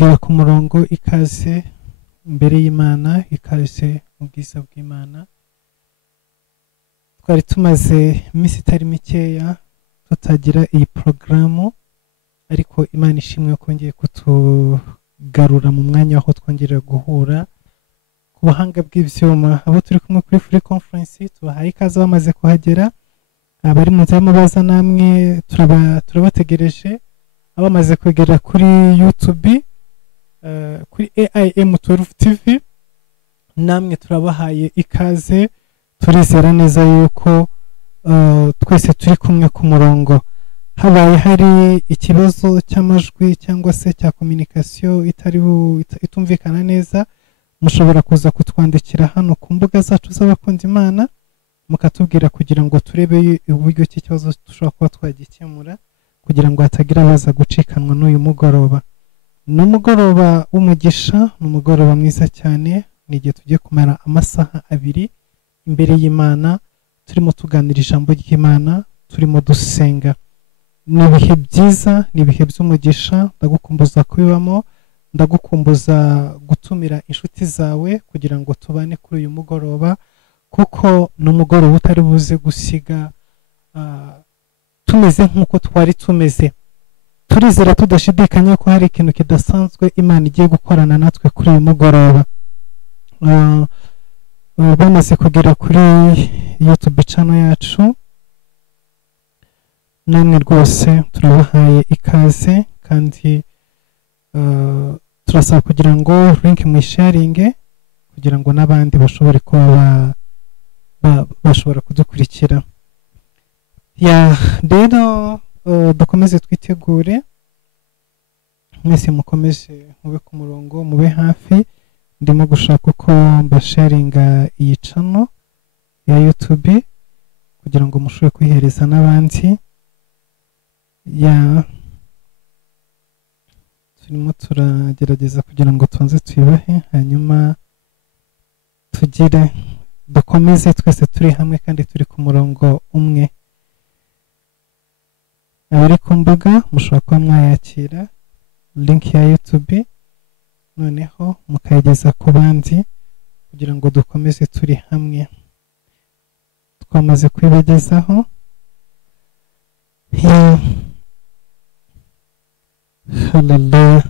kugera ku murongo, ikaze imbere y'Imana, ikaze mu bwiza bw'Imana. Twari tumaze iminsi itari mikeya tutagira iyi porogaramu, ariko Imana ishimwe kongeye kutugarura mu mwanya aho twongerera guhura ku buhanga bw'ivyuma. Abo turi kumwe kuri free conference tubahaye ikaze bamaze kuhagera, abari mu nzira baza namwe turabategereje, abamaze kugera kuri YouTube kuri AIM 12 TV namwe turabahaye ikaze. Turizera neza yuko twese turi kumwe ku murongo. Habaye hari ikibazo cy'amajwi cyangwa se cya communication itumvikana neza, mushobora kuza kutwandikira hano ku mbuga zacu z'abakunda Imana, mukatubwira kugira ngo turebe uburyo iki kibazo dushobora kuba twagikemura, kugira ngo hatagira abaza gucikanwa n'uyu mugoroba. N'umugoroba w'umugisha, n'umugoroba mwiza cyane, n'igihe tugiye kumara amasaha 2 imbere y'Imana, turimo tuganira ijambo ry'Imana, turimo dusenga. Ni ibihe byiza, ni ibihe by'umugisha. Ndagukumbuza kubibamo, ndagukumbuza gutumira inshuti zawe kugira ngo tubane kuri uyu mugoroba, kuko n'umugoroba utari buze gusiga tumeze nk'uko twari tumeze. Turizera tudashidikanya ko hari ikintu kidasanzwe Imana igiye gukorana natwe kuri uyu mugoroba. Bamaze kugera kuri YouTube channel yacu, namwe rwose turabahaye ikaze, kandi turasaba kugira ngo link mwisharinge kugira ngo n'abandi bashobore kuba bashobora kudukurikira. Rero dukomeze twitegure, mwese mukomeze mube ku murongo, mube hafi. Ndimo gushaka uko mbasharinga iyi channel ya YouTube kugira ngo mushobore kwihereza n'abandi. Turimo turagerageza kugira ngo tubanze tuyibahe, hanyuma dukomeze twese turi hamwe kandi turi ku murongo umwe. Abari ku mbuga mushobora kuba mwayakira link ya YouTube, noneho mukayigeza ku bandi kugira ngo dukomeze turi hamwe. Twamaze kwibagezaho. Hallelujah.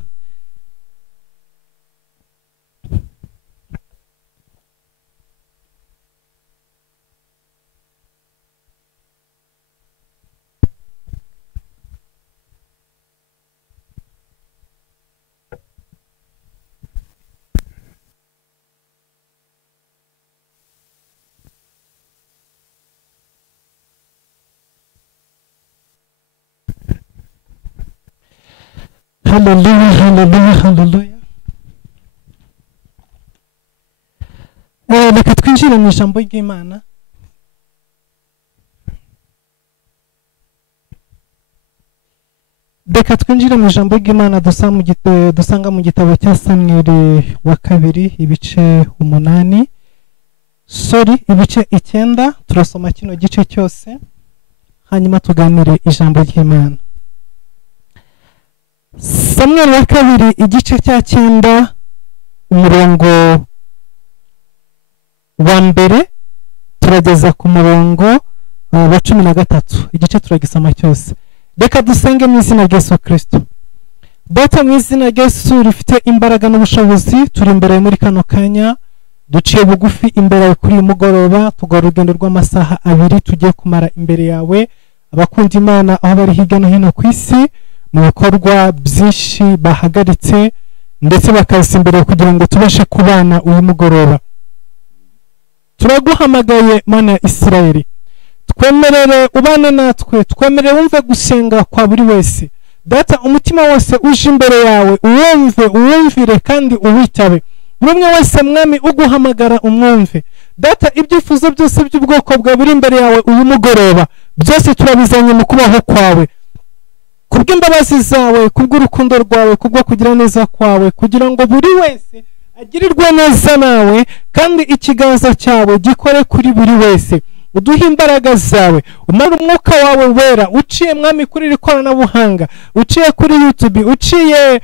Hallelujah, hallelujah, hallelujah. Reka twinjire mu ijambo ry'Imana. Reka twinjire mu ijambo ry'Imana dusanga mu gitabo cya Samweli wa 2 ibice 8, ibice 9. Turasoma kino gice cyose hanyuma tuganire ijambo ry'Imana. Samweli wa 2 igice cya 9 umurongo wa mbere turageza ku murongo wa 13. Igice turagisoma cyose. Reka dusenge mu izina rya Yesu Kristo. Data, mu izina rya Yesu rifite imbaraga n'ubushobozi, turi imbere muri kano kanya, duciye bugufi imbere kuri uyu mugoroba, tugora urugendo rw'amasaha 2 tugiye kumara imbere yawe. Abakunda Imana aho bari hirya no hino ku isi, mu bikorwa byinshi bahagaritse ndetse bakaza imbere kugira ngo tubashe kubana uyu mugoroba, turaguhamagaye Mana ya Isirayeli, twemerere ubane natwe, twemerere wumve gusenga kwa buri wese. Data, umutima wose uje imbere yawe uwumvire kandi uwitabe. Buri umwe wese Mwami uguhamagara umwumve. Data, ibyifuzo byose by'ubwoko bwa buri imbere yawe uyu mugoroba, byose turabizanye mu kubaho kwawe, kubw'imbabazi zawe, kubw'urukundo rwawe, kubwo kugira neza kwawe, kugira ngo buri wese agirirwe neza nawe, kandi ikiganza cyawe gikore kuri buri wese. uduhe imbaraga zawe, umara umwuka wawe wera uciye mwami kuri iri koranabuhanga, uciye kuri YouTube, uciye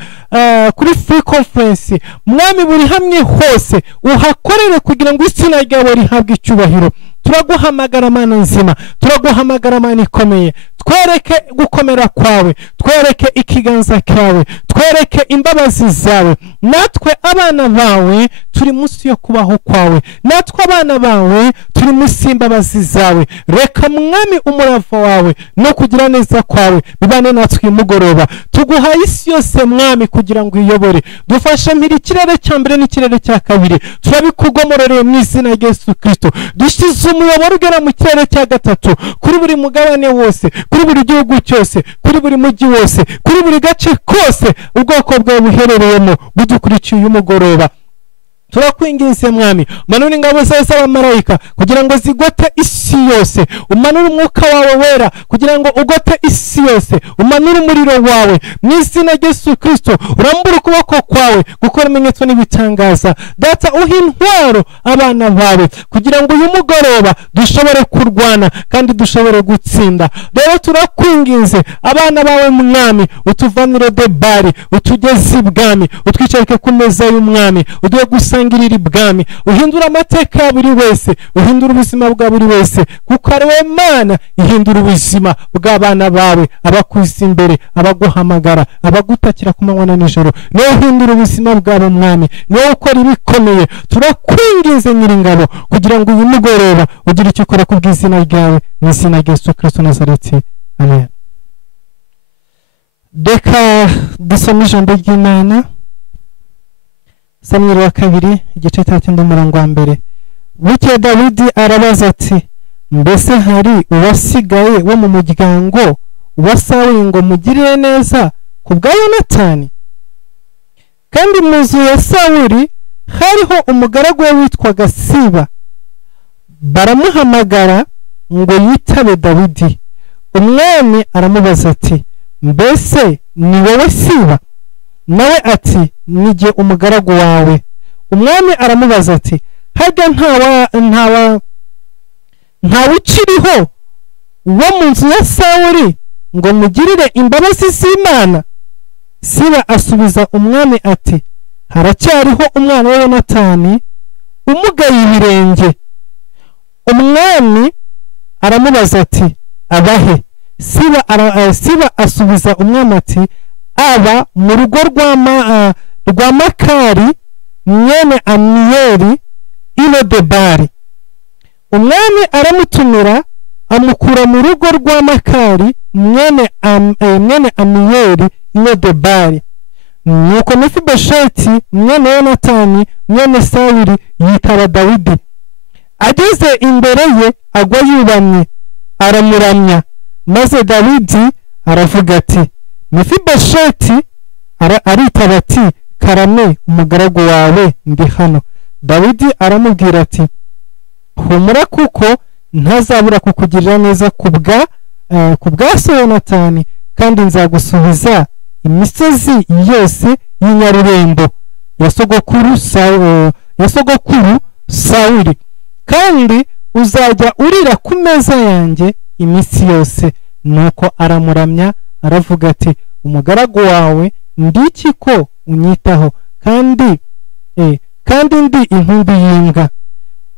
kuri free conference, mwami buri hamwe hose uhakorere kugira ngo izina ryawe rihabwe icyubahiro. Turaguhamagara Mana nzima, turaguhamagara Mana ikomeye, twereke gukomera kwawe, twereke ikiganza cyawe, twereke imbabazi zawe. Natwe abana bawe turi munsi yo kubaho kwawe, natwe abana bawe turi munsi y'imbabazi zawe. Reka mwami umurava wawe no kugira neza kwawe bibane natwe mugoroba. Tuguhaye isi yose mwami kugira ngo uyobore, dufashe mpiri ikirere cya mbere n'ikirere cya kabiri, turabikugomororeye mu izina rya Yesu Kristo. Dushize umuyoboro ugera mu kirere cya gatatu kuri buri mugabane wose, kuri buri gihugu cyose, kuri buri mujyi wose, kuri buri gace kose ubwoko bwawe buherereyemo budukurikiye uyu mugoroba. Turakwinginze mwami, manura ingabo zawe z'abamarayika kugira ngo zigote isi yose, umanure umwuka wawe wera kugira ngo ugote isi yose, umanure umuriro wawe mu izina rya Yesu Kristo. Urambura ukuboko kwawe gukora ibimenyetso n'ibitangaza. Data, uha intwaro abana bawe kugira ngo uyu mugoroba dushobore kurwana kandi dushobore gutsinda. Rero turakwinginze abana bawe mwami, utuvanire debari, utugeze ibwami, utwicarike ku meza y'umwami, uduhe gusangirira ibwami, uhindura amateka ya buri wese, uhindura ubuzima bwa buri wese, kuko ari wowe Mana ihindura ubuzima bw'abana bawe, abakuza imbere, abaguhamagara, abagutakira ku manywa na nijoro. Niwe uhindura ubuzima bwabo mwami, niwe ukora ibikomeye. Turakwinginze Nyiringabo kugira ngo uyu mugoroba ugire icyo ukora ku bw'izina ryawe, mu izina rya Yesu Kristo Nazareti, amen. Reka dusome ijambo ry'Imana, Samweli wa kabiri igice cya 9 umurongo wa mbere. Bukeye Dawidi arabaza ati, mbese hari uwasigaye wo mu muryango wa Sawuli ngo mugirire neza ku bwa Yonatani? Kandi mu nzu ya Sawuli hariho umugaragu we witwaga Siba. Baramuhamagara ngo yitabe Dawidi. Umwami aramubaza ati, mbese ni wowe Siba? Nawe ati, nijye umugaragu wawe. Umwami aramubaza ati, harya ntawe ukiriho wo mu nzu ya Sawuli ngo mugirire imbabazi z'Imana? Siba asubiza umwami ati, haracyariho umwana wa Yonatani umugaye ibirenge. Umwami aramubaza ati, abahe? Siba asubiza umwami ati, aba mu rugo rwa Makari mwene Amiyeli i Lodebari. Umwami aramutumira amukura mu rugo rwa Makari mwene Amiyeli i Lodebari. Nuko Mefibosheti mwene Yonatani mwene Sawuli yitaba Dawidi. Ageze imbere ye agwa yubamye, aramuramya. Maze Dawidi aravuga ati, Mefibosheti. Aritaba ati, karame umugaragu wawe ndi hano. Dawidi aramubwira ati, humura kuko ntazabura kukugirira neza ku bwa so Yonatani, kandi nzagusubiza imisozi yose y'inyarurembo ya sogokuru Sawuli, kandi uzajya urira ku meza yanjye iminsi yose. Nuko aramuramya aravuga ati, umugaragu wawe ndiki ko unyitaho, kandi ndi intumbi y'imbwa.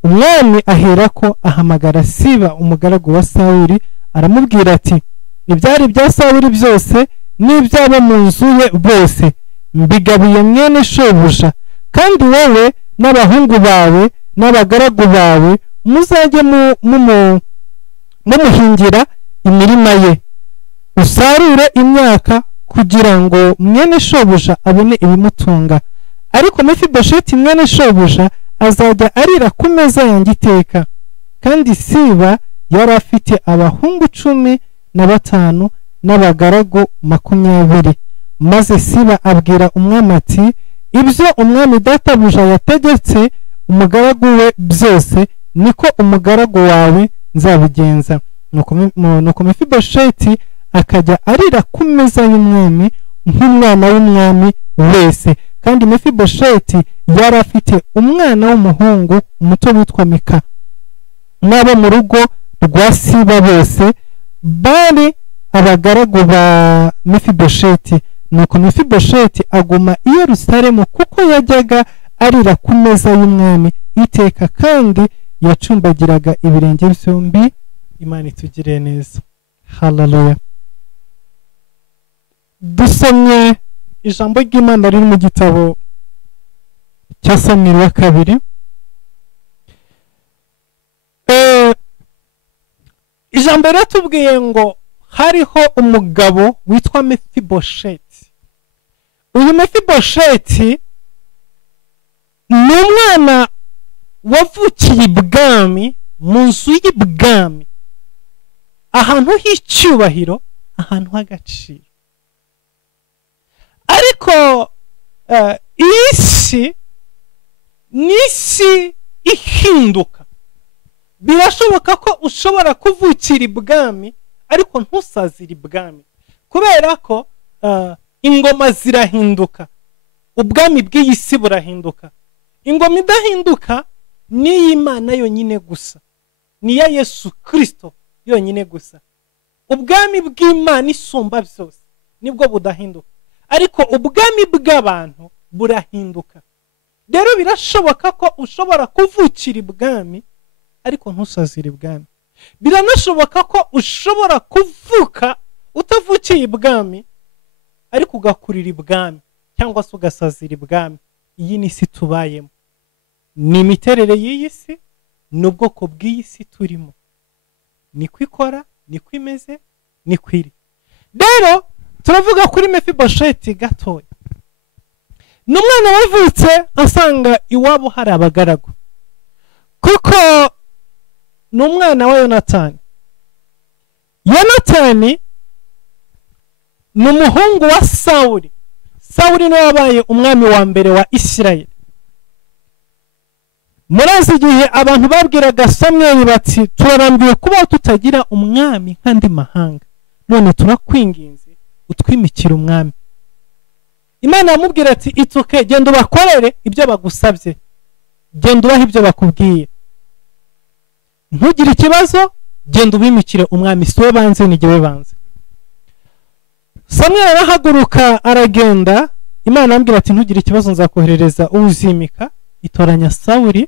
Umwami aherako ahamagara Siba umugaragu wa Sawuli, aramubwira ati, ibyari bya Sawuli byose n'ibyabo mu nzu ye bose mbigabiye mwene shobuja, kandi wowe n'abahungu bawe n'abagaragu bawe muzajye mumuhingira imirima ye, usarure imyaka kugira ngo mwene shobuja abone ibimutunga. Ariko Mefibosheti mwene shobuja azajya arira ku meza yanjye iteka. Kandi Siba yari afite abahungu 15 n'abagaragu 20. Maze Siba abwira umwami ati, ibyo umwami databuja yategetse umugaragu we byose niko umugaragu wawe nzabigenza. Nuko Mefibosheti akajya arira ku meza y'umwami nk'umwana w'umwami wese. Kandi Mefibosheti yari afite umwana w'umuhungu muto witwa Mika, n'abo mu rugo rwa Siba bose bari abagaragu ba Mefibosheti. Nuko Mefibosheti aguma i Yerusalemu kuko yajyaga arira ku meza y'umwami iteka, kandi yacumbagiraga ibirenge byombi. Imana itugire neza. Haleluya. Dusomye ijambo ry'Imana riri mu gitabo cya Samweli wa kabiri. Ijambo riratubwiye ngo hariho umugabo witwa Mefibosheti. Uyu Mefibosheti ni umwana wavukiye ibwami, mu nzu y'ibwami, ahantu h'icyubahiro, ahantu h'agaciro. Ariko iyi si ni isi ihinduka. Birashoboka ko ushobora kuvukira ibwami ariko ntusazire ibwami, kubera ko ingoma zirahinduka, ubwami bw'iyi si burahinduka. Ingoma idahinduka ni iy'Imana yonyine gusa, ni iya Yesu Kristo yonyine gusa. Ubwami bw'Imana isumba byose nibwo budahinduka, ariko ubwami bw'abantu burahinduka. Rero birashoboka ko ushobora kuvukira ibwami ariko ntusazire ibwami. Biranashoboka ko ushobora kuvuka utavukiye ibwami ariko ugakurira ibwami, cyangwa se ugasazira ibwami. Iyi ni isi tubayemo, ni imiterere y'iyi si, n'ubwoko bw'iyi si turimo, niko ikora, niko imeze, niko iri. Rero turavuga kuri Mefibosheti gatoya. Ni umwana wavutse asanga iwabo hari abagaragu, kuko ni umwana wa Yonatani. Yonatani ni umuhungu wa Sawuli. Sawuli niwe wabaye umwami wa mbere wa Isirayeli. Murazi igihe abantu babwiraga Samweli bati turarambiwe kuba tutagira umwami nk'andi mahanga, none turakwinginze utwimikira umwami. Imana yamubwira ati ituke, genda ubakorere ibyo bagusabye, genda ubaha ibyo bakubwiye, ntugire ikibazo, genda ubimikire umwami, si we banze ni jyewe banze. Samweli arahaguruka aragenda. Imana yamubwira ati ntugire ikibazo, nzakoherereza uzimika. Itoranya Sawuli.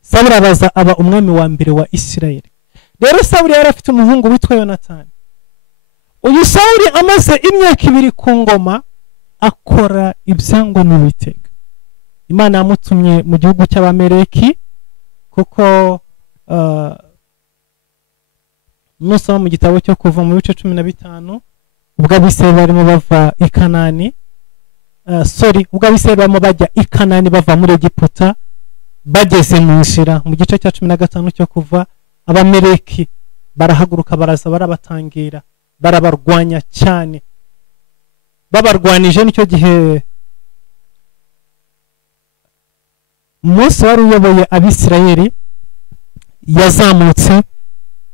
Sawuli araza aba umwami wa mbere wa Isirayeli. Rero Sawuli yari afite umuhungu witwa Yonatani. Uyu Sawuli amaze imyaka 2 ku ngoma akora ibyangwa n'Uwiteka. Imana yamutumye mu gihugu cy'Abameleki, kuko nusoma mu gitabo cyo kuva mu bice 15 ubwo Abisirayeli barimo bava i Kanani, ubwo Abisirayeli barimo bajya i Kanani bava muri Egiputa, bageze mu nzira mu gice cya 15 cyo kuva, Abameleki barahaguruka baraza barabatangira, barabarwanya cyane. Babarwanije nicyo gihe Mose wari uyoboye Abisirayeli yazamutse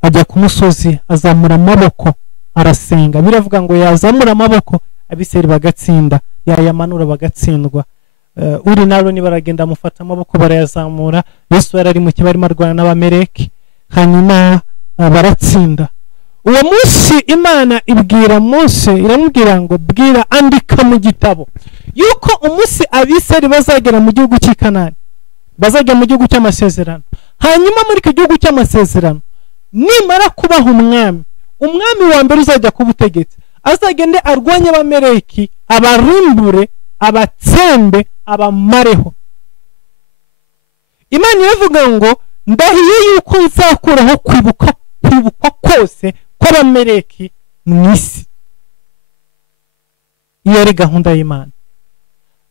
ajya ku musozi, azamura amaboko arasenga. Biravuga ngo yazamura amaboko Abisirayeli bagatsinda, yayamanura bagatsindwa. Uri naro ni baragenda mufata amaboko barayazamura. Yesu yari ari mu kibarimo arwana n'Abameleki, hanyuma baratsinda. Uwo munsi Imana ibwira Mose, iramubwira ngo bwira andika mu gitabo yuko umunsi Abisirayeli bazagera mu gihugu cy'i Kanani, bazajya mu gihugu cy'amasezerano. Hanyuma muri icyo gihugu cy'amasezerano nimara kubaho umwami wa mbere uzajya ku butegetsi azagende arwanye Abameleki, abarimbure, abatsembe, abamareho. Imana iravuga ngo ndahiye yuko nzakuraho kwibuka kose kw'Abameleki mu isi. Iyo ari gahunda y'Imana.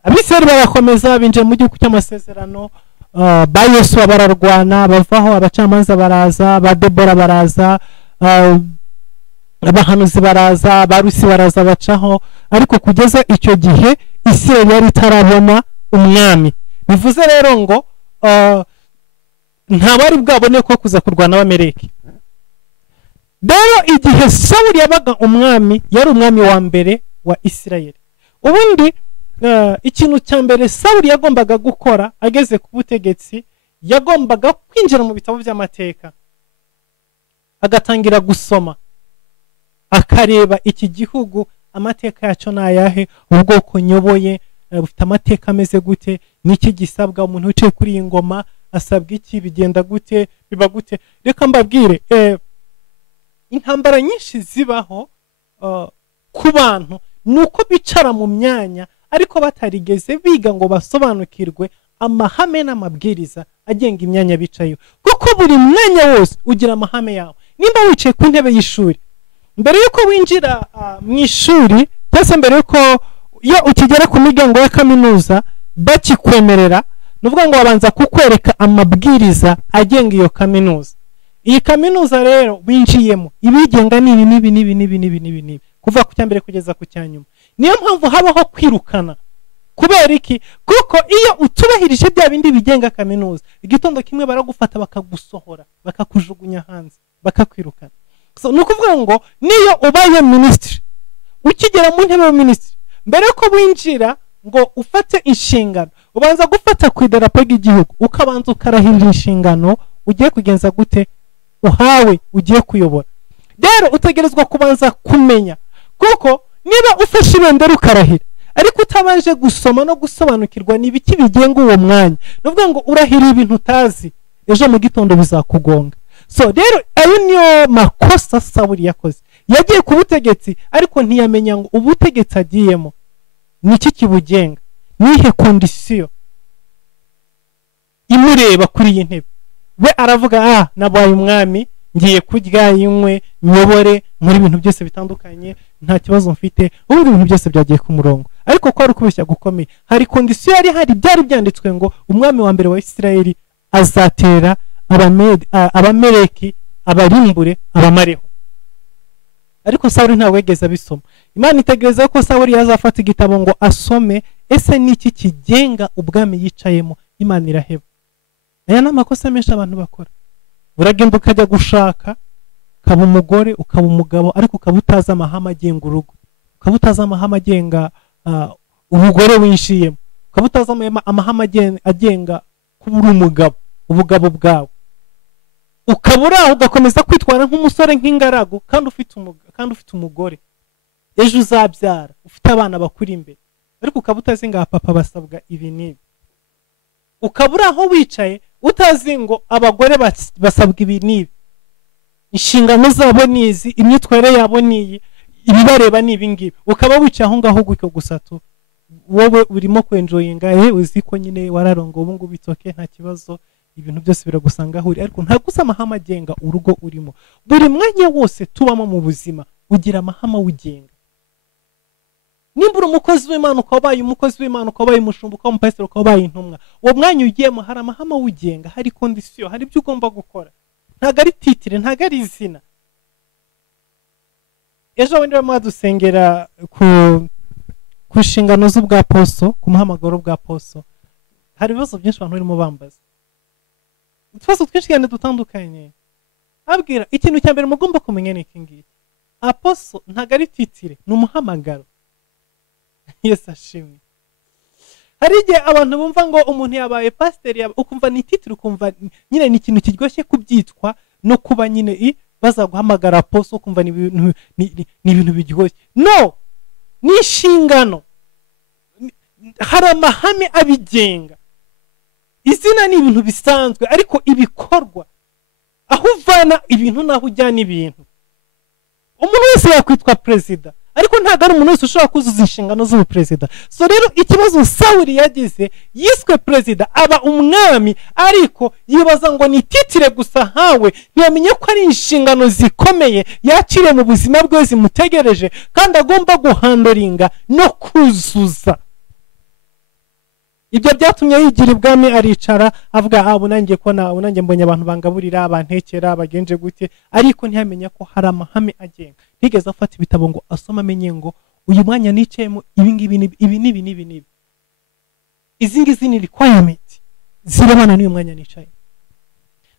Abisirayeli barakomeza binjira mu gihugu cy'amasezerano. Ba Yesu bararwana bavaho, abacamanza baraza, ba Debora baraza, abahanuzi baraza, barusi baraza bacaho. Ariko kugeza icyo gihe Isirayeli yari itarabona umwami. Bivuze rero ngo nta bari bwabone ko kuza kurwana n'Abameleki. Rero igihe Sawuli yabaga umwami, yari umwami wa mbere wa Isirayeli. Ubundi ikintu cya mbere Sawuli yagombaga gukora ageze ku butegetsi, yagombaga kwinjira mu bitabo by'amateka agatangira gusoma akareba iki gihugu amateka yacu nayahe, ubwoko nyoboye bufite amateka ameze gute, niki gisabwa, umuntu wicaye kuri iyi ngoma asabwa iki, bigenda gute, biba gute. Reka mbabwire intambara nyinshi zibaho ku bantu nuko bicara mu myanya ariko batarigeze biga ngo basobanukirwe amahame n'amabwiriza agenga imyanya bicayo, kuko buri mwanya wose ugira amahame yawe. Nimba wicaye ku ntebe y'ishuri, mbere yuko winjira mu ishuri cyangwa mbere yuko iyo ukigera ku miryango ya kaminuza bakikwemerera, nuvuga ngo babanza kukwereka amabwiriza agenga iyo kaminuza. Iyi kaminuza rero winjiyemo ibigenga nibi nibi nibi nibi nibi nibi nibi kuva ku cyambere kugeza ku cyanyuma. Niyo mpamvu habaho kwirukana. Kubera iki? Kuko iyo utubahirije bya bindi bigenga kaminuza, igitondo kimwe baragufata bakagusohora, bakakujugunya hanze, bakakwirukana. So nukuvuga ngo niyo ubaye ministry, ukigera mu ntebe ya ministry, mbere ko winjira ngo ufate inshingano, ubanza gufata ku idarapo ry'igihugu, ukabanza ukarahirira inshingano ugiye kugenza gute uhawe ugiye kuyobora. Rero utegerezwa kubanza kumenya, kuko niba ufashe ibendera ukarahira ariko utabanje gusoma no gusobanukirwa n'ibiki bigenga uwo mwanya, nuvuga ngo urahira ibintu utazi, ejo mu gitondo bizakugonga. So rero ayo niyo makosa Sawuli yakoze. Yagiye ku butegetsi ariko ntiyamenya ngo ubutegetsi agiyemo niki kibugenga, nihe kondisiyo imureba kuri iyi ntebe. We aravuga nabaye umwami, ngiye kurya inkwe nyobore muri ibintu byose bitandukanye, nta kibazo mfite, ubundi ibintu byose byagiye ku murongo. Ariko ko ari kubeshya gukomeye, hari kondisiyo yari hari, byari byanditswe ngo umwami wa mbere wa Isirayeli azatera abameleki abarimbure abamareho. Ariko Sawuli ntabwo yigeze abisoma. Imana itegereza ko Sawuli yazafata igitabo ngo asome, ese niki kigenga ubwami yicayemo. Imana iraheba. Aya n'amakosa menshi abantu bakora. Uragenda ukajya gushaka, ukaba umugore, ukaba umugabo, ariko ukaba utazi amahame agenga urugo, ukaba utazi amahame agenga umugore winshiyemo, ukaba utazi amahame agenga kuba uri umugabo, ubugabo bwawe. Ukabura ugakomeza kwitwara nk'umusore nk'ingaragu kandi ufite umugore. Ejo uzabyara ufite abana bakuri imbere, ariko ukaba utazi ngo papa basabwa ibi nibi. Ukabura aho wicaye utazi ngo abagore basabwa ibi nibi, inshingano zabo nizi, imyitwarire yabo niyi, ibibareba nibi ngibi. Ukaba wicaye aho ngaho gutyo gusa tu, wowe urimo kwenjoyinga, uzi ko nyine wararongo ubu ngubu bitoke nta kibazo, ibintu byose biragusanga aho uri, ariko nta gusa amahame agenga urugo urimo. Buri mwanya wose tubamo mu buzima ugira amahame ugenga. Nimba uri umukozi w'Imana, ukabaye umukozi w'Imana, ukabaye umushumba, ukabaye umupasiteri, ukabaye intumwa, uwo mwanya ugiyemo hari amahame ugenga, hari kondisiyo, hari ibyo ugomba gukora. Ntago ari titire, ntago ari izina. Ejo bundi barimo badusengera ku nshingano z'ubwa poso, ku muhamagaro bwa poso. Hari ibibazo byinshi abantu barimo bambaza, utubazo twinshi cyane dutandukanye. Abwira ikintu cya mbere mugomba kumenya ni iki ngiki: aposo ntago ari titire, ni umuhamagaro. Yesu ashimwe. Hari igihe abantu bumva ngo umuntu yabaye pasiteri, ukumva ni titire, ukumva nyine ni ikintu kiryoshye kubyitwa no kuba nyine bazaguhamagara aposo, ukumva ni ibintu biryoshye. No, ni inshingano, hari amahame abigenga. Izina ni ibintu bisanzwe, ariko ibikorwa, aho uvana ibintu naho ujyana ibintu. Umuntu wese yakwitwa perezida, ariko ntago ari umuntu wese ushobora kuzuza inshingano z'ubuperezida. So rero ikibazo Sawuli yagize, yiswe perezida, aba umwami, ariko yibaza ngo ni titire gusa hawe, ntiyamenye ko ari inshingano zikomeye yakiriye mu buzima bwe zimutegereje, kandi agomba guhandoringa no kuzuza. Ibyo byatumye yigira ibwami, aricara avuga bunangiye ko bunangiye mbonye abantu bangaburira, abantekera, bagenje gute, ariko ntiyamenya ko hari amahame agenga. Ntigeze afata ibitabo ngo asoma amenye ngo uyu mwanya nicayemo ibi nibi. Izi ngizi ni requirement zirebana n'uyu mwanya nicaye.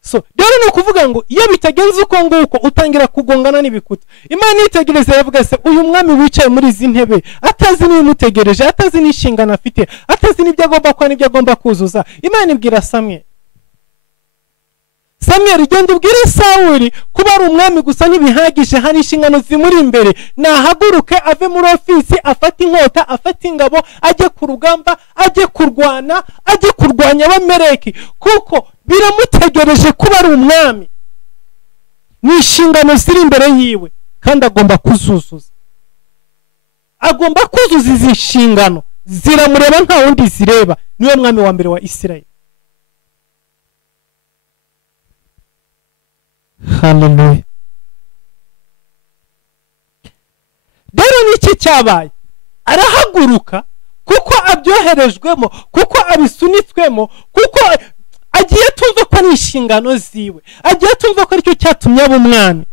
So rero ni ukuvuga ngo iyo bitagenze uko nguko utangira kugongana n'ibikuta. Imana itegereza yavuga se uyu mwami wicaye muri izi ntebe atazi n'ibimutegereje, atazi n'inshingano afite, atazi n'ibyo agomba gukora n'ibyo agomba kuzuza. Imana ibwira Samweli genda ubwire Sawuli kuba ari umwami gusa ntibihagije, hari inshingano zimuri imbere. Nahaguruke ave muri ofisi, afate inkota, afate ingabo, ajye ku rugamba, ajye kurwana, ajye kurwanya Abamaleki, kuko biramutegereje kuba ari umwami. Ni inshingano ziri imbere yiwe kandi agomba kuzuzuza. Agomba kuzuza izi nshingano, ziramureba nta wundi zireba. Niwe mwami wa mbere wa Isirayeli. Hallelujah. Dore niki cyabaye? Arahaguruka kuko abyoherejwemo, kuko abisunitswemo, kuko agiye tumva ko ari inshingano ziwe, agiye tumva ko aricyo cyatumye aba umwami.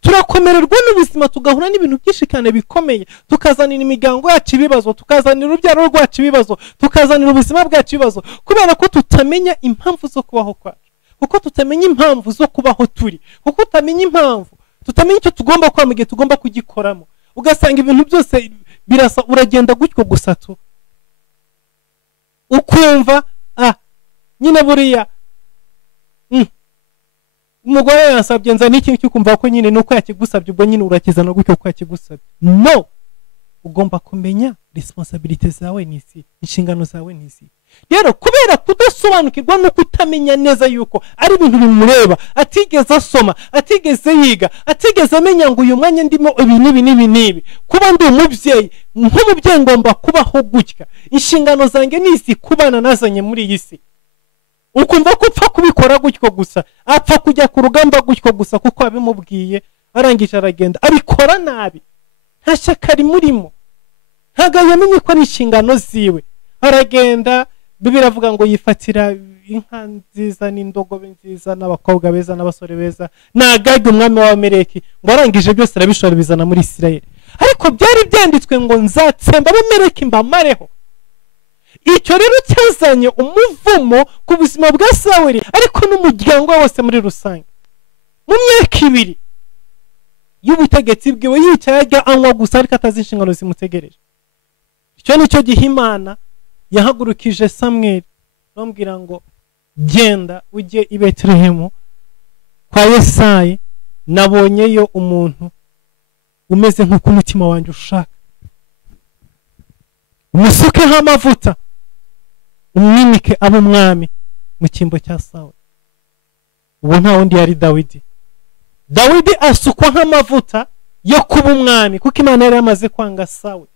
Turakomererwa n'ubuzima, tugahura n'ibintu byinshi cyane bikomeye, tukazanira imiryango yacu ibibazo, tukazanira urubyaro rwacu ibibazo, tukazanira ubuzima bwacu ibibazo, kubera ko tutamenya impamvu zo kubaho kwacu, kuko tutamenya impamvu zo kubaho turi, kuko tutamenya impamvu, tutamenya icyo tugomba gukora mu gihe tugomba kugikoramo. Ugasanga ibintu byose birasa, uragenda gutyo gusa tu, ukumva nyine buriya umugore yansabye nza n'iki cyo kumva ko nyine nuko yakigusabye, ubwo nyine urakizana gutyo ko yakigusabye. No, ugomba kumenya responsibility zawe n'isi, inshingano zawe n'isi. Rero kubera kudasobanukirwa no kutamenya neza yuko ari ibintu bimureba, atigeze asoma, atigeze yiga, atigeze amenya ngo uyu mwanya ndimo ibi nibi, kuba ndi umubyeyi, nk'umubyeyi ngomba kubaho gutya, inshingano zanjye n'isi kubana nazanye muri iyi si. Ukumva ko upfa kubikora gutyo gusa, apfa kujya ku rugamba gutyo gusa kuko abimubwiye, arangije aragenda abikora nabi, nta shyaka rimurimo, ntabwo yamenye ko ari inshingano ziwe. Aragenda, Bibiliya avuga ngo yifatira inka nziza n'indogobe nziza n'abakobwa beza n'abasore beza, Agagi umwami w'Abamaleki, ngo arangije byose arabishora bizana muri Isirayeli. Ariko byari byanditswe ngo nzatsemba Abamaleki mbamareho. Icyo rero cyazanye umuvumo ku buzima bwa Sawuli, ariko n'umuryango wose muri rusange. Mu myaka 2 y'ubutegetsi bwiwe yicaye ajya anywa gusa, ariko atazi inshingano zimutegereje. Icyo nicyo gihe Imana yahagurukije Samweli, bambwira ngo genda ujye i Betelehemu kwa Yesayi, nabonyeyo umuntu umeze nk'uko umutima wanjye ushaka, umusukeho amavuta, umwimike aba umwami mu cyimbo cya Sawuli. Ubu nta wundi yari Dawidi. Dawidi asukwa nk'amavuta yo kuba umwami kuko Imana yari yamaze kwanga Sawuli.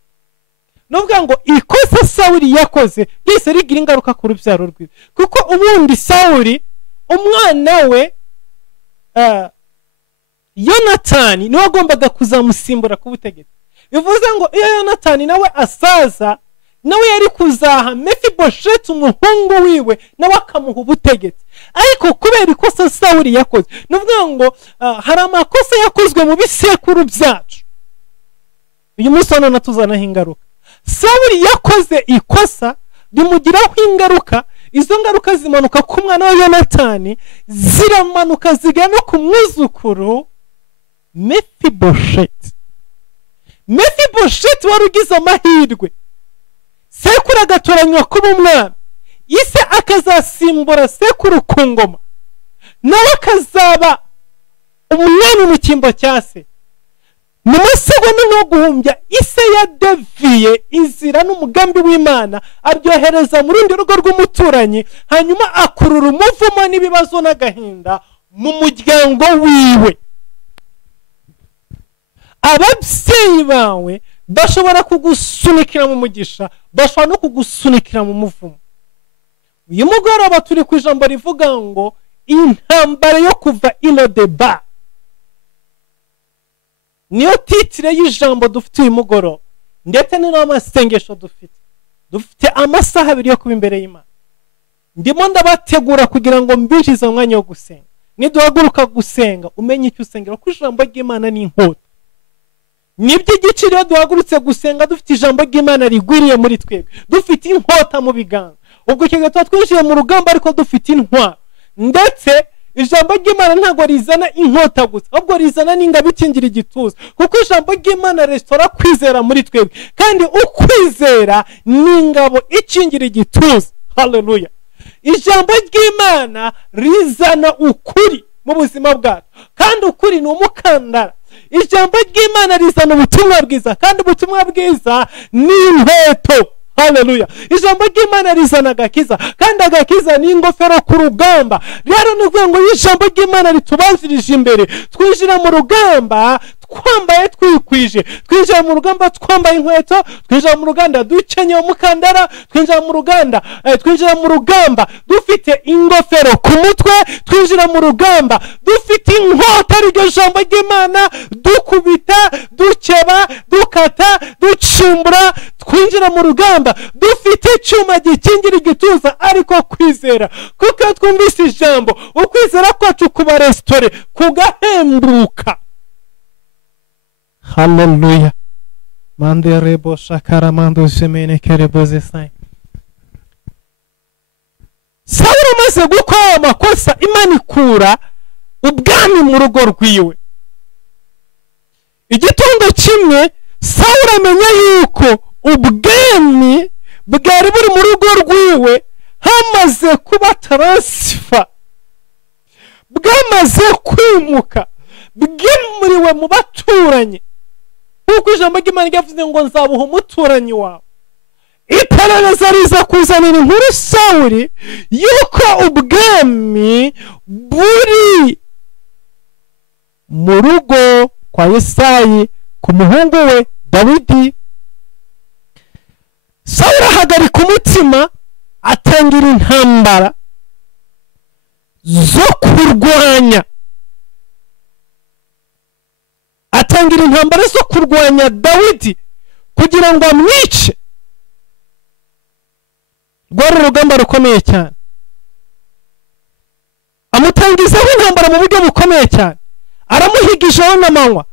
Nuvuga ngo ikosa Sawuli yakoze ryese rigira ingaruka ku rubyaro rwiwe, kuko ubundi Sawuli umwana we Yonatani niwe agombaga kuzamusimbura ku butegetsi. Bivuze ngo iyo Yonatani nawe asaza, nawe yari kuzaha Mefibosheti umuhungu wiwe, nawe akamuha ubutegetsi. Ariko kubera ikosa Sawuli yakoze, nuvuga ngo hari amakosa yakozwe mu bisekuru byacu, uyu munsi none tuzanaho ingaruka. Sawuli yakoze ikosa rimugiraho ingaruka, izo ngaruka zimanuka ku mwana wa Yonatani, ziramanuka zigana ku mwuzukuru Mefibosheti. Mefibosheti wari ugize amahirwe, sekuru agatoranywa kuba umwami, ise akazasimbura sekuru ku ngoma, nawe akazaba umwami mu cyimbo cya se. Mu masegonda no guhumbya, ise yadeviye inzira n'umugambi w'Imana, aryohereza mu rundi rugo rw'umuturanyi, hanyuma akurura umuvumo n'ibibazo n'agahinda mu muryango wiwe. Ababyeyi bawe bashobora kugusunikira mu mugisha, bashobora no kugusunikira mu muvumo. Uyu mugoroba turi ku ijambo rivuga ngo intambara yo kuva Ilodeba. Niyo titire y'ijambo dufite uyu mugoroba, ndetse n'amasengesho dufite amasaha 2 yo kuba imbere y'Imana. Ndimo ndabategura kugira ngo mbinjize umwanya wo gusenga. Niduhaguruka gusenga, umenye icyo usengera, kuko ijambo ry'Imana ni inkota. Nibyo igiciro duhagurutse gusenga dufite ijambo ry'Imana rigwiriye muri twebwe, dufite inkota mu biganza. Ubwo ikigo twinjiye mu rugamba ariko dufite intwaro, ndetse ijambo ry'Imana ntago rizana inkota gusa, ahubwo rizana n'ingabo ikingira igituza, kuko ijambo ry'Imana restora kwizera muri twebwe, kandi ukwizera n'ingabo ikingira igituza. Haleluya. ijambo ry'Imana rizana ukuri mu buzima bwacu, kandi ukuri ni umukandara. Ijambo ry'Imana rizana ubutumwa bwiza, kandi ubutumwa bwiza ni inkweto. Haleluya. Ijambo ry'Imana rizana agakiza, kandi agakiza ni ingofero ku rugamba. Rero ni ukuvuga ngo ijambo ry'Imana ritubanzirije imbere, twinjira mu rugamba twambaye twikwije, twinjira mu rugamba twambaye inkweto, twinjira mu ruganda dukenyeye umukandara, twinjira mu rugamba dufite ingofero ku mutwe, twinjira mu rugamba dufite inkota, iryo jambo ry'Imana, dukubita, dukeba, dukata, ducimbura. Twinjira mu rugamba dufite icyuma gikingira igituza, ariko kwizera, kuko twumvise ijambo, ukwizera kwacu kuba restore, kugahembuka. Haleluya. Mande rebo shakara mando shemene kerebo zesai. Sawuli amaze gukora amakosa, Imana ikura ubwami mu rugo rwiwe. Igitondo kimwe Sawuli amenya yuko ubwami bwari buri mu rugo rwiwe hamaze kuba transfer, bwamaze kwimuka, bwimuriwe mu baturanyi, kuko ijambo ry'Imana ryavuze ngo nzabuha umuturanyi wawe. Iperereza riza kuzanira inkuru Sawuli yuko ubwami buri mu rugo kwa Yesayi ku muhungu we Dawidi. Sawuli ahagarika umutima, atangira intambara zo kurwanya, Dawidi kugira ngo amwice. Rwari urugamba rukomeye cyane, amutangizaho intambara mu buryo bukomeye cyane, aramuhigishaho n'amanywa.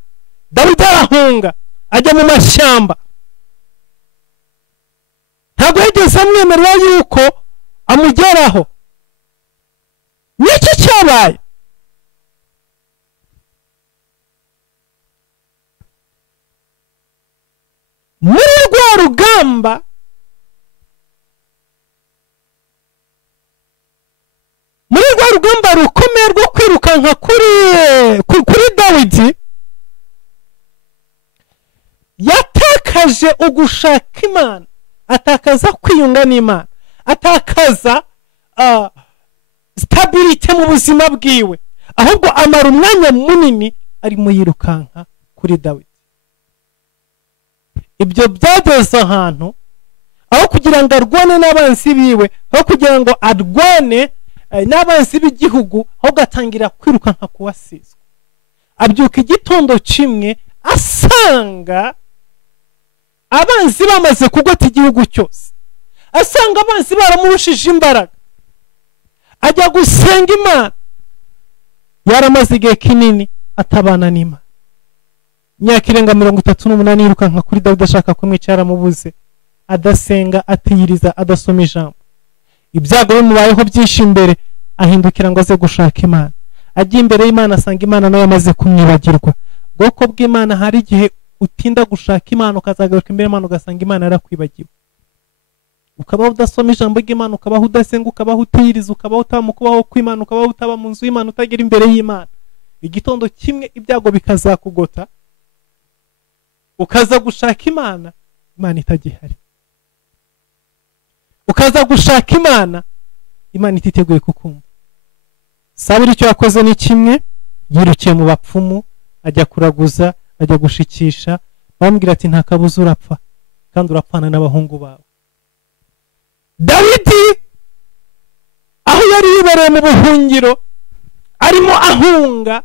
Dawidi arahunga ajya mu mashyamba, ntabwo yigeze amwemerera yuko amugeraho. N'iki cyabaye? Muri rwa rugamba rukomeye rwo kwirukanka kuri Dawidi, yatakaje ugushaka Imana, atakaza kwiyunga n'Imana, atakaza stability mu buzima bwiwe, ahubwo amara umwanya munini arimo yirukanka kuri Dawidi. Ibyo byageze ahantu, aho kugira ngo arwane n'abanzi biwe, aho kugira ngo arwane n'abanzi b'igihugu, aho gatangira kwirukanka kuwasizwe. Abyuka igitondo kimwe asanga abanzi bamaze kugota igihugu cyose, asanga abanzi baramurushije imbaraga. Ajya gusenga Imana, yaramaze igihe kinini atabana n'Imana, imyaka irenga 38 yirukanka kuri Dawidi ashaka kumwica, yaramubuze, adasenga, atiyiriza, adasoma ijambo. Ibyago bimubayeho byinshi imbere, ahindukira ngo aze gushaka Imana. Agiye imbere y'Imana asanga Imana nayo yamaze kumwibagirwa. Bwoko bw'Imana, hari igihe utinda gushaka Imana ukazagaruka imbere y'Imana ugasanga Imana yarakwibagiwe, ukabaho udasoma ijambo ry'Imana, ukabaho udasenga, ukabaho utiyiriza, ukabaho utaba mu kubaho kw'Imana, ukabaho utaba mu nzu y'Imana, utagera imbere y'Imana. Igitondo kimwe ibyago bikazakugota, ukaza gushaka Imana, Imana itagihari. Ukaza gushaka Imana, Imana ititeguye kukumva. Sawuli icyo yakoze ni kimwe, yirukiye mu bapfumu, ajya kuraguza, ajya gushikisha, bambwira ati nta kabuza urapfa, kandi urapfana n'abahungu bawe. Dawidi aho yari yibereye mu buhungiro, arimo ahunga,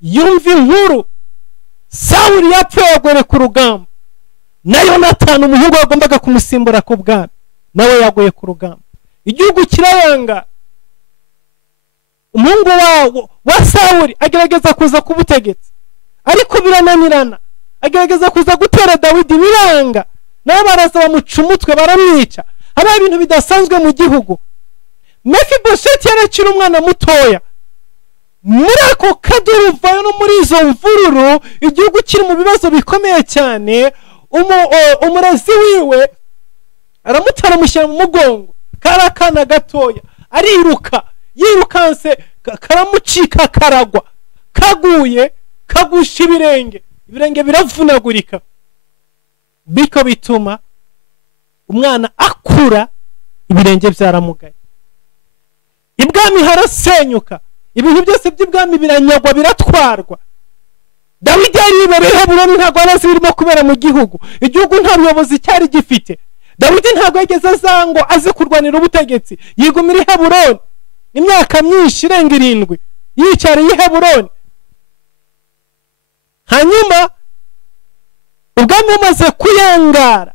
yumva inkuru Sawuli yapfuye agore ku rugamba, na Yonatani umuhungu wagombaga kumusimbura ku bwami nawe yaguye ku rugamba. Igihugu kirayanga, umuhungu wa Sawuli agerageza kuza ku butegetsi, ariko birananirana. Agerageza kuza gutera Dawidi, biranga, nawe baraza bamuca umutwe, baramwica. Hari ibintu bidasanzwe mu gihugu. Mefibosheti yarakiri umwana mutoya, muri ako kaduruvayo no muri izo mvururu, igihugu kiri mu bibazo bikomeye cyane. Umurezi wiwe aramutara, amushyira mu mugongo, kari akana gatoya, ariruka, yirukanse karamucika karagwa, kaguye kagusha ibirenge biravunagurika. Biko bituma umwana akura ibirenge byaramugaye. Ibwami harasenyuka, ibintu byose by'ibwami biranyagwa, biratwarwa. Dawidi yaribereye Heburoni, ntabwo abazi birimo kubera mu gihugu. Igihugu nta buyobozi cyari gifite. Dawidi ntabwo yageze azango aze kurwanira ubutegetsi, yigumira i Heburoni imyaka myinshi irenga 7 yicariye i Heburoni. Hanyuma ubwami bumaze kuyangara,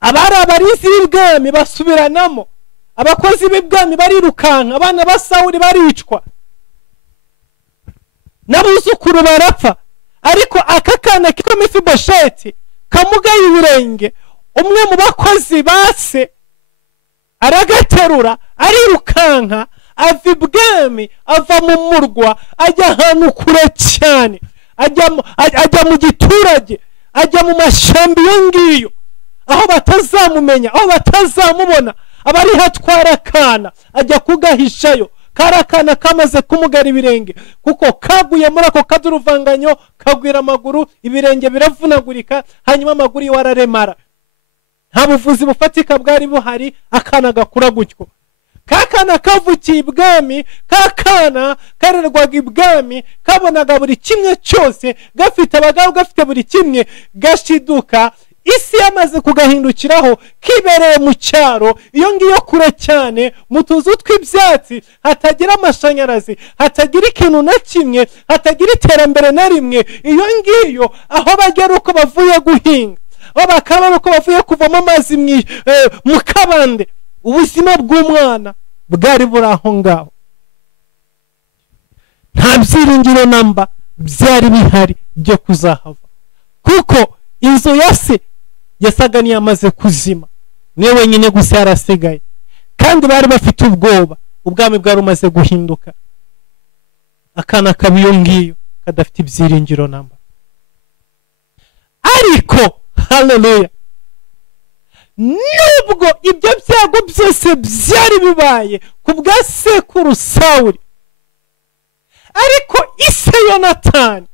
abari abarizi b'ibwami basubiranamo, abakozi b'ibwami barirukanka, abana ba Sawuli baricwa, n'abuzukuru barapfa. Ariko aka kana kitwa Mefibosheti kamugaye ibirenge, umwe mu bakozi base aragaterura, arirukanka, ava ibwami, ava mu murwa, ajya ahantu kure cyane, ajya mu giturage, ajya mu mashyamba iyo ngiyo, aho batazamumenya, aho batazamubona. Abari hatwara akana ajya kugahishayo. Karakana kamaze kumugara ibirenge, kuko kaguye muri ako kaduruvanganyo, kagwira amaguru, ibirenge biravunagurika, hanyuma amaguru yo araremara. Nta buvuzi bufatika bwari buhari, akana gakura gutyo. Kakana kavukiye ibwami, kakana karerwaga ibwami, kabonaga buri kimwe cyose, gafite abagabo, gafite buri kimwe, gashiduka. Isi yamaze kugahindukiraho, kibereye mu cyaro, iyo ngiyo kure cyane, mu tuzu tw'ibyatsi, hatagira amashanyarazi, hatagira ikintu na kimwe, hatagira iterambere na rimwe. Iyo ngiyo aho bagera uko bavuye guhinga, aho bakaba uko bavuye kuvamo amazi mu kabande, ubuzima bw'umwana bwari buri aho ngaho. Nta byiringiro namba byari bihari byo kuzahava, kuko inzu ya se yasaga niyamaze kuzima, niwe wenyine gusa yarasigaye, kandi bari bafite ubwoba. Ubwami bwari umaze guhinduka. Akana kabiyo ngiyo kadafite ibyiringiro namba. Ariko haleluya, nubwo ibyo byago byose byari bibaye ku bwa sekuru Sawuli, ariko ise Yonatani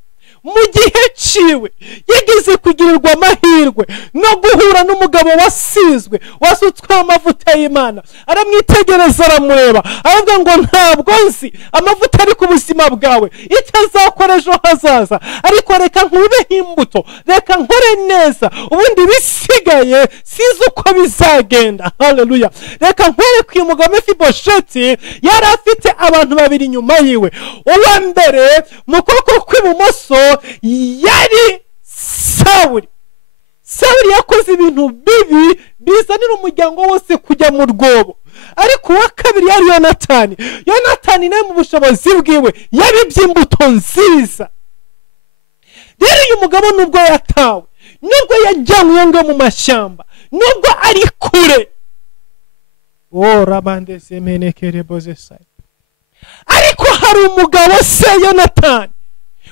mu gihe ciwe yigeze kugirirwa amahirwe no guhura n'umugabo wasizwe, wasutswe amavuta y'Imana. Aramwitegereza, aramureba, aravuga ngo ntabwo nzi amavuta ari ku buzima bwawe, icyo azakora ejo hazaza, ariko reka nkubeho imbuto, reka nkore neza, ubundi bisigaye sizi uko bizagenda. Haleluya. Reka nkwereke uyu mugabo Mefibosheti yari afite abantu babiri inyuma yiwe. Uwa mbere mu kuboko kw'ibumoso yari Sawuli. Sawuli yakoze ibintu bibi bizanira umuryango wose kujya mu rwobo. Ariko uwa kabiri yari Yonatani. Yonatani nawe mu bushobozi bwiwe yabibye imbuto nziza. Rero uyu mugabo nubwo yatawe, nubwo yajyanywe ngo mu mashyamba, nubwo ari kure, rabande semenekere bozesai, ariko hari umugabo se Yonatani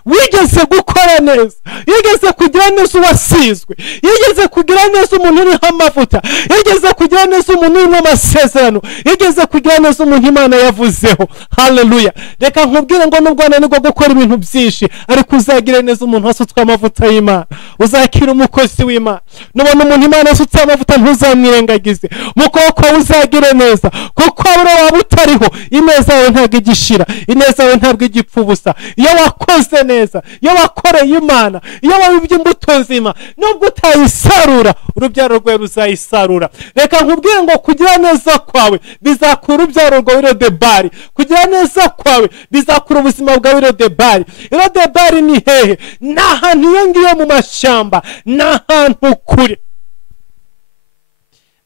wigeze gukora neza, yigeze kugira neza uwasizwe, yigeze kugira neza umuntu uriho amavuta, yigeze kugira neza umuntu urimo amasezerano, yigeze kugira neza umuntu Imana yavuzeho. Haleluya. Reka nkubwire ngo nubwo ananirwa gukora ibintu byinshi, ariko uzagire neza umuntu wasutswe amavuta y'Imana, uzakira umukozi w'Imana. Nubona umuntu Imana yasutse amavuta ntuzamwirengagize, mu kuboko uzagire neza, kuko waba utariho, ineza yawe ntabwo igishira, ineza yawe ntabwo igipfa ubusa. Iyo wakoze neza, iyo wakoreye Imana, iyo wabibye imbuto nzima, nubwo utayisarura, urubyaro rwawe ruzayisarura. Reka nkubwire ngo kugira neza kwawe bizakura urubyaro rwawe Lodebari, kugira neza kwawe bizakura ubuzima bwawe Lodebari. Lodebari ni hehe? Ni ahantu iyo ngiyo mu mashyamba, ni ahantu kure,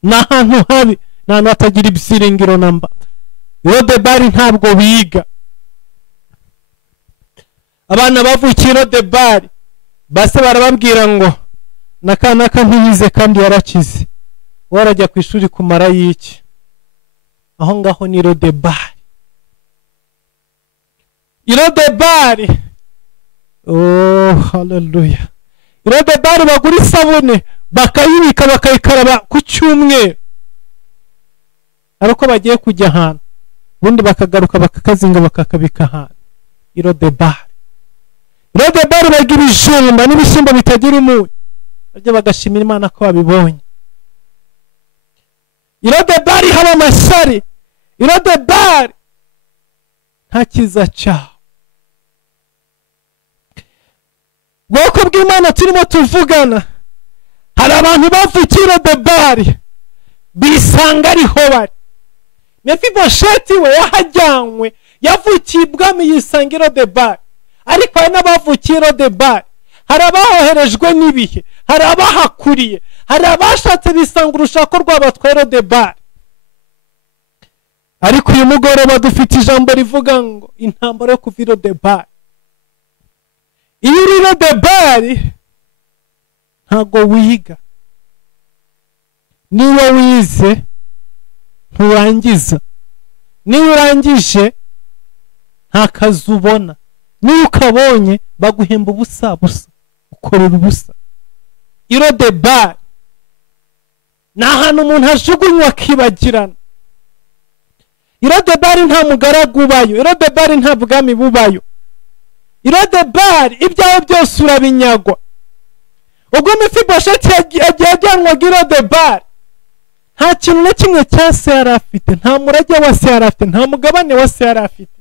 ni ahantu habi, ni ahantu hatagira ibyiringiro namba. Lodebari ntabwo biga. Abana bavukiye Lodebari base barababwira ngo nakanaka ntiyize kandi yarakize, warajya ku ishuri kumara y'iki? Aho ngaho ni Lodebari. Lodebari, haleluya. Lodebari bagura isabune bakayibika bakayikaraba ku cyumweru. ari uko bagiye kujya ahantu ubundi bakagaruka bakakazinga bakakabika ahantu. Irodebari bagira ibijumba n'ibishyimbo bitagira umunyu, barya bagashimira Imana ko babibonye. Irodebari haba amashyari, irodebari nta cyiza cyaho. Bwoko bw'Imana turimo tuvugana, hari abantu bavukiye Irodebari bisanga ariho bari. Mefibosheti we yahajyanywe, yavukiye ibwami yisanga Irodebari, ariko hari n'abavukiye Irodebari. Hari abahoherejwe n'ibihe, hari abahakuriye, hari abashatse bisanga urushako rw'abatwa Irodebari. Ariko uyu mugoroba dufite ijambo rivuga ngo intambara yo kuva Irodebari. Iyo uri Irodebari ntago wiga, niba wize nturangiza, niba urangije nta kazi ubona, niba ukabonye baguhemba ubusa busa, ukorera ubusa. Irodebari ni ahantu umuntu ajugunywa akibagirana. Irodebari nta mugaragu ubayo, Irodebari nta bwami bubayo. Irodebari ibyawe byose urabinyagwa. Ubwo Mefibosheti yagiye ajyanwaga Irodebari, nta kintu na kimwe cya se yari afite, nta murage wa se yari afite, nta mugabane wa se yari afite.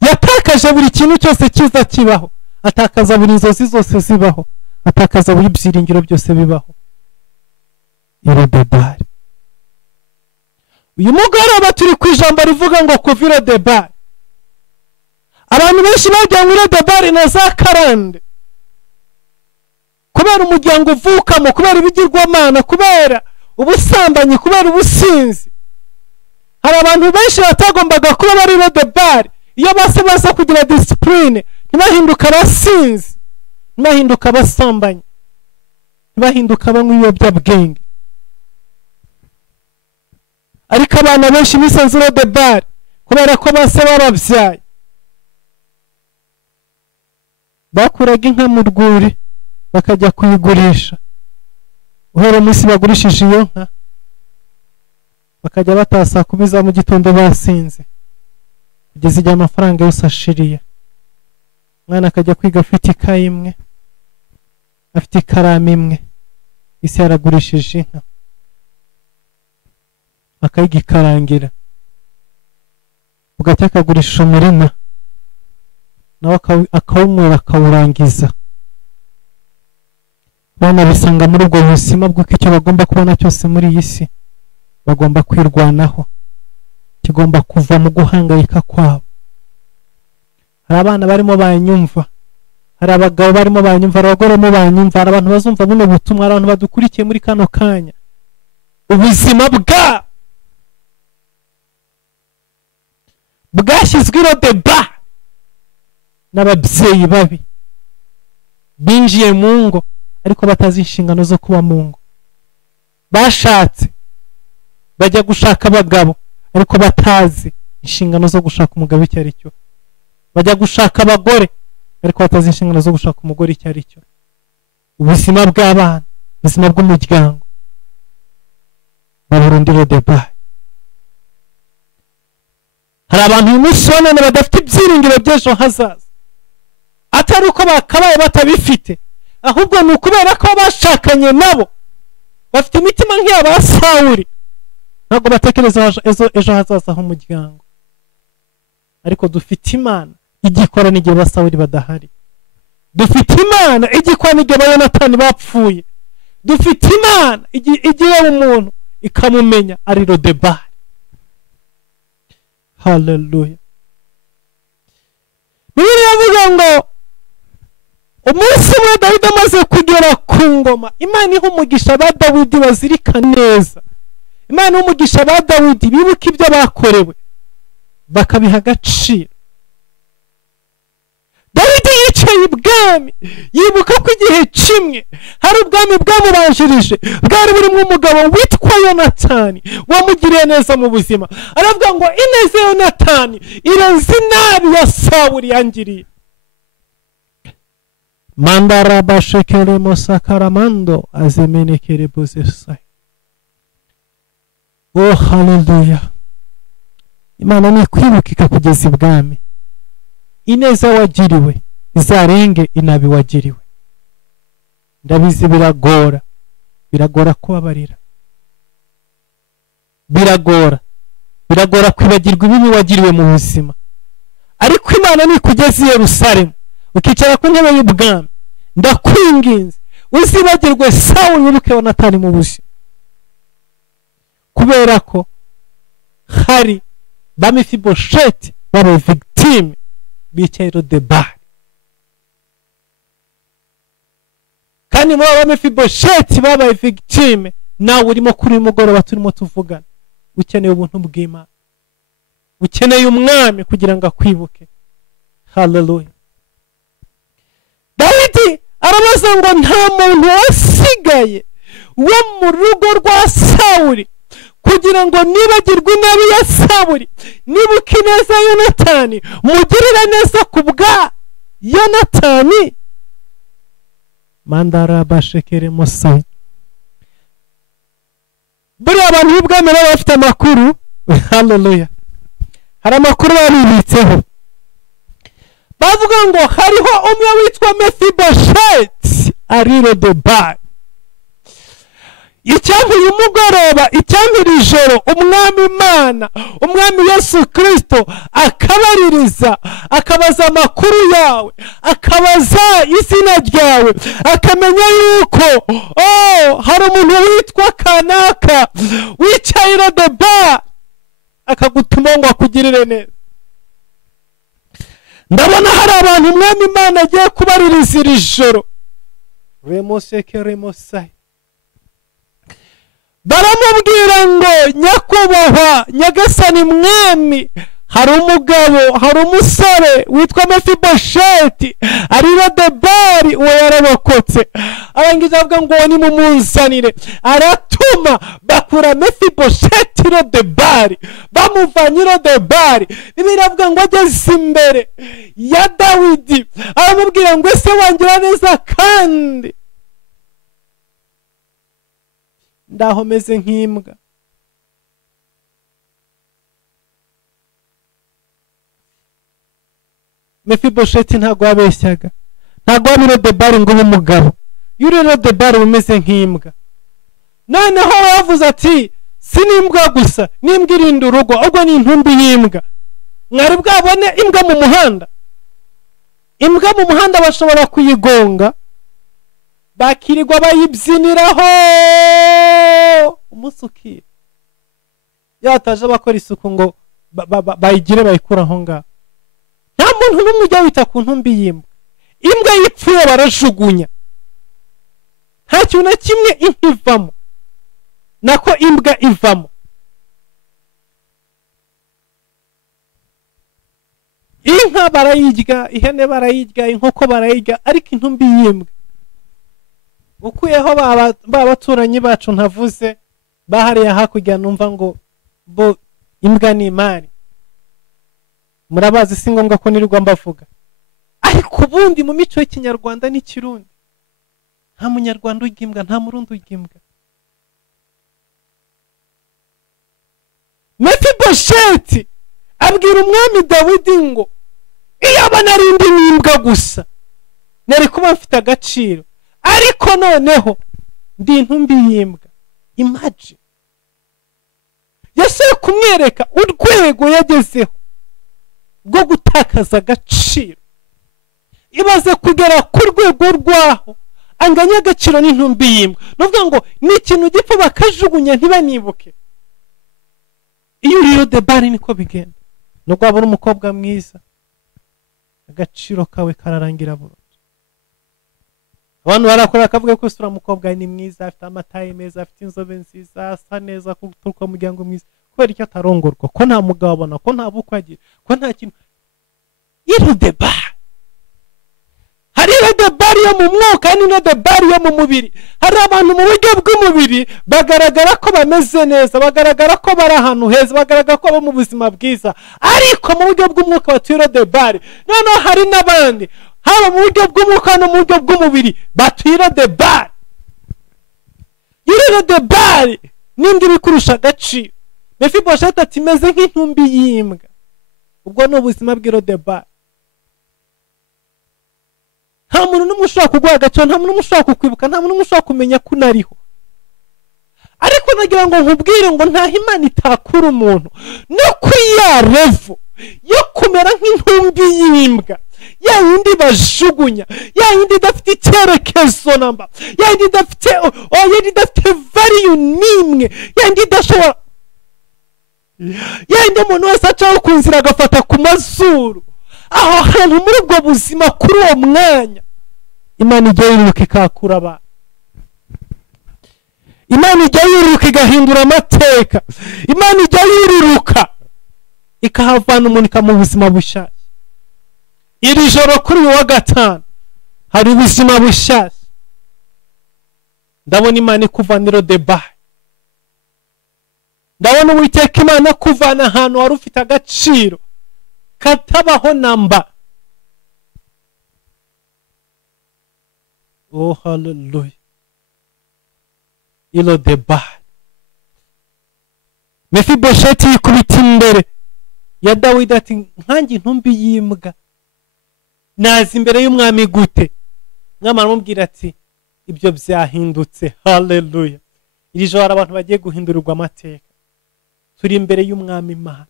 Yatakaje buri kintu cyose cyiza kibaho, atakaza buri inzozi zose zibaho, atakaza buri byiringiro byose bibaho. Irodebari. Uyu mugoroba turi ku ijambo rivuga ngo kuva Irodebari. Abantu benshi bajyanwe Irodebari na za karande, kubera umuryango uvukamo, kubera ibigirwamana, kubera ubusambanyi, kubera ubusinzi. Hari abantu benshi batagombaga kuba bari Irodebari. Iyo base baza kugira discipline, ntibahinduka abasinzi, ntibahinduka abasambanyi, ntibahinduka banywa ibiyobyabwenge. Ariko abana benshi bisanze Irodebari kubera ko base bababyaye. Bakuraga inka mu rwuri bakajya kuyigurisha. Uhera umunsi bagurishije iyo nka bakajya bataha saa 10 za mu gitondo basinze, kugeza igihe amafaranga yose ashiriye. Mwana akajya kwiga afite ikayi imwe, afite ikaramu imwe, isi yaragurishije inka, akayiga ikarangira. Bugacya akagurisha umurima, nawe akawumwera akawurangiza. Bana bisanga muri ubwo buzima bw'uko icyo bagomba kubona cyose muri iyi si bagomba kwirwanaho, kigomba kuva mu guhangayika kwabo. Hari abana barimo banyumva, hari abagabo barimo banyumva, hari abagore barimo banyumva, hari abantu bazumva buno butumwa, hari abantu badukurikiye muri kano kanya. Ubuzima bwashyizwe Irodebari n'ababyeyi babi binjiye mu ngo ariko batazi inshingano zo kuba mu ngo. Bashatse bajya gushaka abagabo ariko batazi inshingano zo gushaka umugabo icyo ari cyo. Bajya gushaka abagore ariko batazi inshingano zo gushaka umugore icyo ari cyo. Ubuzima bw'abana, ubuzima bw'umuryango baburundu Irodebari. Hari abantu uyu munsi none badafite ibyiringiro by'ejo hazaza, atari uko bakabaye batabifite, ahubwo ni ukubera ko bashakanye nabo bafite imitima nk'iy'aba Sawuli, ntabwo batekereza ejo hazaza h'umuryango. Ariko dufite Imana igikora n'igihe ba Sawuli badahari. Dufite Imana igikora n'igihe ba Yonatani bapfuye. Dufite Imana igihe umuntu ikamumenya ari Irodebari. Hallelujah. Bibiliya ivuga ngo umunsi umwe Dawidi amaze kugera ku ngoma, Imana iha umugisha ba Dawidi bazirika neza. Imana iha umugisha ba Dawidi bibuka ibyo bakorewe bakabiha agaciro. Dawidi yicaye ibwami yibuka ko igihe kimwe hari ubwami bwamubanjirije bwari burimo umugabo witwa Yonatani wamugiriye neza mu buzima. Aravuga ngo ineza Yonatani irenze inabi ya Sawuli yangiriye. Mandara bashekere mosakaramando azemenekere bozesai. Oh haleluya. Imana ni kwibuka ikakugeza ibwami. Ineza wagiriwe izarenge inabi wagiriwe. Ndabizi biragora kubabarira, biragora kwibagirwa ibibi wagiriwe mu buzima. Ariko Imana ni kugeza i Yerusalemu ukicara ku ntebe y'ubwami, ndakwinginze uzibagirwe Sawuli wibuke Yonatani mu buzima, kubera ko hari ba Mefibosheti baba victime bicaye Lodebari. Kandi mu ba Mefibosheti baba victime nawe urimo kuri mugoroba turimo tuvugana, ukeneye ubuntu bw'Imana, ukeneye umwami kugira ngo akwibuke. Haleluya. Dawidi arabaza ngo nta muntu wasigaye wo mu rugo rwa Sawuli kugira ngo nibagirwe inabi ya Sawuli, nibuke ineza ya Yonatani, mugirire neza ku bwa Yonatani. Mandara bashekere Musa. Buri abantu b'ubwami baba bafite amakuru. Haleluya. Hari amakuru babibitseho, bavuga ngo hariho umwe witwa Mefibosheti ari Lodebari. Icyampiye umugoroba, icyampiye ijoro, umwami Imana, umwami Yesu Kristo akabaririza, akabaza amakuru yawe, akabaza izina ryawe, akamenya yuko hari umuntu witwa kanaka wicaye Lodebari, akagutuma ngo akugirire neza. Ndabona hari abantu umwami Imana agiye kubaririza iri joro. Remosai baramubwira ngo nyakubahwa nyagasani mwami, hari umugabo, hari umusore witwa Mefibosheti ari Lodebari, uwo yarabakotse. Abangiza avuga ngo ni mumunzanire. Aratuma bakura Mefibosheti Lodebari, bamuvanye Lodebari. Bibiliya avuga ngo ageze imbere ya Dawidi aramubwira ngo ese wangira neza kandi ndaho meze nk'imbwa. Mefibosheti ntago abeshyaga, ntago ari Lodebari ngo umugabo. Yuri Lodebari umeze nk'imbwa. Noneho yavuze ati si n'imbwa gusa, n'imbwa irinda urugo, ahubwo ni intumbi y'imbwa. Mwari bwabone imbwa mu muhanda? Imbwa mu muhanda bashobora kuyigonga bakirirwa bayibyiniraho umunsi ukira, yataje bakora isuku ngo bayigire bayikura aho ngaho. Nta muntu n'umwe ujya wita ku ntumbi y'imbwa. Imbwa yipfuye barajugunya, nta kintu na kimwe ivamo, nako imbwa ivamo. Inka barayirya, ihene barayirya, inkoko barayirya, ariko intumbi y'imbwa ukuyeho baturanyi bacu ntavuze bahariye hakurya numva ngo bo imbwa ni imari. Murabazi si ngombwa ko nirirwa mbavuga, ariko ubundi mu mico y'Ikinyarwanda n'Ikirundi nta munyarwanda urya imbwa, nta murundi urya imbwa. Mefibosheti abwira umwami Dawidi ngo iyo abana ari indi n'imbwa gusa nari kuba mfite agaciro, ariko noneho ndi intumbi y'imbwa. Imagine yashoboye kumwereka urwego yagezeho rwo gutakaza agaciro. Ibaze kugera ku rwego rwaho anganya agaciro n'intumbi y'imbwa. Nuvuga ngo ni ikintu gipfa bakajugunya ntibanibuke. Iyo uri Lodebari niko bigenda. Nubwo waba uri umukobwa mwiza, agaciro kawe kararangira burundu. Abantu barakora akavuga ko sura mukobwa ni mwiza, afite amataye meza, afite inzobe nziza, asa neza, kuturuka mu muryango mwiza, kubera icyo atarongorwa, ko nta mugabo abona, ko nta bukwe agira, ko nta kintu. Lodebari hari Lodebari yo mu mwuka, ni Lodebari yo mu mubiri. Hari abantu mu buryo bw'umubiri bagaragara ko bameze neza, bagaragara ko bari ahantu heza, bagaragara ko bari mu buzima bwiza, ariko mu buryo bw'umwuka batuye Lodebari. Noneho hari n'abandi haba mu buryo bw'umwuka no mu buryo bw'umubiri batuye Lodebari. Lodebari n'indi bikurusha agaciro. Mefibosheti ati meze nk'intumbi y'imbwa. Ubwo ni ubuzima bw'Irodebari. Nta muntu n'umwe ushobora kuguha agaciro, nta muntu n'umwe ushobora kukwibuka, nta muntu n'umwe ushobora kumenya ko unariho. Ariko nagira ngo nkubwire ngo ntaho Imana itakura umuntu no kuyarevo yo kumera nk'intumbi y'imbwa, ya yindi bajugunya, ya yindi idafite icyerekezo namba, ya yindi idafite value n'imwe, ya yindi idashobora, ya yindi umuntu wese acaho ku nzira agafata ku mazuru. Aho hantu muri ubwo buzima kuri uwo mwanya Imana ijya yiruka ikakura abantu. Imana ijya yiruka igahindura amateka. Imana ijya yiruka ikahavana umuntu ikamuha ubuzima bushyashya. Iri joro kuri uyu wa gatanu hari ubuzima bushyashya. Ndabona Imana ikuvana Irodebari. Ndabona Uwiteka Imana kuvana ahantu wari ufite agaciro katabaho namba. Oh hallelujah. Irodebari. Mefibosheti yikubita imbere ya Dawidi ati nkanjye intumbi y'imbwa naza imbere y'umwami gute? Mwami aramubwira ati ibyo byahindutse. Hallelujah. Iri joro abantu bagiye guhindurirwa amateka. Turi imbere y'umwami Imana,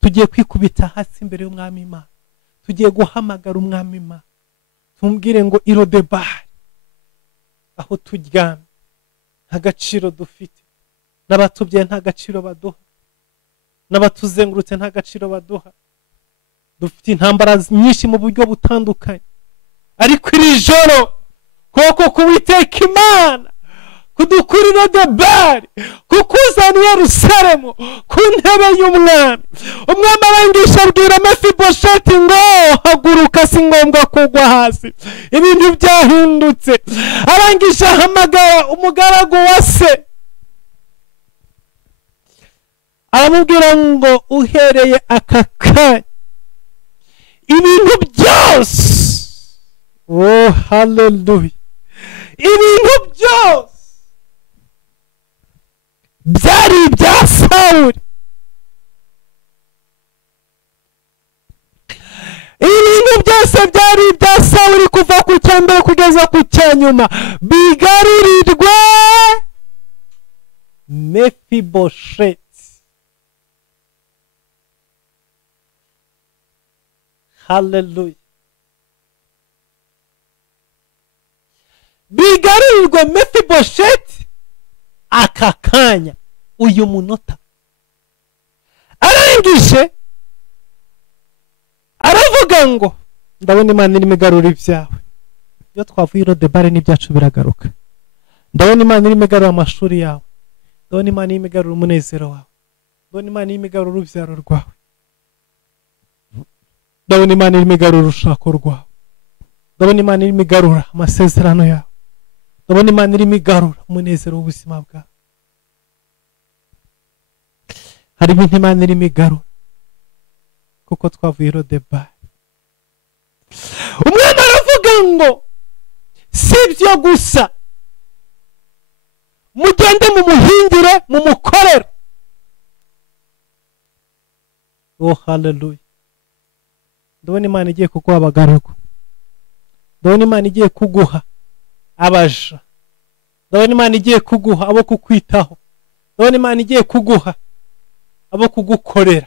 tugiye kwikubita hasi imbere y'umwami Imana, tugiye guhamagara umwami Imana, tumbwire ngo Irodebari, aho turyamye nta gaciro dufite, n'abatubyaye nta gaciro baduha, n'abatuzengurutse nta gaciro baduha, dufite intambara nyinshi mu buryo butandukanye. Ariko iri joro koko k'Uwiteka Imana kudukura Irodebari, kukuzana i Yerusalemu ku ntebe y'umwami. Umwami arangisha abwira Mefibosheti ngo haguruka, si ngombwa kugwa hasi, ibintu byahindutse. Arangisha ahamagara umugaragu wa se, aramubwira ngo uhereye aka kanya ibintu byose, oh hallelujah, ibintu byose byari ibya Sawuli, ibintu byose byari ibya Sawuli kuva ku cya mbere kugeza ku cya nyuma bigarurirwe Mefibosheti. Hallelujah. Bigarurirwe Mefibosheti aka kanya, uyu munota. Arangije aravuga ngo ndabona Imana irimo igarura ibyawe. Iyo twavuye Irodebari n'ibyacu biragaruka. Ndabona Imana irimo igarura amashuri yawe, ndabona Imana irimo igarura umunezero wawe, ndabona Imana irimo igarura urubyaro rwawe, ndabona Imana irimo igarura urushako rwawe, ndabona Imana irimo igarura amasezerano yawe, ndabona Imana irimo igarura umunezero w'ubuzima bwawe. Hari ibintu Imana irimo igarura kuko twavuye Irodebari. Umwami aravuga ngo si ibyo gusa, mugende mumuhingire, mumukorere. Oh hallelujah. Ndabona Imana igiye kuguha abagaragu, ndabona Imana igiye kuguha abaja, ndabona Imana igiye kuguha abo kukwitaho, ndabona Imana igiye kuguha abo kugukorera.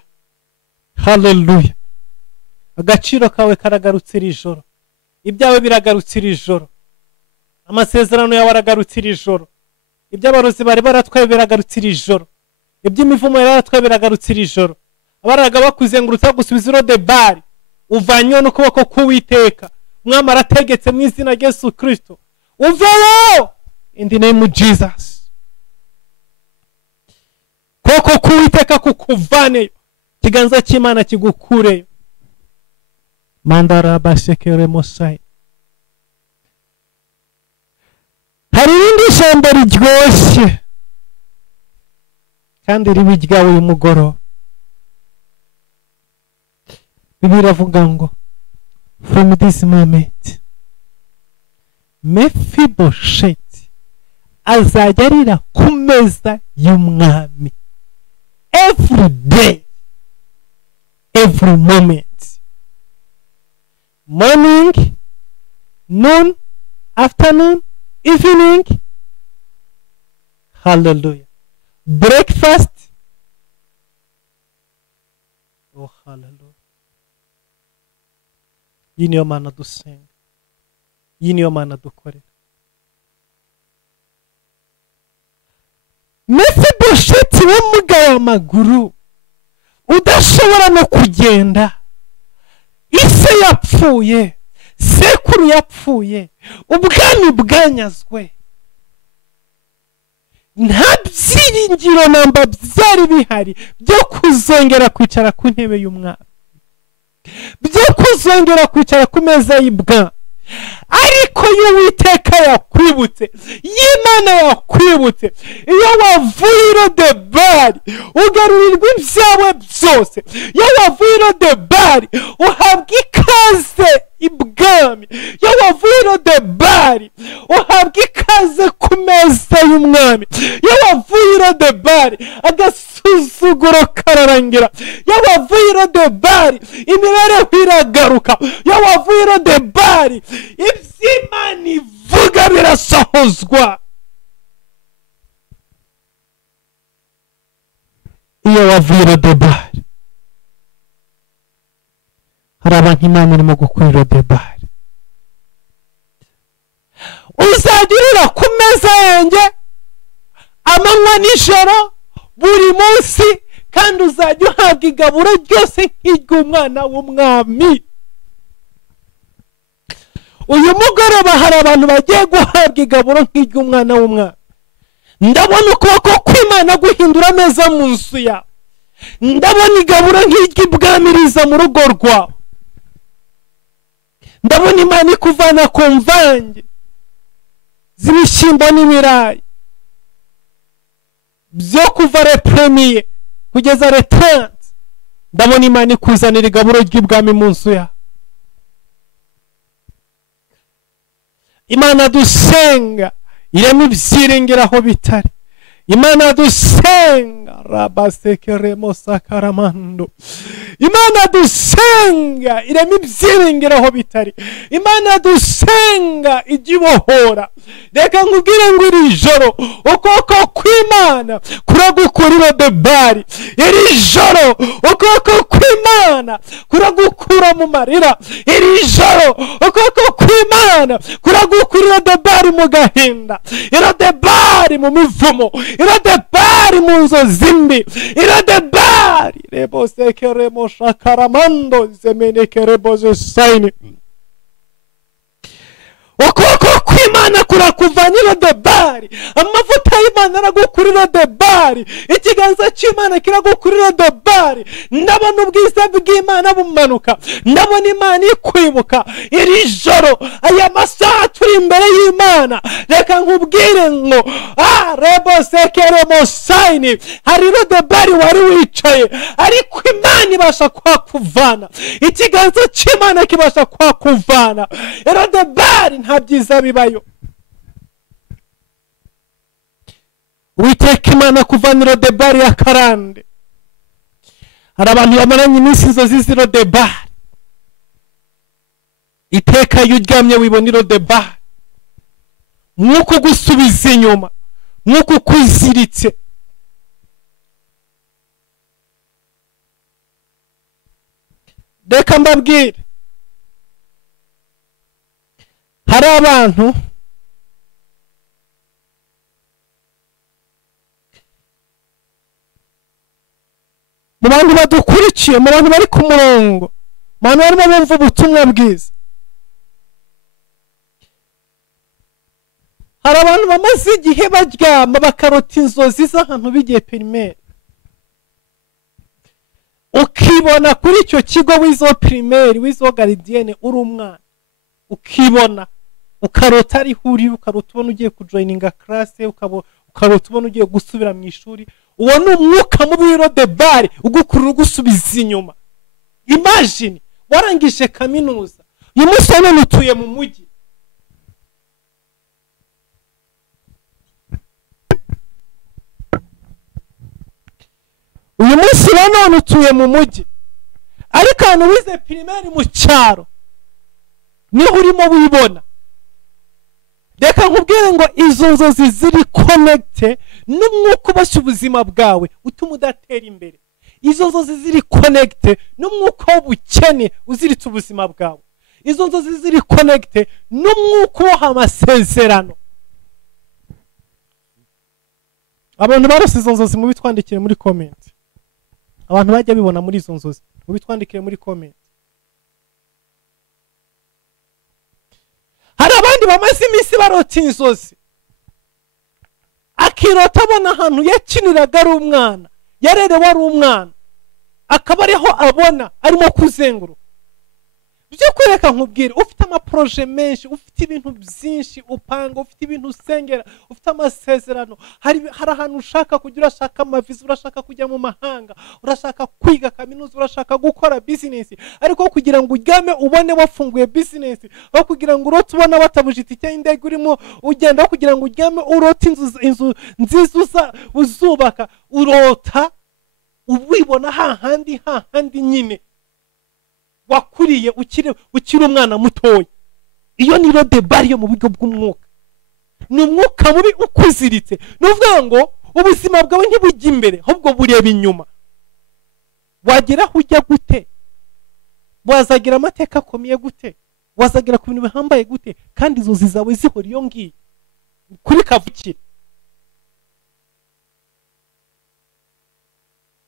Hallelujah. Agaciro kawe karagarutse iri joro, ibyawe biragarutse iri joro, amasezerano yawe aragarutse iri joro, iby'abarozi bari baratwaye biragarutse iri joro, iby'imivumo yari yaratwaye biragarutse iri joro. Abaraga bakuzengurutsa gusubiza Irodebari uvanywe n'ukuboko k'Uwiteka. Umwami arategetse mu izina rya Yesu Kristo, uveyo in the name of Jesus. Koko k'Uwiteka kukuvaneyo, kiganza cy'Imana kigukureyo. Mandara basekere Mosai. Hari irindi jambo riryoshye kandi ribi ryawe uyu mugoroba. Bibiliya iravuga ngo from this moment Mefibosheti azajya arira ku meza y'umwami. every day, every moment. Morning, noon, afternoon, evening. Hallelujah. Breakfast. Oh, hallelujah. Iyi niyo mana dusenga. Iyi niyo mana dukorera. Mefibosheti w'umugaye amaguru udashobora no kugenda, ise yapfuye, sekuru yapfuye, ubwami bwanyazwe, nta byiringiro namba byari bihari byo kuzongera kwicara ku ntebe y'umwami, byo kuzongera kwicara ku meza y'ibwami. Ariko iyo Uwiteka yakwibutse, y'Imana yakwibutse, iyo wavuye i Lodebari ugarurirwa ibyawe byose, iyo wavuye i Lodebari uhabwa ikaze ibwami, iyo wavuye i Lodebari uhabwa ikaze ku meza y'umwami, iyo wavuye i Lodebari agasuzuguro kararangira, iyo wavuye i Lodebari imibereho iragaruka, iyo wavuye i Lodebari iby'Imana ivuga birasohozwa. Iyo wavuye i Lodebari, hari abantu Imana irimo gukura i Lodebari. Uzajya urira ku meza yanjye amanywa n'ijoro buri munsi, kandi uzajya uhabwa igaburo ryose nk'iry'umwana w'umwami. Uyu mugoroba hari abantu bagiye guhabwa igaburo nk'iry'umwana w'umwami. Ndabona ukuboko kw'Imana guhindura ameza mu nzu yawe. Ndabona igaburo nk'iry'ibwami riza mu rugo rwawe. Ndabona Imana ikuvana ku mvange z'ibishyimbo n'ibirayi byo kuva repremiye kugeza retanse. Ndabona Imana ikuzanira igaburo ry'ibwami mu nzu yawe. Imana dusenga irema ibyiringiro aho bitari. Imana dusenga rabasekeremo sakaramando. Imana dusenga irema ibyiringiro aho bitari. Imana dusenga igibohora. Reka nkubwire ngo iri joro ukuboko kw'Imana kuragukura i Lodebari. Iri joro ukuboko kw'Imana kuragukura mu marira. Iri joro ukuboko kw'Imana kuragukura i Lodebari mu gahinda, i Lodebari mu mivumo, i Lodebari mu nzozi mbi, i Lodebari rebosekeremo shakaramando zemenekerebo zesaini. Ukuboko kw'Imana kurakuvana i Lodebari. Amavuta y'Imana aragukura i Lodebari. Ikiganza cy'Imana kiragukura i Lodebari. Ndabona ubwiza bw'Imana bumanuka. Ndabona Imana ikwibuka. Iri joro aya masaha turi imbere y'Imana, reka nkubwire ngo rebosekeremo sayini, hari i Lodebari wari wicaye, ariko Imana ibasha kwakuvana. Ikiganza cy'Imana kibasha kwakuvana. I Lodebari nta byiza bibayo. Uwiteka Imana kuvana i Lodebari ya karande. Hari abantu bamaranye iminsi inzozi z'i Lodebari. Iteka iyo uryamye wibona i Lodebari, nk'uko gusubiza inyuma, nk'uko kwiziritse. Reka mbabwire, hari abantu mu bantu badukurikiye, mu bantu bari ku murongo, mu bantu barimo bumva ubutumwa bwiza, hari abantu bamaze igihe baryama bakarota inzozi z'ahantu bigiye primaire. Ukibona kuri icyo kigo wizo primaire, wizo gardienne uri umwana, ukibona ukarota ari huri, ukarota ubona ugiye kujoininga class, ukarota ubona ugiye gusubira mu ishuri. Uwo ni umwuka mubi w'i Lodebari ugukurura ugusubiza inyuma. Imagine warangije kaminuza, uyu munsi none utuye mu mujyi. uyu munsi nanone utuye mu mujyi ariko ahantu wize primaire mu cyaro niho urimo wibona. Reka nkubwire ngo izo nzozi ziri connecte n'umwuka ubashye ubuzima bwawe utuma udatera imbere. Izo nzozi ziri connecte n'umwuka w'ubukene uziritse ubuzima bwawe. Izo nzozi ziri connecte n'umwuka wo amasezerano. Abantu barose izo nzozi mu bitwandikire muri comment. Abantu bajya bibona muri izo nzozi mu bitwandikire muri comment. Hari abandi bamaze iminsi barota inzozi, akirota abona ahantu yakiniraga ari umwana, yarerewe ari umwana, akaba ariho abona arimo kuzenguruka. Byo kwereka nkubwire, ufite amaproje menshi, ufite ibintu byinshi upanga, ufite ibintu usengera, ufite amasezerano, hari ahantu ushaka kujya, urashaka amaviza, urashaka kujya mu mahanga, urashaka kwiga kaminuza, urashaka gukora business, ariko kugira ngo uryame ubone wafunguye business, aho kugira ngo urote ubona batabuje itike y'indege urimo ugenda, kugira ngo uryame urote inzu nziza uzubaka, urota ubibona hahandi nyine wakuriye ukiri umwana mutoya. Iyo ni rodebari yo mu buryo bw'umwuka, ni umwuka mubi ukuziritse. Nuvuga ngo ubuzima bwawe ntibujya imbere, ahubwo bureba inyuma. Wagera aho ujya gute? Wazagira amateka akomeye gute? Wazagira ku bintu bihambaye gute? Kandi izo zizawe zihora iyo ngiye kuri kavukire.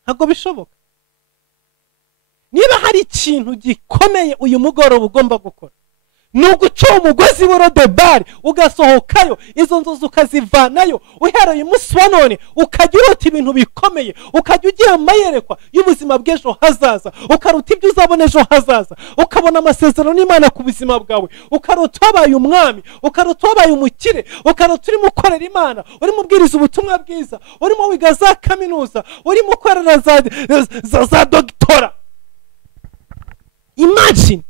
Ntabwo bishoboka. Niba hari ikintu gikomeye uyu mugoroba ugomba gukora, ni uguca umugozi wa rodebari ugasohokayo, izo nzozi ukazivanayo, uhereye umunsi wa none ukajya urota ibintu bikomeye, ukajya ugira amayerekwa y'ubuzima bw'ejo hazaza, ukarota ibyo uzabona ejo hazaza, ukabona amasezerano n'Imana ku buzima bwawe, ukarota wabaye umwami, ukarota wabaye umukire, ukarota urimo ukorera Imana, urimo ubwiriza ubutumwa bwiza, urimo wiga za kaminuza, urimo ukorera za doctora. Imagine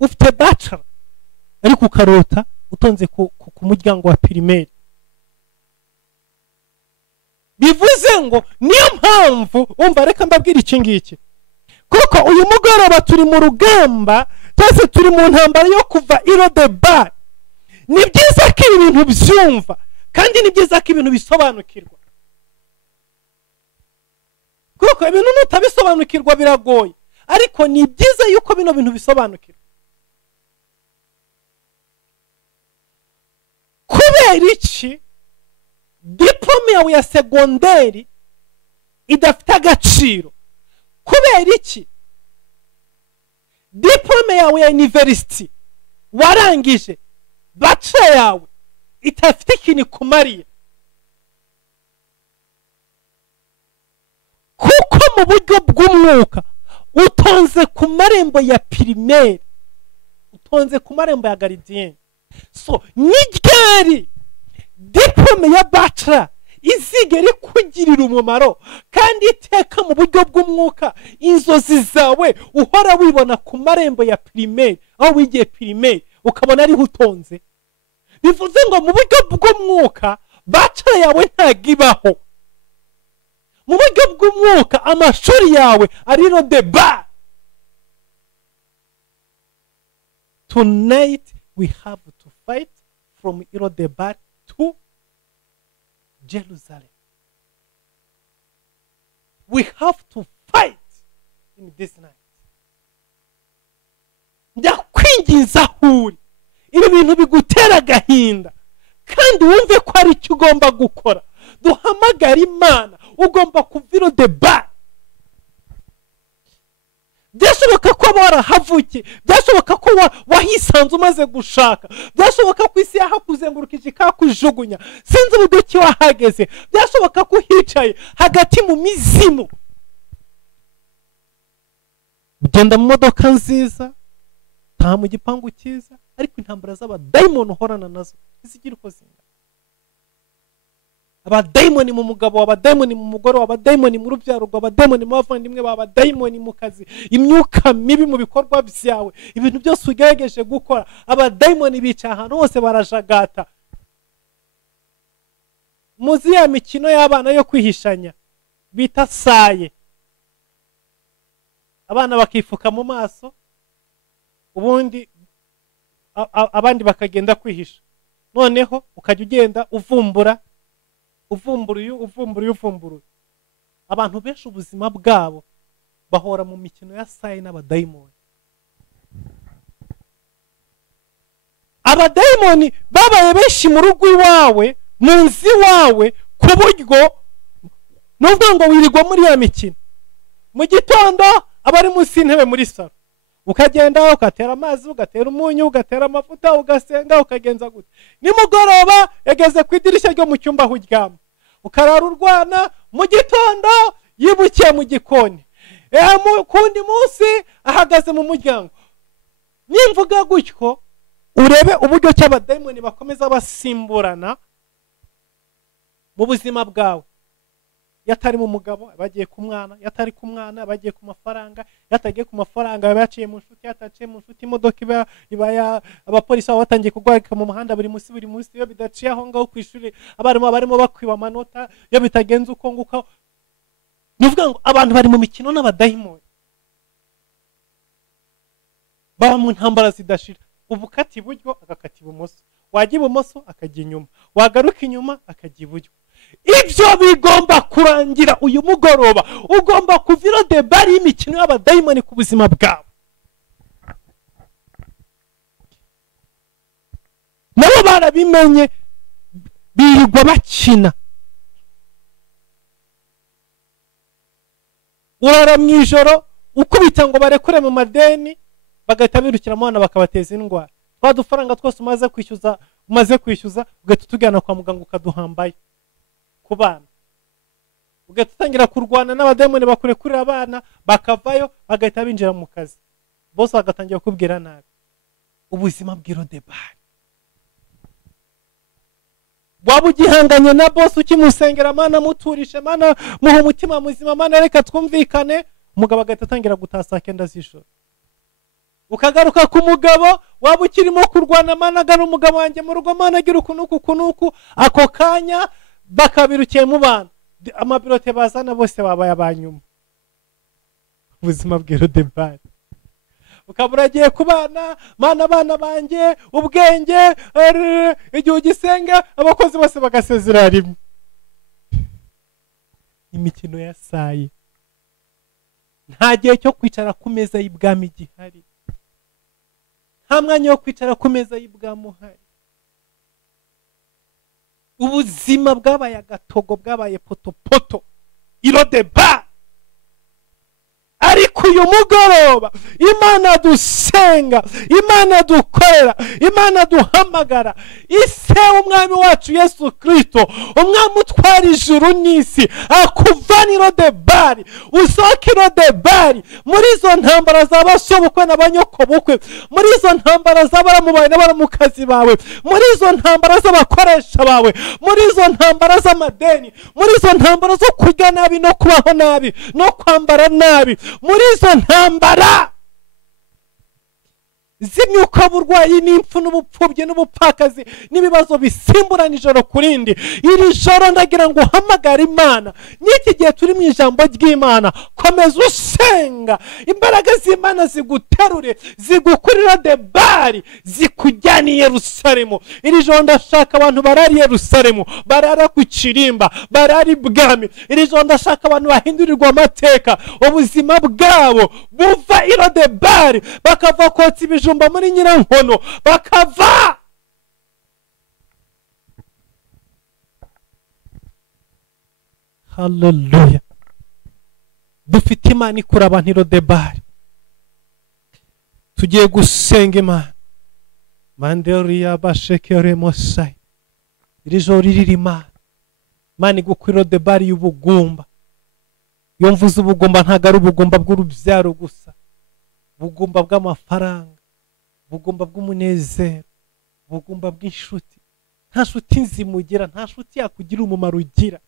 ufite bachelor ariko ukarota utonze ku muryango wa primaire. Bivuze ngo niyo mpamvu umva, reka mbabwira iki ngiki, kuko uyu mugoroba turi mu rugamba, twese turi mu ntambara yo kuva irodebari. Ni byiza ko ibintu byumva, kandi ni byiza ko ibintu bisobanukirwa, kuko ibintu nutabisobanukirwa biragoye, ariko ni byiza yuko bino bintu bisobanukirwa. Kubera iki diplome yawe ya segonderi idafite agaciro? Kubera iki diplome yawe ya university warangije bachelor yawe itafite ikintu kumariye? Kuko mu buryo bw'umwuka utonze ku marembo ya primaire, utonze ku marembo ya gardien. So n'iryari diplome ya bachelor izigera ikugirira umumaro, kandi iteka mu buryo bw'umwuka inzozi zawe uhora wibona ku marembo ya primaire, aho wigiye primaire ukabona ariho utonze. Bivuze ngo mu buryo bw'umwuka bachelor yawe ntagibaho. Mu buryo bw'umwuka amashuri yawe ari rodebari. Tonight we have to fight from Irodebar to Jerusalem. We have to fight in this night. Ndakwinginza huri ibi bintu bigutera agahinda, kandi wumve ko ari icyo ugomba gukora. Duhamagara Imana, ugomba kuva Irodebar. Byashoboka ko warahavukiye, byashoboka ko wahisanze umaze gushaka, byashoboka ko isi yahakuzengurukije ikakujugunya, sinzi ubuduki wahageze, byashoboka ko uhicaye hagati mu mizimu, ugenda mu modoka nziza, nta mu gipangu cyiza, ariko intambara z'abadayimoni uhorana nazo zigira uko zingana. Abadayimoni mu mugabo, abadayimoni mu mugore, abadayimoni mu rubyaro, abadayimoni mu bavandimwe, abadayimoni mu kazi, imyuka mibi mu bikorwa byawe, ibintu byose ugerageje gukora, abadayimoni bica ahantu hose barajagata. Muzi ya mikino y'abana yo kwihishanya bita saye, abana bakifuka mu maso, ubundi abandi bakagenda kwihisha. Noneho ukajya ugenda uvumbura abantu benshi ubuzima bwabo bahora mu mikino ya sayi n'abadayimoni. Abadayimoni babaye benshi mu rugo iwawe, mu nzu iwawe, ku buryo nubwo ngo wirirwa muri ya mikino. Mu gitondo abari munsi y'intebe muri salo, ukagenda ugatera amazi, ugatera umunyu, ugatera amavuta, ugasenga, ukagenza gute. Nimugoroba yageze ku idirishya ryo mu cyumba aho uryama, ukarara urwana. Mu gitondo yibukiye mu gikoni, kundi munsi ahagaze mu muryango. Nimvuga gutyo urebe uburyo cy'abadayimoni bakomeza basimburana mu buzima bwawe. Yatari mu mugabo bagiye ku mwana, yatari ku mwana bagiye ku mafaranga, yatagiye ku mafaranga baciye mu nshuti, yataciye mu nshuti imodoka iba abapolisi batangiye kugwarika mu muhanda buri munsi. Iyo bidaciye aho ngaho ku ishuri barimo bakwiba amanota, iyo bitagenze uko nguko. Nuvuga ngo abantu bari mu mikino n'abadayimoni, baba mu ntambara zidashira. Ubukati iburyo agakata ibumoso, wajya ibumoso akajya inyuma, wagaruka inyuma akajya iburyo. Ibyo bigomba kurangira uyu mugoroba. Ugomba kuvira debari y'imikino y'abadayimoni ku buzima bwawe. Nabo barabimenye, birirwa bakina. Urara mu ijoro ukubita ngo barekure mu madeni, bagahita birukira mu bana bakabateza indwara. Twa dufaranga twose umaze kwishyuza ugahita utujyana kwa muganga ukaduhambaye ku bana. Ugahita utangira kurwana n'abadayimoni bakurekurira abana, bakavayo bagahita binjira mu kazi, bose bagatangira kubwira nabi. Ubuzima bw'irodebari. Waba ugihanganye na boss ukimusengera, mana muturishe, mana muhe umutima muzima, mana reka twumvikane, umugabo agahita atangira gutaha saa 9 z'ijoro. Ukagaruka ku mugabo, waba ukirimo kurwana, mana agana umugabo wanjye mu rugo, mana agira ukunuku, ako kanya bakabirukiye mu bana. Amabirote bazana bose babaye abanyuma. Ubuzima bw'irodebari. Ukabura agiye ku bana, mana abana banjye, ubwenge, igihe ugisenga abakozi bose bagasezera rimwe. Imikino ya sayi. Nta gihe cyo kwicara ku meza y'ibwami gihari, nta mwanya wo kwicara ku meza y'ibwami uhari. Ubuzima bwabaye agatogo, bwabaye potopoto, irodebari. Ariko uyu mugoroba Imana dusenga, Imana dukorera, Imana duhamagara, ise umwami wacu Yesu Kristo, umwami utwara ijuru n'isi, akuvana irodebari, usohoka irodebari muri izo ntambara z'abashobokwe n'abanyokobukwe, muri izo ntambara z'abaramubaye n'abaramukazi bawe, muri izo ntambara z'abakoresha bawe, muri izo ntambara z'amadeni, muri izo ntambara zo kurya nabi no kubaho nabi no kwambara nabi, muri izo ntambara z'imyuka burwayi n'impfu n'ubupfubyi n'ubupfakazi n'ibibazo bisimburana ijoro kurindi. Iri joro ndagira ngo uhamagare Imana. N'iki gihe turi mu ijambo ry'Imana, komeza usenga, imbaraga z'Imana ziguterure, zigukurira debari, zikujyana i Yerusalemu. Iri joro ndashaka abantu barari Yerusalemu, barara ku kirimba, barari ibwami. Iri joro ndashaka abantu bahindurirwa amateka, ubuzima bwabo buva irodebari, bakava kotsa ibijumba muri Nyirankono, bakava haleluya. Dufite Imana ikura abantu irodebari. Tugiye gusenga Imana. Manderia bashekere mosai. Iri joro riri Imana. Imana igukura irodebari y'ubugumba. Iyo mvuze ubugumba ntago ari ubugumba bw'urubyaro gusa, ubugumba bw'amafaranga, ubugumba bw'umunezero, ubugumba bw'inshuti. Nta nshuti nzima ugira, nta nshuti yakugira umumaro ugira.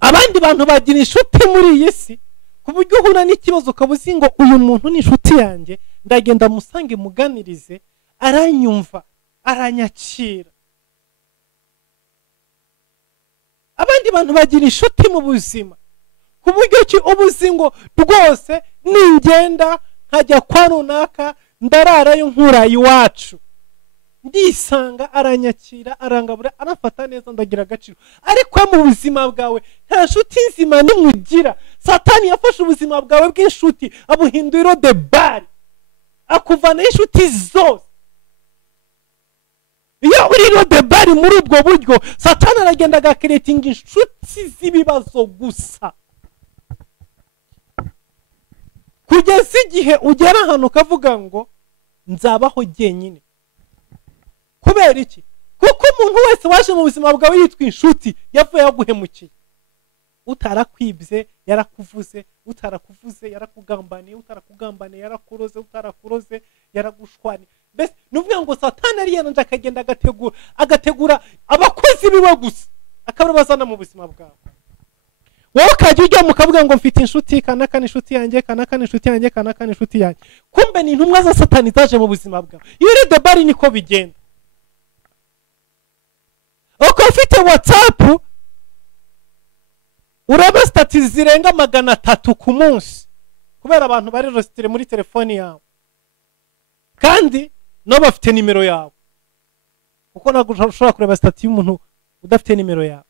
Abandi bantu bagira inshuti muri iyi si, ku buryo uhura n'ikibazo ukaba uzi ngo uyu muntu ni inshuti yanjye, ndagenda musange muganirize, aranyumva, aranyakira. Abandi bantu bagira inshuti mu buzima, ku buryo ki ubuzingo rwose ningenda nkajya kwa runaka ndararayo nkura iwacu ndisanga aranyakira arangabura arafata neza ndagira agaciro. ariko mu buzima bwawe nta nshuti nzima nimugira. Satani yafashe ubuzima bwawe bw'inshuti abuhindura de bari akuvana inshuti zose. iyo uri de bari muri ubwo buryo Satani aragenda agakiretinga inshuti z'ibibazo gusa kugeza igihe ugera ahantu ukavuga ngo nzabaho jyenyine. kubera iki? kuko umuntu wese waje mu buzima bwawe yitwa inshuti yavuye yaguhemukiye. utarakwibye yarakuvuze, utarakuvuze yarakugambaniye, utarakugambaniye yarakuroze, utarakuroze yaragushwani. mbese nuvuga ngo Satani ari yananje akagenda agategura abakozi biwe gusa akabazana mu buzima bwawe. wowe ukajya ujya mukavuga ngo mfite inshuti kanaka inshuti yanjye, kanaka inshuti yanjye, kanaka inshuti yanjye. kumbe ni intumwa za Satani zaje mu buzima bwawe. iyo uri de bari niko bigenda. uko ufite WhatsApp uraba stati zirenga 300 ku munsi kubera abantu bari registre muri telefoni yawe, kandi no bafite nimero yawe. kuko ntabwo ushobora kureba stati y'umuntu udafite nimero yawe.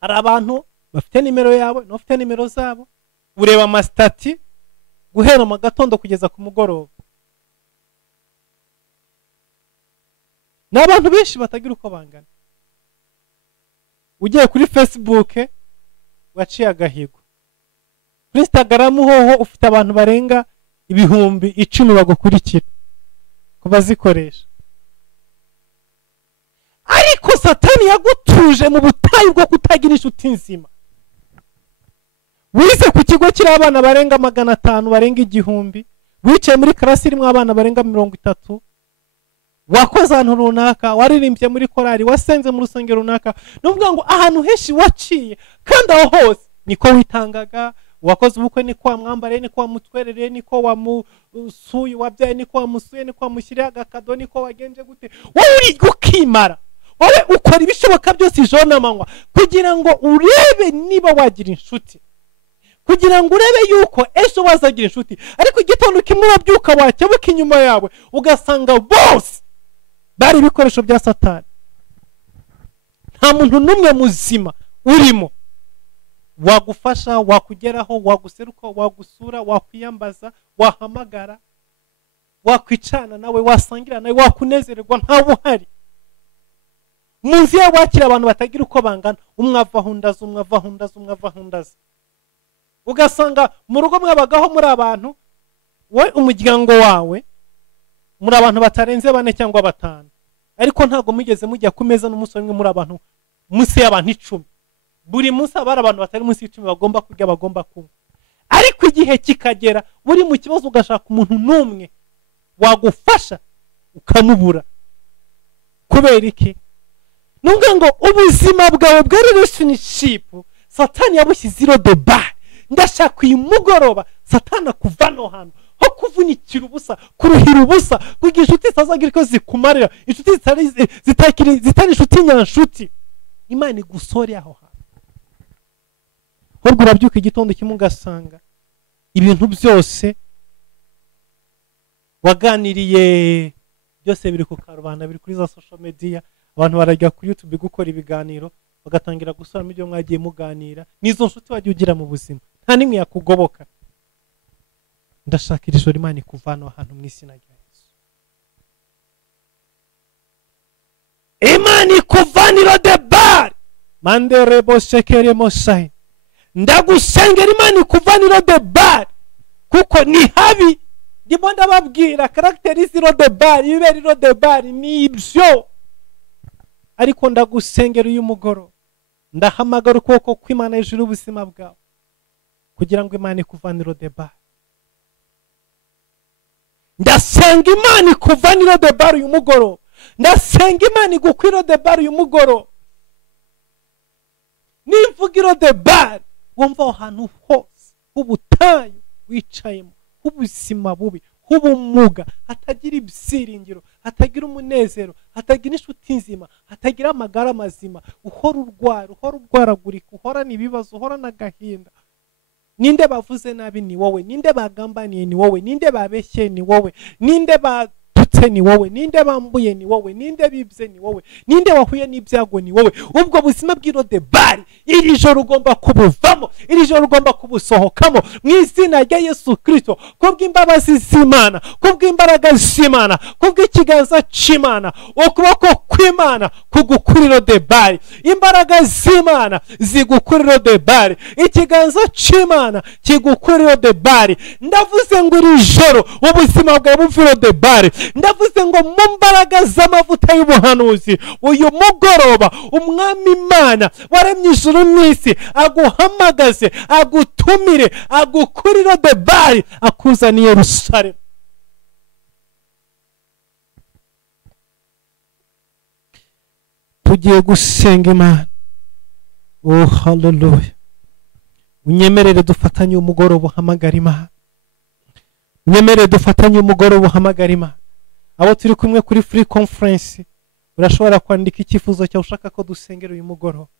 hari abantu bafite nimero yawe no bafite nimero zabo, ureba ama stati guhera mu gatondo kugeza ku mugoroba. n'abantu benshi batagira uko bangana. ugiye kuri Facebook waciye agahigo, kuri Instagram hoho ufite abantu barenga 10,000 bagukurikira kubazikoresha. ariko Satani yagutuje mu butayu bwo kutagira inshuti nzima. wize ku kigo kiri abana barenga 500 barenga 1,000, wicaye muri class irimo abana barenga 30, wakoze ahantu runaka, waririmbye muri korali, wasenze mu rusengero runaka. nuvuga ngo ahantu henshi waciye, kandi aho hose niko witangaga. wakoze ubukwe niko wamwambare, niko wamutwerere, niko wamusuye, wabyaye niko wamusuye, niko wamushyiriye agakado, niko wagenje gute. wowe uri gukimara, wowe ukora ibishoboka byose ijoro n'amanywa kugira ngo urebe niba wagira inshuti, kugira ngo urebe yuko ejo wazagira inshuti. ariko igitondo kimwe wabyuka wakebuka inyuma yawe ugasanga bose bari ibikoresho bya Satani. nta muntu n'umwe muzima urimo wagufasha, wakugeraho, waguseruka, wagusura, wakwiyambaza, wahamagara, wakwicana nawe, wasangira nawe, wakunezererwa. nta buhari. munsi yawe wakira abantu batagira uko bangana, umwe avahundaza, umwe avahundaza, umwe avahundaza. ugasanga mu rugo mwabagaho muri abantu, we umuryango wawe muri abantu batarenze 4 cyangwa 5, ariko ntago mugeze mujya ku meza n'umunsi umwe muri abantu munsi y'abantu 10. buri munsi abari abantu batari munsi y'10 bagomba kurya, bagomba kunywa. ariko igihe kikagera buri mu kibazo ugashaka umuntu n'umwe wagufasha ukamubura. kubera iki? nubwo ngo ubuzima bwawe bwa relationship Satani yabushyize de bari. ndashaka uyu mugoroba Satani akuvana hano ho kuvunikira ubusa, kuruhira ubusa, kugira inshuti zazagira ko zikumarira, inshuti zitari inshuti nyanshuti. Imana igusore aho hantu. ahubwo urabyuka igitondo kimwe ugasanga ibintu byose waganiriye byose biri ku karubanda, biri kuri za social media. abantu barajya kuri YouTube gukora ibiganiro bagatangira gusubiramo ibyo mwagiye muganira. nizo nshuti wagiye ugira mu buzima, nta nimwe yakugoboka. ndashaka iri joro Imana ikuvana ahantu mu izina rya Yesu. Imana ikuvanira de bari manderebo shekere mosai. ndagusengera Imana ikuvanira de bari, kuko ni habi. ndimo ndababwira karakteri zero de bari, ibero de bari ni ibyo. ariko ndagusengera uyu mugoro, ndahamagara ukuboko kw'Imana hejuru y'ubuzima bwawe kugira ngo Imana ikuvanire de bari. ndasenga Imana ikuvanire de bari uyu mugoro, ndasenga Imana igukwire de bari uyu mugoro. nimvugiro de bari wumva ahantu hose h'ubutayu wicayemo, h'ubuzima bubi, h'ubumuga, hatagira ibyiringiro, hatagira umunezero, hatagira inshuti nzima, hatagira amagara mazima, uhora urwaragurika, uhorana ibibazo, uhorana agahinda. Ninde bavuze nabi? Ni wowe. Ninde bagambaniye? Ni wowe. Ninde babeshye? Ni wowe. Ninde batutse? Ni wowe. Ninde bambuye? Ni wowe. Ninde bibye? Ni wowe. Ninde wahuye n'ibyago? Ni wowe. Ubwo buzima bw'Irodebari iri joro ugomba kubuvamo, iri joro ugomba kubusohokamo mu izina rya Yesu Kristo, kubw'imbabazi z'Imana, kubw'imbaraga z'Imana, kubw'ikiganza cy'Imana, ukuboko kw'Imana kugukura Irodebari, imbaraga z'Imana zigukura Irodebari, ikiganza cy'Imana kigukura Irodebari. Ndavuze ngo iri joro ubuzima bwawe buve Irodebari. Ndavuze ngo mu mbaraga z'amavuta y'ubuhanuzi uyu mugoroba umwami Imana waremye ijuru n'isi aguhamagaze, agutumire, agukura Irodebari, akuzaniye Yerusalemu. Tugiye gusenga Imana. Oh hallelujah. Unyemerere dufatanye umugoroba uhamagara Imana. Unyemerere dufatanye umugoroba uhamagara Imana. Abo turi kumwe kuri free conference urashobora kwandika icyifuzo cyawe ushaka ko dusengera uyu mugoroba.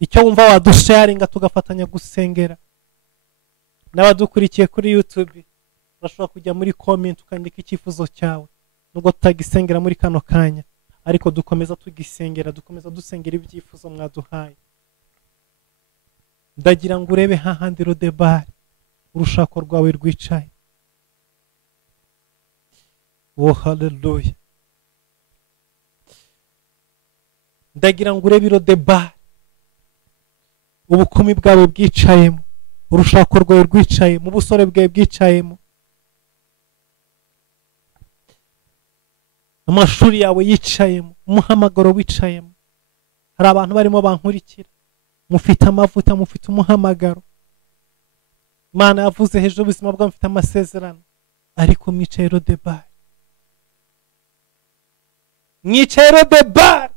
Icyo wumva wadusharinga tugafatanya gusengera. N'abadukurikiye kuri YouTube urashobora kujya muri comment ukandika icyifuzo cyawe. Nubwo tutagisengera muri kano kanya, ariko dukomeza tugisengera, dukomeza dusengera ibyifuzo mwaduhaye. Ndagira ngo urebe hahandi Irodebari urushako rwawe rwicaye. Oh hallelujah. Ndagira ngo urebe Irodebari ubukumi bwawe bwicayemo, urushako rwawe rwicaye, mu busore bwawe bwicayemo, amashuri yawe yicayemo, umuhamagaro wicayemo. Hari abantu barimo bankurikira, mufite amavuta, mufite umuhamagaro. Imana yavuze hejuru ubuzima bwawe mufite amasezerano, ariko mwicaye Irodebari. Mwicaye Irodebari.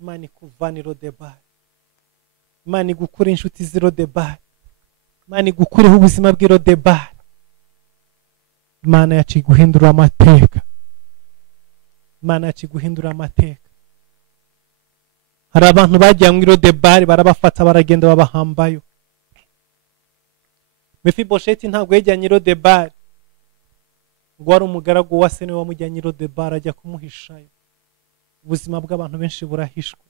Imana ikuvana Irodebari. Imana igukure inshuti z'Irodebari. Imana igukureho ubuzima bw'Irodebari. Imana yacu iguhindura amateka. Imana yacu iguhindura amateka. Hari abantu bagiye mu Irodebari barabafata baragenda babahambayo. Mefibosheti ntabwo yajyanye Irodebari ngo wari umugaragu wa se niwe wamujyanye Irodebari ajya kumuhishayo. Ubuzima bw'abantu benshi burahishwe.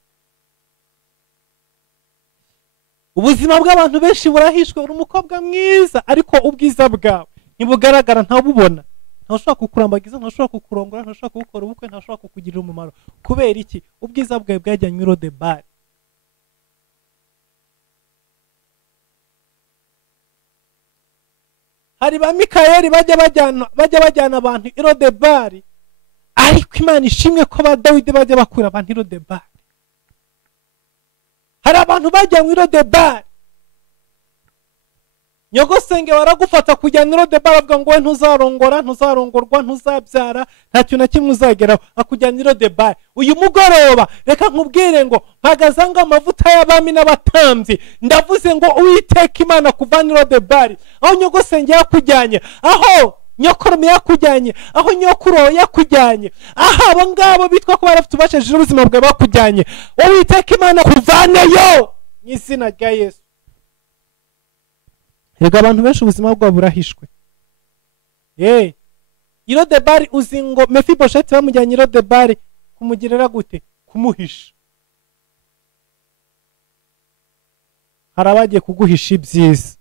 Ubuzima bw'abantu benshi burahishwe. Uri umukobwa mwiza ariko ubwiza bwawe ntibugaragara, ntabubona. Ntashobora kukurambagiza, ntashobora kukurongora, ntashobora kugukora ubukwe, ntashobora kukugirira umumaro. Kubera iki? Ubwiza bwawe bwajyanye Irodebari. Hari ba Mikayeli bajya bajyana abantu Irodebari, ariko Imana ishimwe ko ba Dawidi bajya bakura abantu Irodebari. Hari abantu bajya mu Irodebari, nyogosenge baragufata kujyana Irodebari avuga ngo we ntuzarongora, ntuzarongorwa, ntuzabyara, nta kintu na kimwe uzageraho, akujyana Irodebari. Uyu mugoroba reka nkubwire ngo mpagaze ngo amavuta y'abami n'abatambyi, ndavuze ngo Uwiteka Imana kuvana Irodebari. Aho nyogosenge yakujyanye, aho nyokorome yakujyanye, aho nyokuro yakujyanye, aho abo ngabo bitwa ko barafite ubashije ubuzima bwawe bakujyanye, Uwiteka Imana kuvaneyo mu izina rya Yesu. Yego abantu benshi ubuzima bwabo burahishwe. Irodebari uzi ngo Mefibosheti bamujyanye Irodebari kumugirira gute? Kumuhisha. Hari abagiye kuguhisha ibyiza,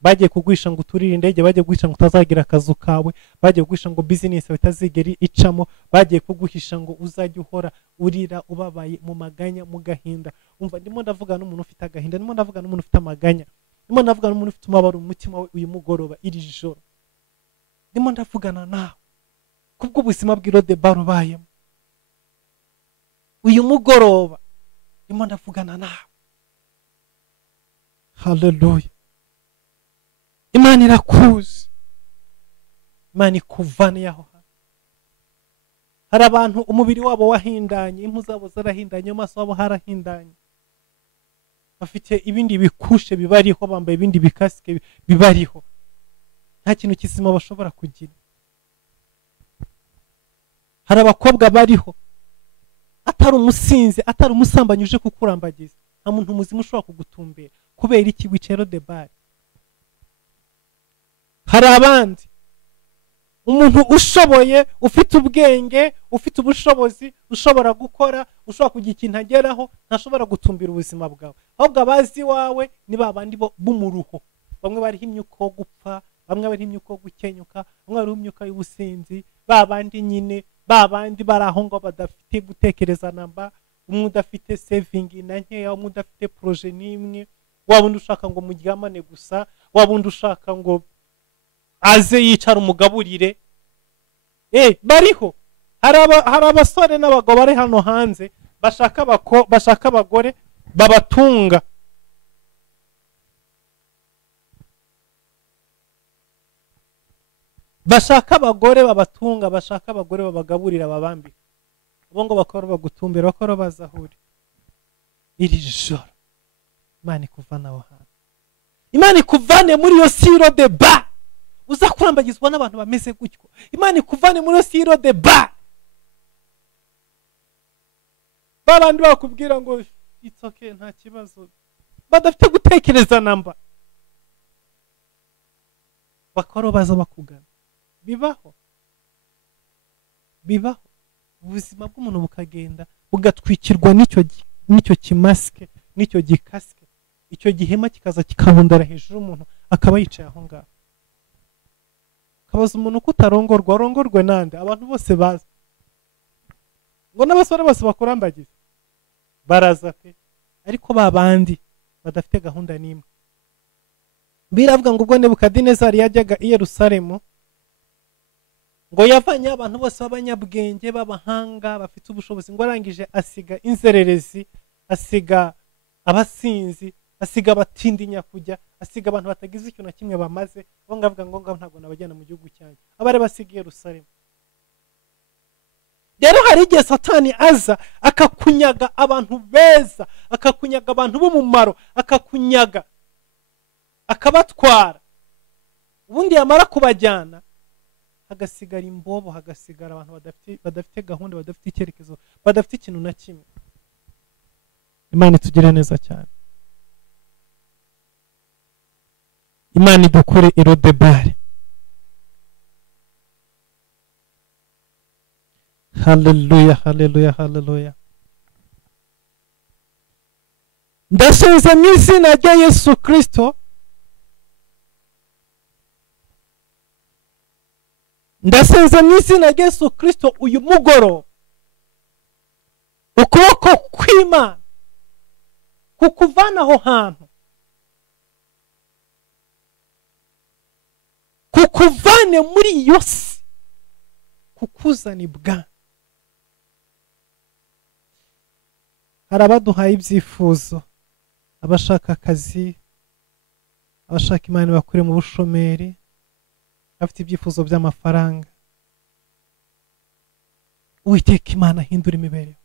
bagiye kuguhisha ngo uturire indege, bagiye kuguhisha ngo utazagira akazu kawe, bagiye kuguhisha ngo business yawe itazigera icamo, bagiye kuguhisha ngo uzajye uhora urira ubabaye mu maganya mu gahinda. Umva ndimo ndavuga n'umuntu ufite agahinda, ndimo ndavuga n'umuntu ufite amaganya, ndimo ndavuga n'umuntu ufite umubabaro mu mutima we uyu mugoroba iri joro. Ndimo ndavugana nawe kubwo ubuzima bw'Irodebari ubayemo uyu mugoroba, ndimo ndavugana nawe. Hallelujah. Imana irakuzi, Imana ikuvane aho. Hari abantu umubiri wabo wahindanye, impu zabo zarahindanye, amaso wabo harahindanye. bafite ibindi bikushe bibariho, bambaye ibindi bikasike bibariho, nta kintu kizima bashobora kugira. Hari abakobwa bariho atari umusinzi, atari umusambanyi uje kukurambagiza, nta muntu muzima ushobora kugutumbera kubera iki? Wicero de bar. Hari abandi umuntu ushoboye, ufite ubwenge, ufite ubushobozi, ushobora gukora, ushobora kugira ikintu ageraho, ntashobora gutumbira ubuzima bwawe, ahubwo abazi wawe ni babandi b'umuruho. Bamwe bariho imyuka yo gupfa, bamwe bariho imyuka yo gukenyuka, bamwe bariho imyuka y'ubusinzi, babandi nyine, babandi bari aho ngo badafite gutekereza namba, umwe udafite saving na nkeya, umwe udafite projet n'imwe, wabundi ushaka ngo muryamane gusa, wabundi ushaka ngo aze yicara umugaburire. Bariho. Hari abasore n'abagabo bari hano hanze bashaka abagore babatunga. Bashaka abagore babatunga, bashaka abagore babagaburira, babambika. Abo ngo bakora bagutumbira, bakora bazahuri. Iri joro Imana ikuvana aho hantu. Imana ikuvane muri yo siro de ba. Uza kurambagizwa n'abantu bameze gutyo. Imana ikuvane muri yo siro de ba. Babandi bakubwira ngo it's okay, nta kibazo, badafite gutekereza namba, bakora baza bakugana. Bibaho. Ubuzima bw'umuntu bukagenda bugatwikirwa n'icyo kimaske, n'icyo gikaske, icyo gihema kikaza kikabundara hejuru umuntu akaba yicaye aho ngaho. Kabaza umuntu kutarongorwa, arongorwe nande? Abantu bose baza ngo n'abasore bose bakurambagiza, baraza pe, ariko babandi badafite gahunda n'imwe. Biravuga ngo ubwo Nebukadinezari yajyaga i Yerusalemu, ngo yavanye abantu bose b'abanyabwenge, b'abahanga, bafite ubushobozi, ngo arangije asiga inzererezi, asiga abasinzi, asiga abatindinya kujya, asiga abantu batagize ikintu na kimwe bamaze. Bo ngavuga ngo ntabwo nabajyana mu gihugu cyanjye, abari basiga Yerusalemu. Rero hari igihe Satani aza akakunyaga abantu beza, akakunyaga abantu b'umumaro, akakunyaga, akabatwara. Ubundi yamara kubajyana hagasigara imbobo, hagasigara abantu badafite gahunda, badafite icyerekezo, badafite ikintu na kimwe. Imana itugire neza cyane. Imana idukure irodebare. Haleluya, haleluya, haleluya. Ndasenze mu izina rya Yesu Kristo, ndasenze mu izina rya Yesu Kristo, uyu mugoroba ukuboko kw'Imana kukuvana aho hantu, kukuvane muri iyo si, kukuzana ibwami. Hari abaduhaye ibyifuzo, abashaka akazi, abashaka Imana bakure mu bushomeri, afite ibyifuzo by'amafaranga. Uwiteka Imana ahindura imibereho,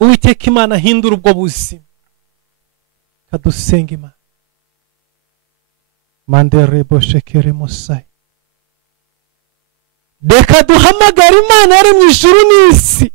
Uwiteka Imana ahindura ubwo buzima. Kadusenga Imana. Mandere boshekere musai. Reka duhamagara Imana yari mu ijuru n'isi.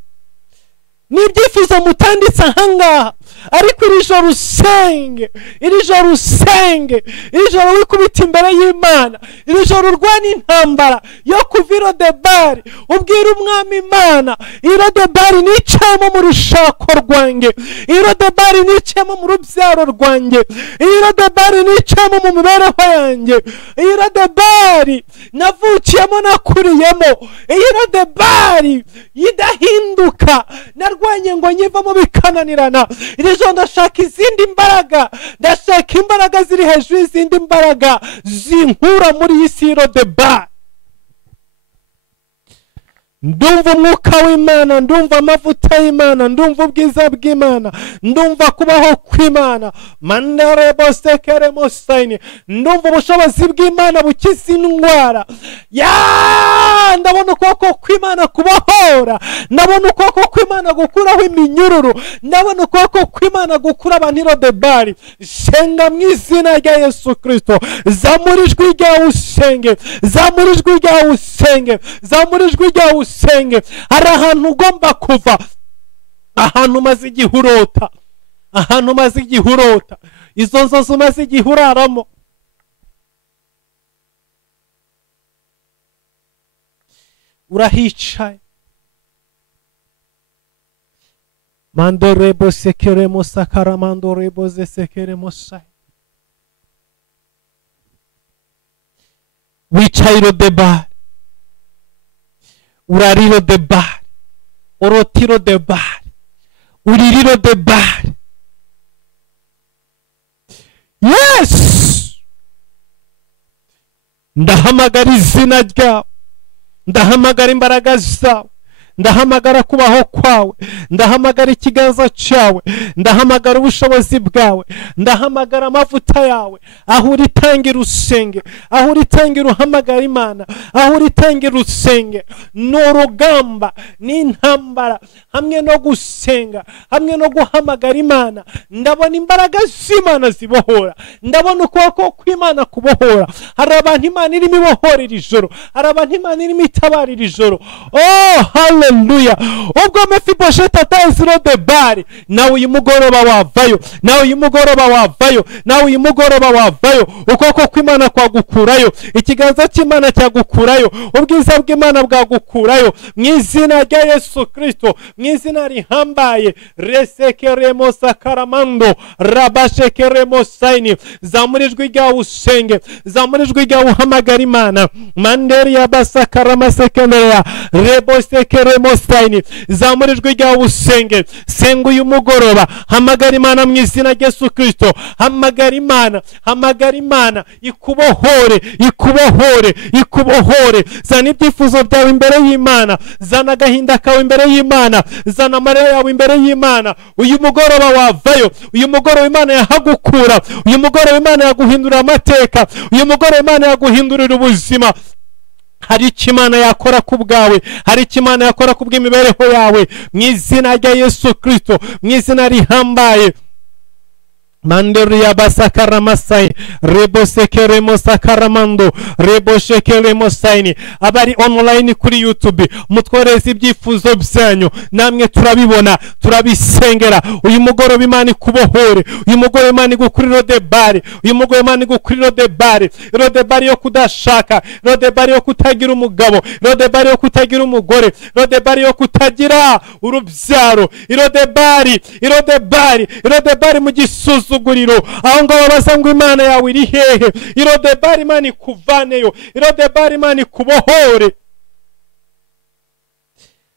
N'ibyifuzo mutanditse ahangaha, ariko iri joro usenge, iri joro usenge, iri joro wikubita imbere y'Imana, iri joro urwana intambara yo kuva irodebari, ubwira umwami Imana, irodebari nicamo mu rushako rwanjye, irodebari nicamo mu rubyaro rwanjye, irodebari nicamo mu mibereho yanjye, irodebari navukiyemo nakuriyemo, irodebari yidahinduka, narwanye ngo nyivamo bikananirana. Iri joro ndashaka izindi mbaraga, ndashaka imbaraga ziri hejuru y'izindi mbaraga zinkura muri iyi si irodebari. ndumva umwuka w'Imana, ndumva amavuta y'Imana, ndumva ubwiza bw'Imana, ndumva kubaho kw'Imana. Mandarebo sekere mosaini, ndumva ubushobozi bw'Imana bukiza indwara. Ndabona ukuboko kw'Imana kubohora, ndabona ukuboko kw'Imana gukuraho iminyururu, ndabona ukuboko kw'Imana gukura abantu Lodebari. Senga mu izina rya Yesu Kristo, zamura ijwi ryawe usenge, zamura ijwi ryawe usenge, zamura ijwi ryawe usenge. Hari ahantu ugomba kuva, ahantu umaze igihe urota, ahantu umaze igihe urota, izo nzozi umaze igihe uraramo. Urahicaye. Mandorebo sekere mosakara, mandorebo ze sekere mosai. Wicaye Lodebari, urari Lodebari, uroti Lodebari, uriri Lodebari. Yes! Ndahamagara izina ryawe, ndahamagara imbaraga zawe, ndahamagara kubaho kwawe, ndahamagara ikiganza cyawe, ndahamagara ubushobozi bwawe, ndahamagara amavuta yawe. Aho uritangira usenge, aho uritangira uhamagara Imana, aho uritangira usenge. Ni urugamba, ni intambara, hamwe no gusenga, hamwe no guhamagara Imana. Ndabona imbaraga z'Imana zibohora, ndabona ukuboko kw'Imana kubohora. Hari abantu Imana irimo ibohora iri joro, hari abantu Imana irimo itabara iri joro. Oh haleluya! Ubwo Mefibosheti atazi Lodebari, nawe uyu mugoroba wavayo, nawe uyu mugoroba wavayo, nawe uyu mugoroba wavayo. Ukuboko kw'Imana kwagukurayo, ikiganza cy'Imana cyagukurayo, ubwiza bw'Imana bwagukurayo, mu izina rya Yesu Kristo, mu izina rihambaye. Resekeremo sakaramando, rabashekeremo saini. Zamura ijwi ryawe usenge, zamura ijwi ryawe uhamagara Imana. Manderi ya basakarama sekeneya, rebo sekeremo saini. Zamura ijwi ryawe usenge, senga uyu mugoroba, hamagara Imana mu izina rya Yesu Kristo. Hamagara Imana, hamagara Imana ikubohore, ikubohore, ikubohore. Zana ibyifuzo byawe imbere y'Imana, zana agahinda kawe imbere y'Imana, zana amarira yawe imbere y'Imana. Uyu mugoroba wavayo, uyu mugoroba Imana yahagukura, uyu mugoroba Imana yaguhindurira amateka, uyu mugoroba Imana yaguhindurira ubuzima. Hari icyo Imana yakora ku bwawe, hari icyo Imana yakora ku bw'imibereho yawe, mu izina rya Yesu Kristo, mu izina rihambaye. Manderi ya basakaramasai, rebo sekeremo sakaramando, rebo shekeremo saini. Abari online kuri YouTube, mutworeze ibyifuzo byanyu, namwe turabibona, turabisengera. Uyu mugoroba Imana ikubohore, uyu mugoroba Imana igukuri Lodebari, uyu mugoroba Imana igukuri Lodebari. Lodebari yo kudashaka, Lodebari yo kutagira umugabo, Lodebari yo kutagira umugore, Lodebari yo kutagira urubyaro, Lodebari, Lodebari, Lodebari mu gisuzuguriro. Aho ngaho baza ngo Imana yawe iri hehe? Lodebari Imana ikuvaneyo, Lodebari Imana ikubohore.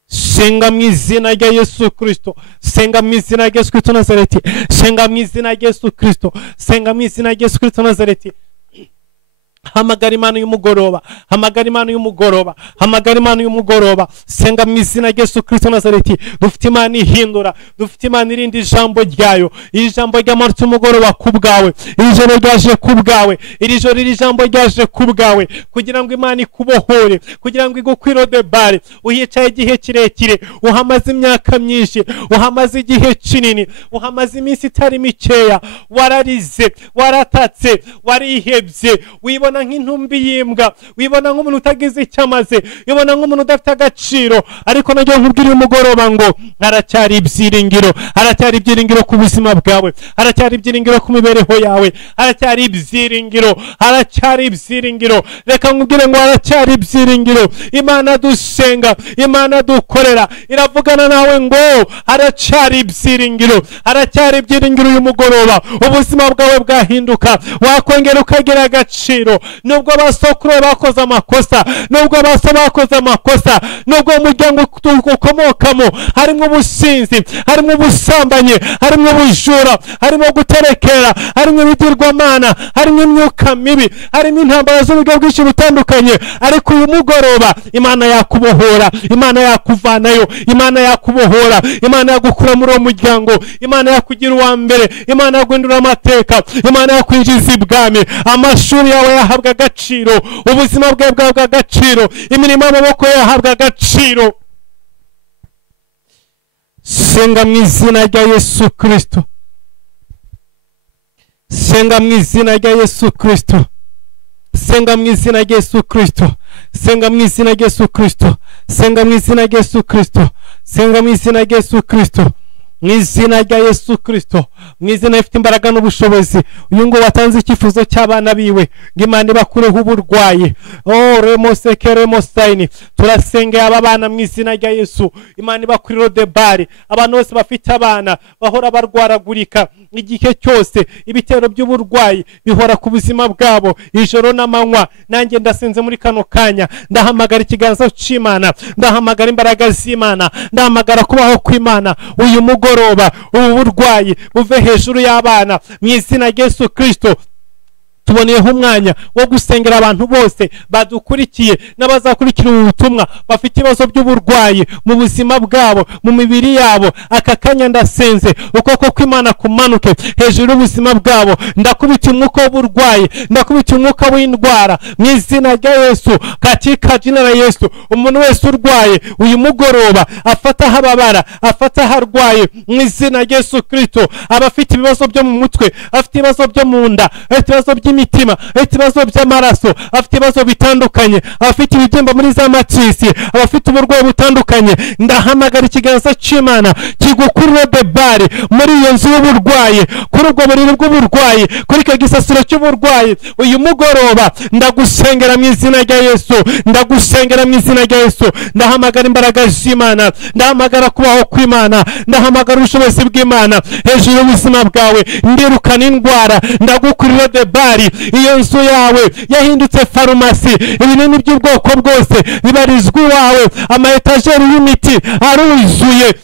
Senga mu izina rya Yesu Kristo, senga mu izina rya Yesu Kristo Nazareti, senga mu izina rya Yesu Kristo, senga mu izina rya Yesu Kristo Nazareti. Hamagara Imana y'umugoroba, hamagara Imana y'umugoroba, hamagara Imana y'umugoroba. Senga mu izina rya Yesu Kristo Nazareti. Dufite Imana ihindura, dufite Imana irindi ijambo ryayo, iri jambo ry'amarutse umugoroba ku bwawe, iri joro ryaje ku bwawe, iri joro iri jambo ryaje ku bwawe, kugira ngo Imana ikubohore, kugira ngo igukure Lodebari. Uhicaye igihe kirekire, uhamaze imyaka myinshi, uhamaze igihe kinini, uhamaze iminsi itari mikeya, wararize, waratatse, warihebye, wibona nk'intumbi y'imbwa, wibona nk'umuntu utagize icyo amaze, wibona nk'umuntu udafite agaciro. Ariko najya nkubwira uyu mugoroba ngo haracyari ibyiringiro, haracyari ibyiringiro ku buzima bwawe, haracyari ibyiringiro ku mibereho yawe, haracyari ibyiringiro, haracyari ibyiringiro. Reka nkubwire ngo haracyari ibyiringiro. Imana dusenga, Imana dukorera, iravugana nawe ngo haracyari ibyiringiro, haracyari ibyiringiro. Uyu mugoroba ubuzima bwawe bwahinduka, wakongera ukagira agaciro, nubwo abasokuru bakoze amakosa, nubwo abaso bakoze amakosa, nubwo umuryango ukomokamo harimo ubusinzi, harimo ubusambanyi, harimo ubujura, harimo guterekera, harimo ibigirwamana, harimo imyuka mibi, harimo intambara z'uburyo bwinshi butandukanye, ariko uyu mugoroba Imana yakubohora, Imana yakuvanayo, Imana yakubohora, Imana yagukura muri uwo muryango, Imana yakugira uwa mbere, Imana yaguhindura amateka, Imana yakwinjiza ibwami, amashuri yawe yahabwa agaciro, ubuzima bwawe bwahabwa agaciro, imirimo y'amaboko yahabwa agaciro. Senga mu izina rya Yesu Kristo, senga mu izina rya Yesu Kristo, senga mu izina rya Yesu Kristo, senga mu izina rya Yesu Kristo, senga mu izina rya Yesu Kristo, senga mu izina rya Yesu Kristo, mu izina rya Yesu Kristo, mu izina rifite imbaraga n'ubushobozi. Uyu ngo watanze icyifuzo cy'abana biwe ngo Imana ibakureho uburwayi. Remosayini, turasengera aba bana mu izina rya Yesu, Imana ibakuriro debari. Abantu bose bafite abana bahora barwaragurika igihe cyose, ibitero by'uburwayi bihora ku buzima bwabo ijoro n'amanywa. Nanjye ndasenze muri kano kanya, ndahamagara ikiganza cy'Imana, ndahamagara imbaraga z'Imana, ndahamagara kubaho kw'Imana. Uyu mugoroba ubu burwayi buve hejuru y'abana mu izina rya Yesu Kristo. Tuboneyeho umwanya wo gusengera abantu bose badukurikiye n'abazakurikira ubutumwa bafite ibibazo by'uburwayi mu buzima bwabo, mu mibiri yabo. Aka kanya ndasenze ukuboko kw'Imana kumanuke hejuru y'ubuzima bwabo. Ndakubita umwuka w'uburwayi, ndakubita umwuka w'indwara mu izina rya Yesu, katika jina la Yesu. Umuntu wese urwaye uyu mugoroba afata hababara, afata harwaye mu izina rya Yesu Kristo. Abafite ibibazo byo mu mutwe, afite ibibazo byo mu nda, afite ibibazo by'imitima, afite ibibazo by'amaraso, afite ibibazo bitandukanye, abafite ibibyimba muri za matrisi, abafite uburwayi butandukanye, ndahamagara ikiganza cy'Imana kigukurira debari muri iyo nzu y'uburwayi, kuri ubwo buriri bw'uburwayi, kuri icyo gisasiro cy'uburwayi. Uyu mugoroba ndagusengera mu izina rya Yesu, ndagusengera mu izina rya Yesu. Ndahamagara imbaraga z'Imana, ndahamagara kubaho kw'Imana, ndahamagara ubushobozi bw'Imana hejuru y'ubuzima bwawe. Ndirukana indwara, ndagukurira debari. Iyo nzu yawe yahindutse farumasi, ibinini by'ubwoko bwose bibarizwa iwawe, ama etajeri y'imiti aruzuye.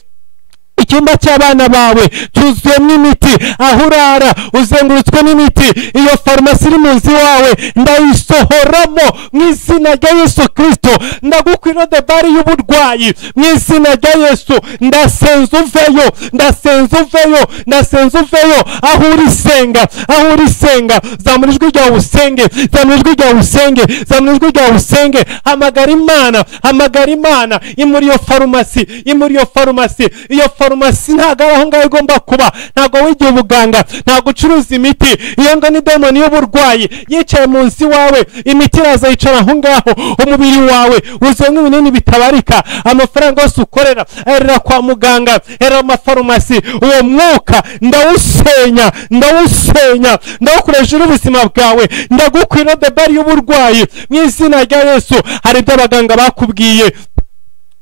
Icyumba cy'abana bawe cyuzuyemo imiti, aho urara uzengurutswe n'imiti. Iyo farumasi iri mu nzu iwawe ndayisohoramo mu izina rya Yesu Kristo. Ndagukwira debari y'uburwayi mu izina rya Yesu. Ndasenze uveyo, ndasenze uveyo, ndasenze uveyo. Aho uri senga, aho uri senga, zamura ijwi ryawe usenge, zamura ijwi ryawe usenge, zamura ijwi ryawe usenge. Hamagara Imana, hamagara Imana imuri iyo farumasi, imuri iyo farumasi. Iyo farumasi ntabwo ari aho ngaho igomba kuba, ntabwo wigiye ubuganga, ntabwo ucuruza imiti. Iyo ngo ni demoni y'uburwayi yicaye munsi wawe, imiti iraza yicara aho ngaho. Umubiri wawe wuzuye ibinini bitabarika, amafaranga yose ukorera erera kwa muganga, erera amafarumasi. Uwo mwuka ndawusenya, ndawusenya, ndawukoresha ubuzima bwawe. Ndagukwira debari y'uburwayi mu izina rya Yesu. Hari ibyo abaganga bakubwiye,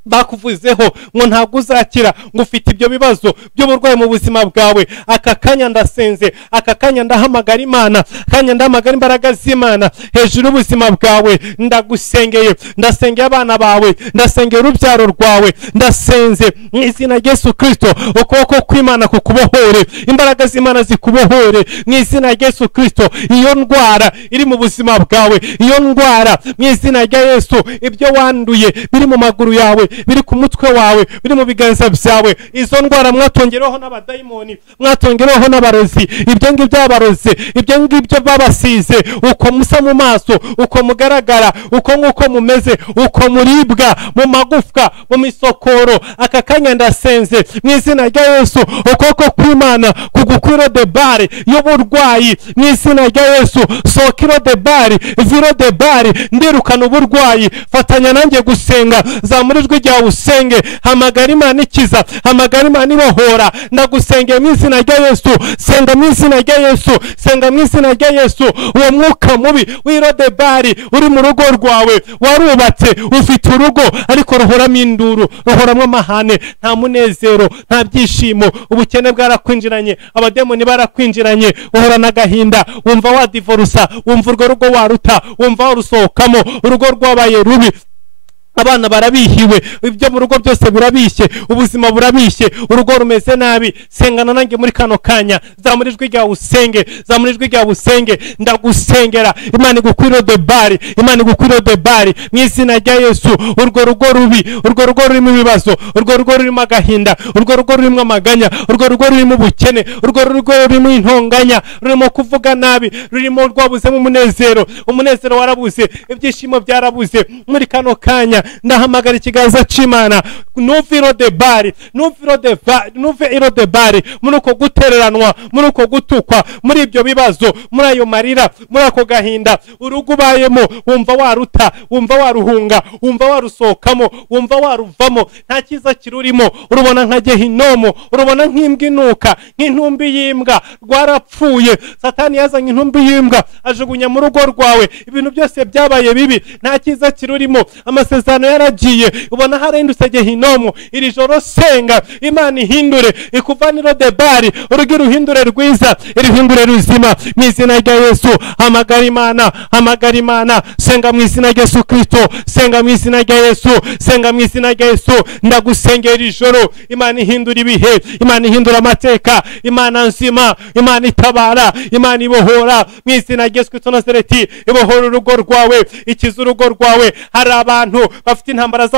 bakuvuzeho ngo ntabwo uzakira, ngo ufite ibyo bibazo by'uburwayi mu buzima bwawe. Aka kanya ndasenze, aka kanya ndahamagara Imana, kanya ndahamagara imbaraga z'Imana hejuru y'ubuzima bwawe. Ndagusengeye, ndasengeye abana bawe, ndasengeye urubyaro rwawe. Ndasenze mu izina rya Yesu Kristo, ukuboko kw'Imana kukubohore, imbaraga z'Imana zikubohore mu izina rya Yesu Kristo. Iyo ndwara iri mu buzima bwawe, iyo ndwara mu izina rya Yesu, ibyo wanduye biri mu maguru yawe, biri ku mutwe wawe, biri mu biganza byawe, izo ndwara mwatongereho n'abadayimoni, mwatongereho n'abarozi. Ibyo ngibyo abarozi, ibyo ngibyo babasize, uko musa mu maso, uko mugaragara, uko nk'uko mumeze, uko muribwa mu magufwa, mu misokoro. Aka kanya ndasenze mu izina rya Yesu, ukuboko kw'Imana kugukwira debari y'uburwayi mu izina rya Yesu. Sokiro debari, viro debari, ndirukana uburwayi. Fatanya nanjye gusenga, zamura ijwi ryawe usenge. Hamagara Imana ikiza, hamagara Imana ibohora. Ndagusengeye mu izina rya Yesu. Senga mu izina rya Yesu, senga mu izina rya Yesu. Uwo mwuka mubi w'Irodebari uri mu rugo rwawe, warubatse, ufite urugo ariko ruhoramo induru, ruhoramo amahane, nta munezero, nta byishimo, ubukene bwarakwinjiranye, abademoni barakwinjiranye, uhorana agahinda, wumva wadivorusa, wumva urwo rugo waruta, wumva warusohokamo, urugo rwabaye rubi, abana barabihiwe, ibyo mu rugo byose burabishye, ubuzima burabishye, urugo rumeze nabi. Sengana nange muri kano kanya, zamura ijwi ryawe usenge, zamura ijwi ryawe usenge. Ndagusengera Imana igukwira Irodebari, Imana igukwira Irodebari mu izina rya Yesu. Urwo rugo rubi, urwo rugo rurimo ibibazo, urwo rugo rurimo agahinda, urwo rugo rurimo amaganya, urwo rugo rurimo ubukene, urwo rugo rurimo intonganya, rurimo kuvuga nabi, rurimo rwabuzemo umunezero, umunezero warabuze, ibyishimo byarabuze. Muri kano kanya ndahamagara ikiganza c'Imana, nuve Irodebari, nuve Irodebari, muri uko gutereranwa, muri uko gutukwa, muri ibyo bibazo, muri ayo marira, muri ako gahinda urugo ubayemo, wumva waruta, wumva waruhunga, wumva warusohokamo, wumva waruvamo, nta cyiza kirurimo, urubona nka Gehinomu, urubona nk'imbwa inuka, nk'intumbi y'imbwa, rwarapfuye. Satani yazanye intumbi y'imbwa ajugunya mu rugo rwawe, ibintu byose byabaye bibi, nta cyiza kirurimo, amasezerano yaragiye, ubona harindutse Gehinomu. Iri joro senga Imana ihindure, ikuvana Irodebari, urugi ruhindure rwiza, irihindure ruzima mu izina rya Yesu. Hamagara Imana, hamagara Imana, senga mu izina rya Yesu Kristo, senga mu izina rya Yesu, senga mu izina rya Yesu. Ndagusengera iri joro, Imana ihindura ibihe, Imana ihindura amateka, Imana nzima, Imana itabara, Imana ibohora mu izina rya Yesu Kristo Nazareti. Ibohora urugo rwawe, ikiza urugo rwawe. Hari abantu bafite intambara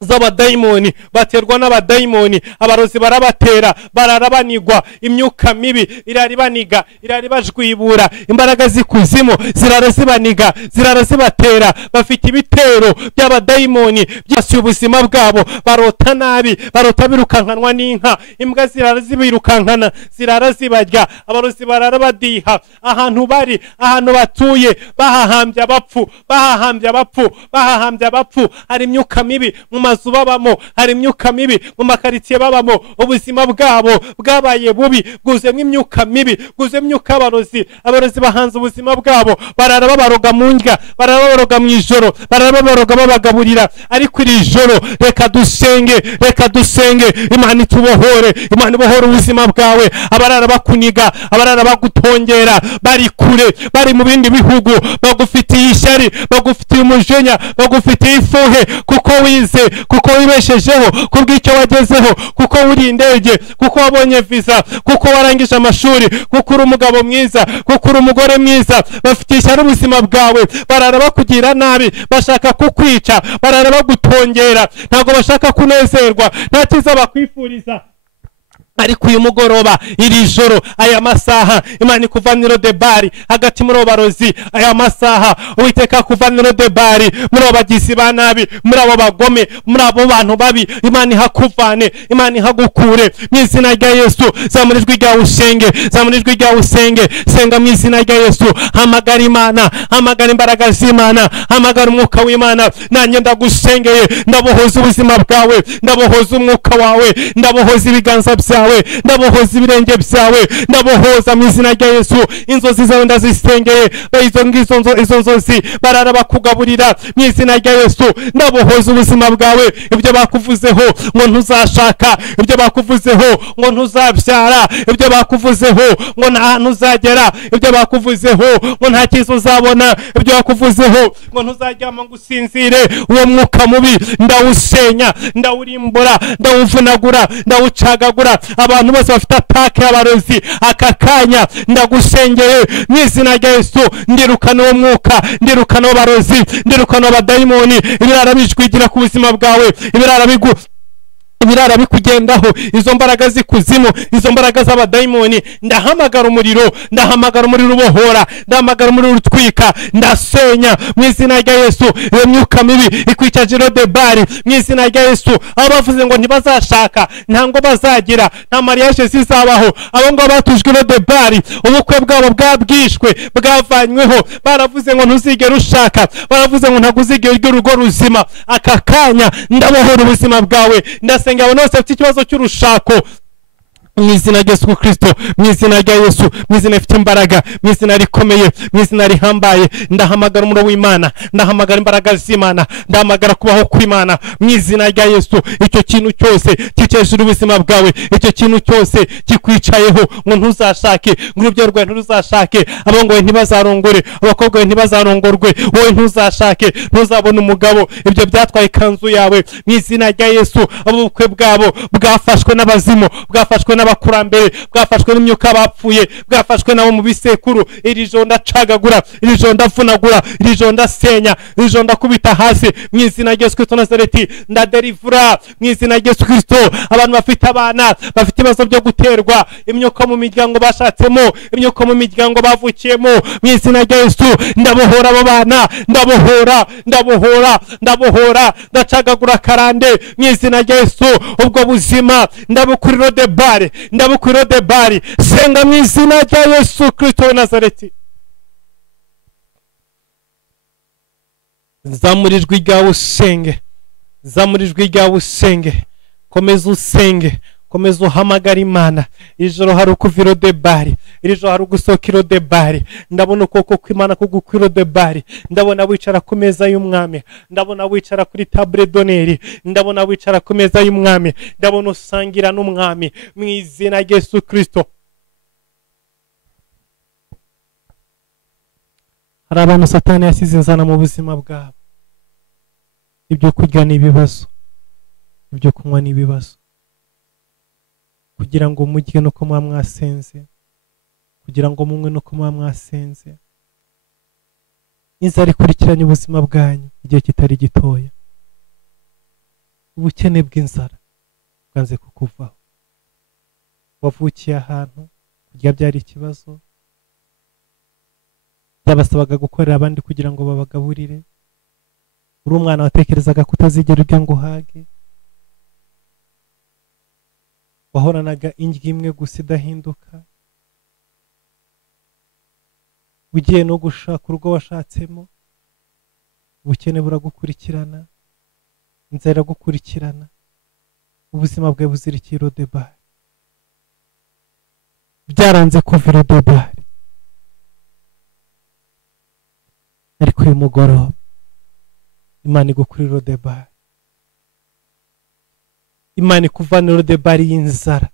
z'abadayimoni, baterwa n'abadayimoni, abarozi barabatera, bararabanigwa, imyuka mibi iraribaniga, iraribajwibura, imbaraga zikuzimu zirarozibaniga, zirarozibatera. Bafite ibitero by'abadayimoni byasuye ubuzima bwabo, barota nabi, barota birukankanwa n'inka, imbwa zirarozibirukankana, zirarozibarya, abarozi bararabadiha. Ahantu bari, ahantu batuye, bahahambye abapfu, bahahambye abapfu, bahahambye abapfu. Hari imyuka mibi mu mazu babamo, hari imyuka mibi mu makaritsiye babamo, ubuzima bwabo bwabaye bubi, bwuzuyemo imyuka mibi, bwuzuyemo imyuka y'abarozi. Abarozi bahanze ubuzima bwabo, barara babaroga mu ndya, barara babaroga mu ijoro, barara babaroga babagaburira. Ariko iri joro reka dusenge, reka dusenge, Imana itubohore, Imana ibohore ubuzima bwawe. Abarara bakuniga, abarara bagutongera, bari kure, bari mu bindi bihugu, bagufitiye ishyari, bagufitiye umujenya, bagufitiye ifuhe, kuko wize, kuko wibeshejeho, kubw'icyo wagezeho, kuko uri indege, kuko wabonye visa, kuko warangije amashuri, kuko uri umugabo mwiza, kuko uri umugore mwiza. Bafitiye ishyari ubuzima bwawe, barara bakugira nabi, bashaka kukwica, barara bagutongera, ntabwo bashaka kunezerwa, nta cyiza bakwifuriza. Ariko uyu mugoroba, iri joro, aya masaha, Imana ikuvana Irodebari hagati muri barozi. Aya masaha Uwiteka akuvana Irodebari muri abo bagizi ba nabi, muri abo bagome, muri abo bantu babi. Imana ihakuvane, Imana ihagukure mu izina rya Yesu. Zamura ijwi ryawe usenge, zamura ijwi ryawe usenge, senga mu izina rya Yesu. Hamagara Imana, hamagara imbaraga z'Imana, hamagara umwuka w'Imana. Nanjye ndagusengeye, ndabohoza ubuzima bwawe, ndabohoza umwuka wawe, ndabohoza ibiganza byawe, ndabohoza ibirenge byawe, ndabohoza mu izina rya Yesu. Inzozi zawe ndazisengeye, izo nzozi barara bakugaburira mu izina rya Yesu. Ndabohoza ubuzima bwawe, ibyo bakuvuzeho ngo ntuzashaka, ibyo bakuvuzeho ngo ntuzabyara, ibyo bakuvuzeho ngo nta hantu uzagera, ibyo bakuvuzeho ngo nta cyiza uzabona, ibyo bakuvuzeho ngo ntuzaryama ngo usinzire. Uwo mwuka mubi ndawusenya, ndawurimbura, ndawuvunagura, ndawucagagura. Abantu bose bafite atake y'abarozi, aka kanya ndagusengeye mu izina rya Yesu. Ndirukana uwo mwuka, ndirukana abarozi, ndirukana abadayimoni, ibirara bijwigira ku buzima bwawe, ibirara ibirara bikugendaho, izo mbaraga zikuzimu, izo mbaraga z'abadayimoni, ndahamagara umuriro ubohora, ndahamagara umuriro utwika, ndasenya mu izina rya Yesu iyo myuka mibi ikwicaje Lodebari mu izina rya Yesu. Abo bavuze ngo ntibazashaka, ntango bazagira, nta mariage zizabaho, abo ngo batujwe Lodebari, ubukwe bwabo bwabwishwe, bwavanyweho, baravuze ngo ntuzigere ushaka, baravuze ngo ntabwo uzigera ugira urugo ruzima. Aka kanya ndabohora ubuzima bwawe, ndasenga abantu bose bafite ikibazo cy'urushako mu izina rya Yesu Kristo, mu izina rya Yesu, mu izina rifite imbaraga, mu izina rikomeye, mu izina rihambaye, ndahamagara umuriro w'Imana, ndahamagara imbaraga z'Imana, ndahamagara kubaho kw'Imana mu izina rya Yesu. Icyo kintu cyose kikejura ubuzima bwawe, icyo kintu cyose kikwicayeho ngo ntuzashake, ngo urubyo rwawe ntiruzashake, abo ngo ntibazarongore, abakobwa bawe ntibazarongorwe, wowe ntuzashake, ntuzabona umugabo, ibyo byatwaye ikanzu yawe mu izina rya Yesu. Abo ubukwe bwabo bwafashwe n'abazimu, bwafashwe n'abakurambere, bwafashwe n'imyuka bapfuye, bwafashwe nabo mu bisekuru. Iri joro ndacagagura, iri joro ndavunagura, iri joro ndasenya, iri joro ndakubita hasi mu izina rya Yesu Kristo Nazareti. Ndaderivura mu izina rya Yesu Kristo abantu bafite abana bafite ibibazo byo guterwa, imyuka mu miryango bashatsemo, imyuka mu miryango bavukiyemo, mu izina rya Yesu ndabohora abo bana, ndabohora, ndacagagura karande mu izina rya Yesu. Ubwo buzima ndabukurira Lodebari, senga mu izina rya Yesu Kristo wa Nazareti. Zamurijwe ryawe usenge, komeza usenge, komeza uhamagara Imana. Ijoro hari ukuva Lodebari, ijoro hari ugusohoka Lodebari. Ndabona ukuboko kw'Imana kugukwira Lodebari, ndabona wicara ku meza y'umwami, ndabona wicara kuri table d'honneur, ndabona wicara ku meza y'umwami, ndabona usangira n'umwami mu izina rya Yesu Kristo. Hari abantu Satani yasize inzana mu buzima bwabo, ibyo kurya n'ibibazo, ibyo kunywa n'ibibazo, kugira ngo mujye nuko muba mwasenze, kugira ngo munywe nuko muba mwasenze. Inzara ikurikiranye ubuzima bwanyu igihe kitari gitoya, ubukene bw'inzara bwanze kukuvaho. Wavukiye ahantu kurya byari ikibazo, byabasabaga gukorera abandi kugira ngo babagaburire. Uri umwana watekerezaga kutazigera urya ngo uhage, wahoranaga indyo imwe gusa idahinduka. Ugiye no gushaka urugo washatsemo, ubukene buragukurikirana, inzara iragukurikirana, ubuzima bwawe buzirikiye Lodebari. Byaranze kuva Lodebari, ariko uyu mugoroba Imana igukurira Lodebari, Imana ikuvanira Lodebari y'inzara.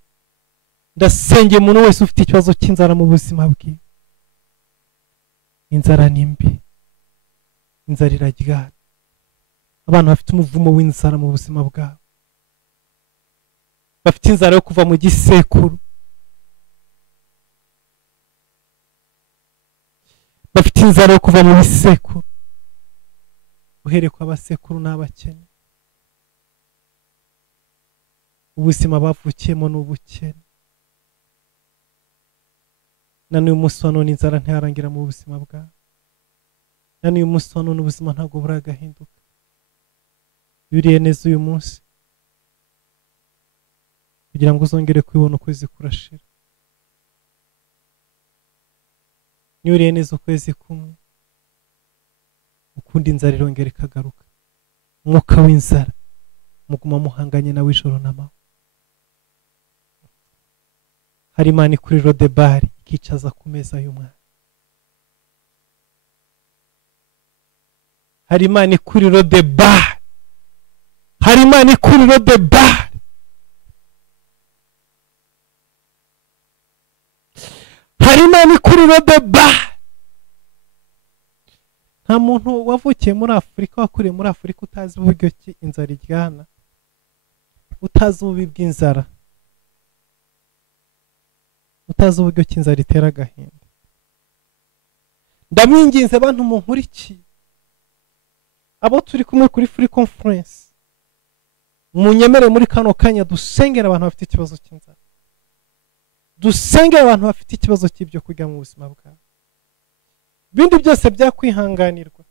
Ndasengeye umuntu wese ufite ikibazo cy'inzara mu buzima bwe. Inzara ni mbi, inzara iraryana. Abantu bafite umuvumo w'inzara mu buzima bwabo, bafite inzara yo kuva mu gisekuru, bafite inzara yo kuva mu bisekuru, uhereye ku abasekuru n'abakene. Ubuzima bavukiyemo n'ubukene, na n'uyu munsi wa none inzara ntiyarangira mu buzima bwawe, na n'uyu munsi wa none ubuzima ntabwo buragahinduka. Iyo uriye neza uyu munsi kugira ngo uzongere kubibona ukwezi kurashira, iyo uriye neza ukwezi kumwe ukundi inzara irongera ikagaruka. Umwuka w'inzara muguma muhanganye nawe ijoro n'amanywa. Hari Imana kuri Lodebari ikicaza ku meza y'umwami, hari Imana kuri Lodebari, hari Imana kuri Lodebari, hari Imana kuri Lodebari. Nta muntu wavukiye muri Afurika, wakuriye muri Afurika utazi uburyo ki inzara iryana, utazi ububi bw'inzara, utazi uburyo ki inzara itera agahinda. Ndamwinginze abantu munkurikiye, abo turi kumwe kuri Free Conference, munyemere muri kano kanya dusengera abantu bafite ikibazo cy'inzara, dusengera abantu bafite ikibazo cy'ibyo kurya mu buzima bwabo, ibindi byose byakwihanganirwa.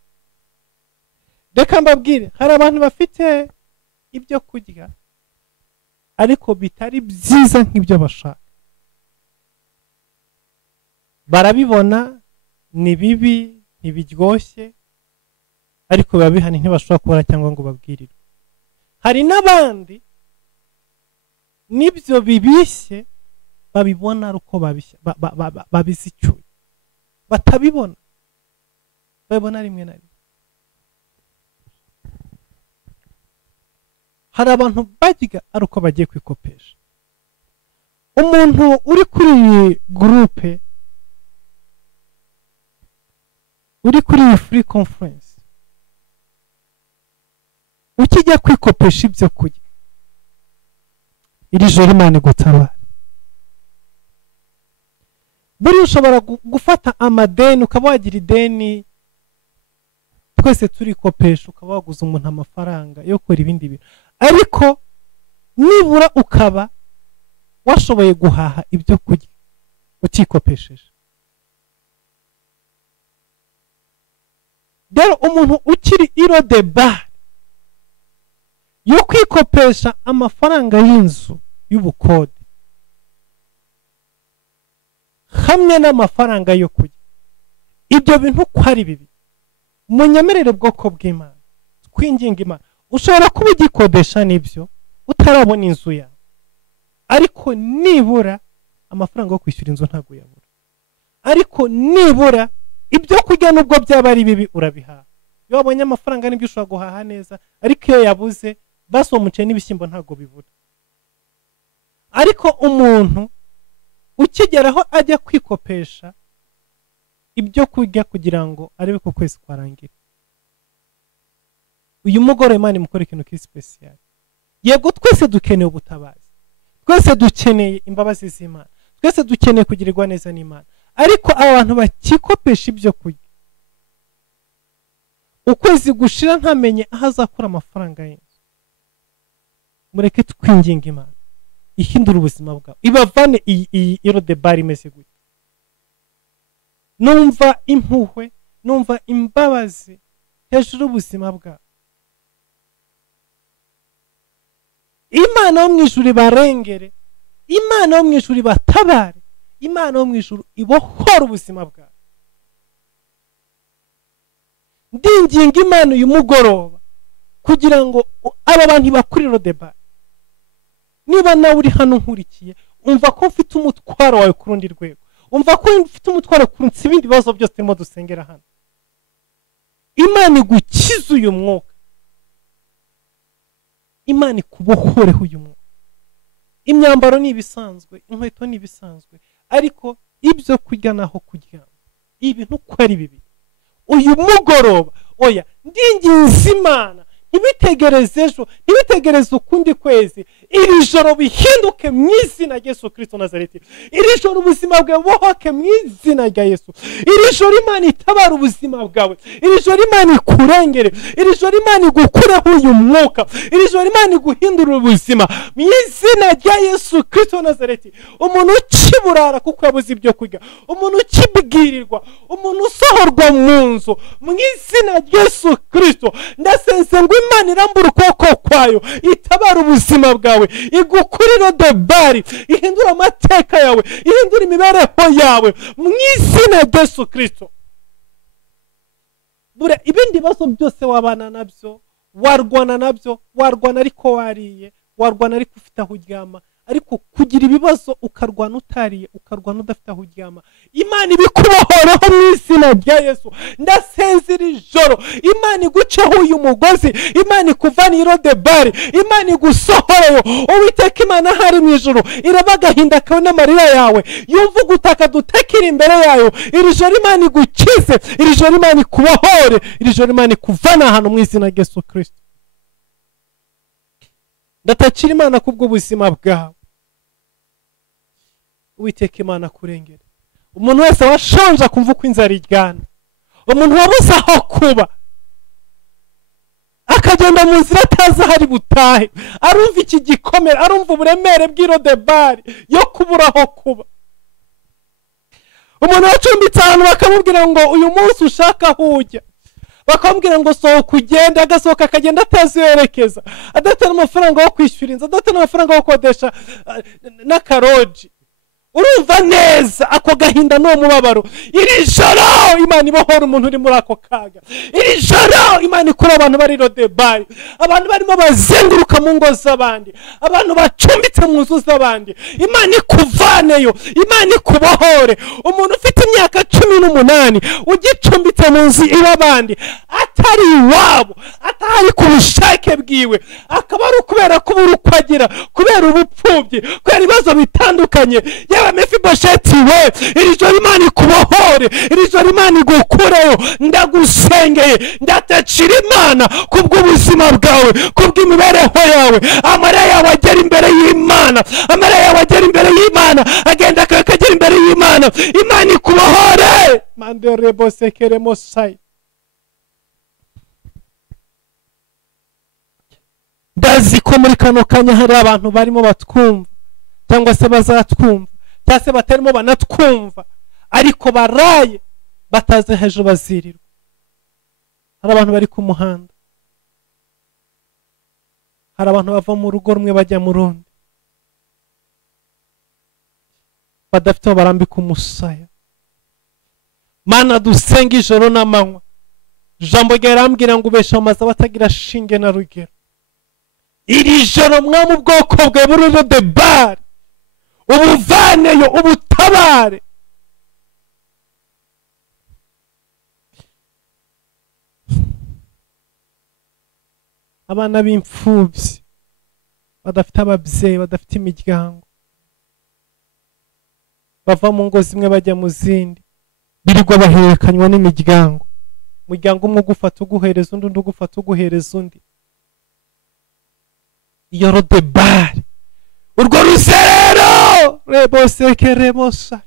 Reka mbabwire, hari abantu bafite ibyo kurya ariko bitari byiza nk'ibyo bashaka, barabibona ni bibi ntibiryoshye ariko biba bihari ntibashobora kubara cyangwa ngo babwirirwe. Hari n'abandi n'ibyo bibishye babibona ari uko babizicyuye, batabibona, babibona rimwe na rimwe. Hari abantu barya ari uko bagiye kwikopesha. Umuntu uri kuri iyi gurupe, uri kuri iyi free conference, ukijya kwikopesha ibyo kurya, iri joro Imana igutabara. Buri ushobora gufata amadeni, ukaba wagira ideni, twese turikopesha, ukaba waguza umuntu amafaranga yo gukora ibindi bintu, ariko nibura ukaba washoboye guhaha ibyo kurya utikopesheje. Rero umuntu ukiri iro de bar yo kwikopesha amafaranga y'inzu y'ubukode hamwe n'amafaranga yo kurya, ibyo bintu ko ari bibi. Munyemerere bwoko bw'Imana, twinginga Imana, ushobora kuba ugikodesha n'ibyo utarabona inzu yawe, ariko nibura amafaranga yo kwishyura inzu ntabwo yabura, ariko nibura ibyo kurya nubwo byaba ari bibi urabihaha. Iyo wabonye amafaranga nibyo ushobora guhaha neza, ariko iyo yabuze basi umuceri n'ibishyimbo ntabwo bibura. Ariko umuntu ukigeraho ajya kwikopesha ibyo kurya kugira ngo arebe ko kwezi kwarangira, uyu mugore Imana imukora ikintu k'isipesiyali. Yego twese dukeneye ubutabazi, twese dukeneye imbabazi z'Imana, twese dukeneye kugirirwa neza n'Imana, ariko abantu bakikopesha ibyo kurya ukwezi gushira ntamenye aho azakura amafaranga y'inzu, mureke twinginga Imana ihindura ubuzima bwawe, ibavane iyi iro de bar imeze gutya. Numva impuhwe, numva imbabazi hejuru y'ubuzima bwawe. Imana yo mu ijuru ibarengere, Imana yo mu ijuru ibatabare, Imana yo mu ijuru ibohora ubuzima bwawe. Ndinginga Imana uyu mugoroba kugira ngo aba bantu bakuri iro de bar, niba nawe uri hano nkurikiye, umva ko mfite umutwaro wawe ku rundi rwego, umva ko mfite umutwaro kurunsa ibindi bibazo byose turimo dusengera hano. Imana igukize uyu mwuka, Imana ikubohoreho uyu mwuka. Imyambaro ni ibisanzwe, inkweto ni ibisanzwe, ariko ibyo kurya naho kuryama, ibintu ko ari bibi. Uyu mugoroba oya, ndinginze Imana ntibitegereze ejo, ntibitegereze ukundi kwezi, iri joro bihinduke mu izina rya Yesu Kristo Nazareti. Iri joro ubuzima bwawe buhoke mu izina rya Yesu. Iri joro Imana itabara ubuzima bwawe, iri joro Imana ikurengere, iri joro Imana igukureho uyu mwuka, iri joro Imana iguhindurira ubuzima mu izina rya Yesu Kristo Nazareti. Umuntu ukiburara kuko yabuze ibyo kurya, umuntu ukibwirirwa, umuntu usohorwa mu nzu, mu izina rya Yesu Kristo ndasenze ngo Imana irambura ukuboko kwayo, itabara ubuzima bwawe, igukurira de bari, ihindura amateka yawe, ihindura imibereho yawe mu izina rya Yesu Kristo. Bure ibindi bibazo byose wabana nabyo, warwana nabyo, warwana ariko wariye, warwana ariko ufite aho uryama, ariko kugira ibibazo ukarwana utariye, ukarwana udafite aho uryama, Imana ibikubohoreho mu izina rya Yesu. Ndasenzera ijoro Imana iguceho uyu mugozi, Imana ikuvana iro de bar, Imana igusohoreyo. Uwiteka Imana hari mu ijuru iraba agahinda kawe n'amarira yawe, yumva gutaka dutekera imbere yayo. Iri joro Imana igukize, iri joro Imana ikubohore, iri joro Imana ikuvana hano mu izina rya Yesu Kristo. Ndatakira Imana kubwo ubuzima bwawe, Uwiteka Imana kurengere. Umuntu wese washonje kumva uko inzara iryana, umuntu wabuze aho kuba akajya aragenda mu nzira atazi ahari butahe, arumva iki gikomere, arumva uburemere bw'irodebari yo kubura aho kuba. Umuntu wacumbitse ahantu bakamubwira ngo uyu munsi ushaka aho ujya, bakamubwira ngo sohoka ugende, agasohoka akagenda atazi yerekeza, adafite n'amafaranga yo kwishyura inzu, adafite n'amafaranga yo gukodesha n'akaroji. Urumva neza ako gahinda n'uwo mubabaro. Iri joro Imana ibohora umuntu uri muri ako kaga. Iri joro Imana ikura abantu bari rodebari, abantu barimo bazenguruka mu ngo z'abandi, abantu bacumbitse mu nzu z'abandi. Imana ikuvaneyo, Imana ikubohore. Umuntu ufite imyaka 18 ugicumbitse mu nzu y'abandi, atari iwabo, atari ku bushake bwiwe, akaba ari ukubera kubura uko agira, kubera ubupfubyi, kubera ibibazo bitandukanye. Mefibosheti we, iri joro Imana ikubohore, iri joro Imana igukureyo. Ndagusengeye, ndatakira Imana kubw'ubuzima bwawe, kubw'imibereho yawe. Amarira yawe agera imbere y'Imana, amarira yawe agera imbere y'Imana, agenda akagera imbere y'Imana. Imana ikubohore. Manderebo sekeremo sai. Ndazi ko muri kano kanya hari abantu barimo batwumva, cyangwa se bazatwumva, cyase batarimo banatwumva, ariko baraye bataze hejuru bazirirwa. Hari abantu bari ku muhanda, hari abantu bava mu rugo rumwe bajya mu rundi, badafite aho barambika umusaya. Mana dusenga ijoro n'amanywa, ijambo ryawe rirambwira ngo ubesha amazi batagira shinge na rugero. Iri joro Mwami ubwoko bwawe buri rodebari, ubuvaneyo, ubutabare. Abana b'imfubyi badafite ababyeyi, badafite imiryango, bava mu ngo zimwe bajya mu zindi, birirwa bahererekanywa n'imiryango. Umuryango umwe ugufata uguhereza undi, undi ugufata uguhereza undi. Iyo rodebari, urwo ruzerero rebosekeremosa.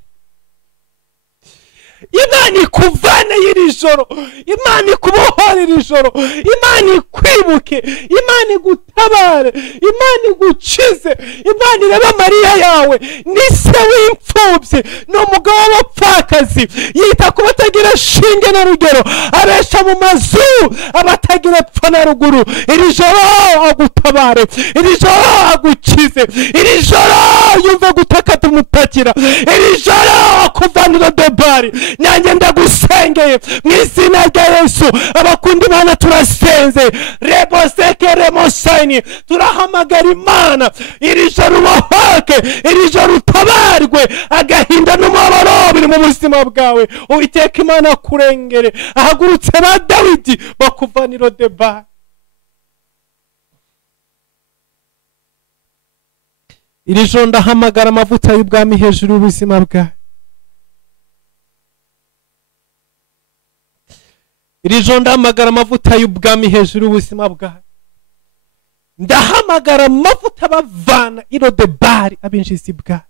Imana ikuvane iri joro, Imana ikubohore iri joro, Imana ikwibuke, Imana igutabare, Imana igukize, Imana irebe amarira yawe. Ni se w'imfubyi, ni umugabo w'abapfakazi, yita ku batagira shinge na rugero, abesha mu mazu abatagira epfo na ruguru. Iri joro agutabare, iri joro agukize, iri joro yumve gutaka tumutakira, iri joro akuvanira rodebari. Nanjye ndagusengeye mu izina rya Yesu. Abakunda Imana turasenze, rebosekeremosani, turahamagara Imana iri joro ubohoke, iri joro utabarwe. Agahinda n'umubabaro biri mu buzima bwawe, Uwiteka Imana kurengere. Ahagurutse ba Dawidi bakuvanira rodebari. Iri joro ndahamagara amavuta y'ubwami hejuru y'ubuzima bwawe. Iri joro ndahamagara amavuta y'ubwami hejuru y'ubuzima bwawe. Ndahamagara amavuta bavana irodebari abinjizi bwawe.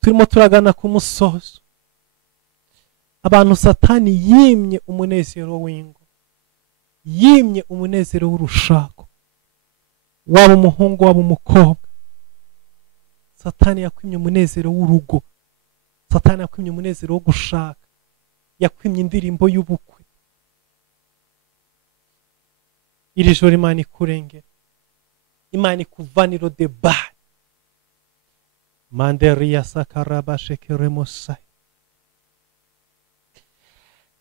Turimo turagana ku musozo. Abantu Satani yimye umunezero w'ingo, yimye umunezero w'urushako, waba umuhungu waba umukobwa. Satani yakwimye umunezero w'urugo, Satani yakwimye umunezero wo gushaka, yakwimye indirimbo y'ubukwe. Iri joro Imana ikurengera, Imana ikuvana irodebari. Manderia sakaraba shekeremosai.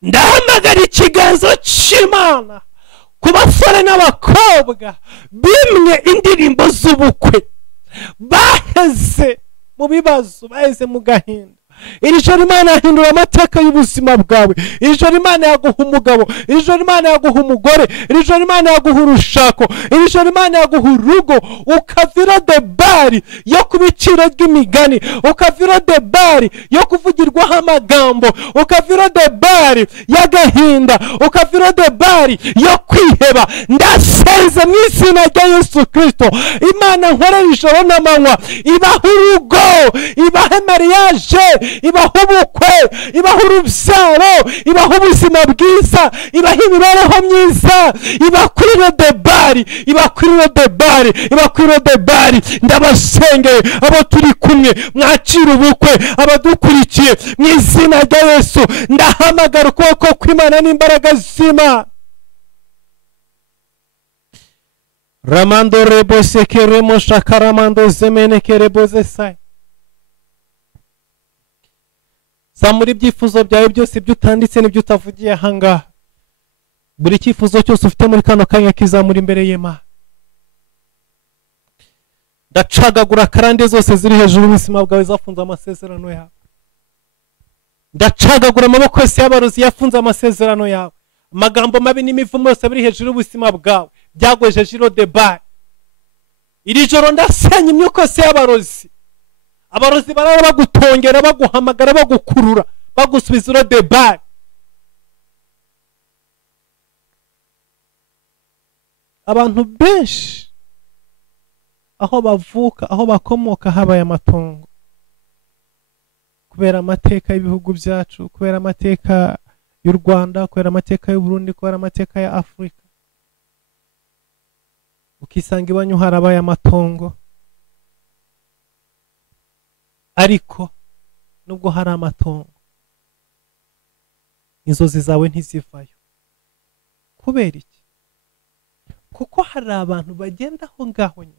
Ndahamagara ikiganza cy'Imana ku basore n'abakobwa bimwe indirimbo z'ubukwe, baheze mu bibazo, baheze mu gahinda. Iri joro Imana yahindura amateka y'ubuzima bwawe. Iri joro Imana yaguha umugabo, iri joro Imana yaguha umugore, iri joro Imana yaguha urushako, iri joro Imana yaguha urugo. Ukavira debari yo kubiciro ry'imigani, ukavira debari yo kuvugirwaho amagambo, ukavira debari y'agahinda, ukavira debari yo kwiheba. Ndasenze mu izina rya Yesu Kristo, Imana nkorera ijoro n'amanywa, ibaha urugo, ibahe mariage, ibaha ubukwe, ibaha urubyaro, ibaha ubuzima bwiza, ibaha imibereho myiza, ibakurire debari, ibakurire debari, ibakurire debari. Ndabasengeye abo turi kumwe mwakira ubukwe, abadukurikiye mu izina rya Yesu ndahamagara ukuboko kw'Imana n'imbaraga z'Imana. Ramando rebose keremo shakaramando zemene kereboze sai. Zamura ibyifuzo byawe byose, ibyo utanditse n'ibyo utavugiye ahangaha. Buri cyifuzo cyose ufite muri kano kanya kizamura imbere y'Imana. Ndacagagura karande zose ziri hejuru y'ubuzima bwawe zafunze amasezerano yawe. Ndacagagura amaboko yose y'abarozi yafunze amasezerano yawe. Amagambo mabi n'imivumo yose biri hejuru y'ubuzima bwawe byagwejeje Lodebari. Iri joro ndasenya imyuka yose y'abarozi. Abarozi barara bagutongera, baguhamagara, bagukurura, bagusubiza Lodebari. Abantu benshi aho bavuka, aho bakomoka habaye amatongo, kubera amateka y'ibihugu byacu, kubera amateka y'u Rwanda, kubera amateka y'u Burundi, kubera amateka ya Afrika. Ukisanga iwanyu harabaye amatongo, ariko nubwo hari amatongo inzozi zawe ntizivayo. Kubera iki? Kuko hari abantu bagenda aho ngaho nyine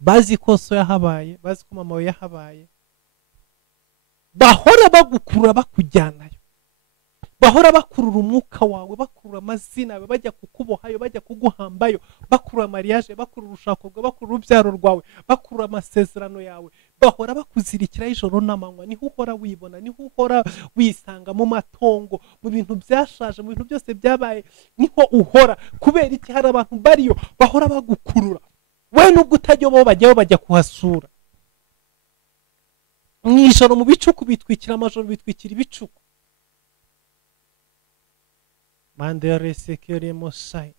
bazi ko so yahabaye, bazi ko mama we yahabaye, bahora bagukurura bakujyanayo, bahora bakurura umwuka wawe, bakurura amazina yawe, bajya kukubohayo, bajya kuguhambayo, bakurura mariage, bakurura urushako rwawe, bakurura urubyaro rwawe, bakurura amasezerano yawe, bahora bakuzirikira ijoro n'amanywa. Niho uhora wibona, niho uhora wisanga mu matongo, mu bintu byashaje, mu bintu byose byabaye, niho uhora. Kubera iki? Hari abantu bariyo bahora bagukurura, we nubwo utajya bo bajyaho, bajya kuhasura. Mwijoro mu bicuku bitwikira amajoro, bitwikira ibicuku. Mandere sekere mosai.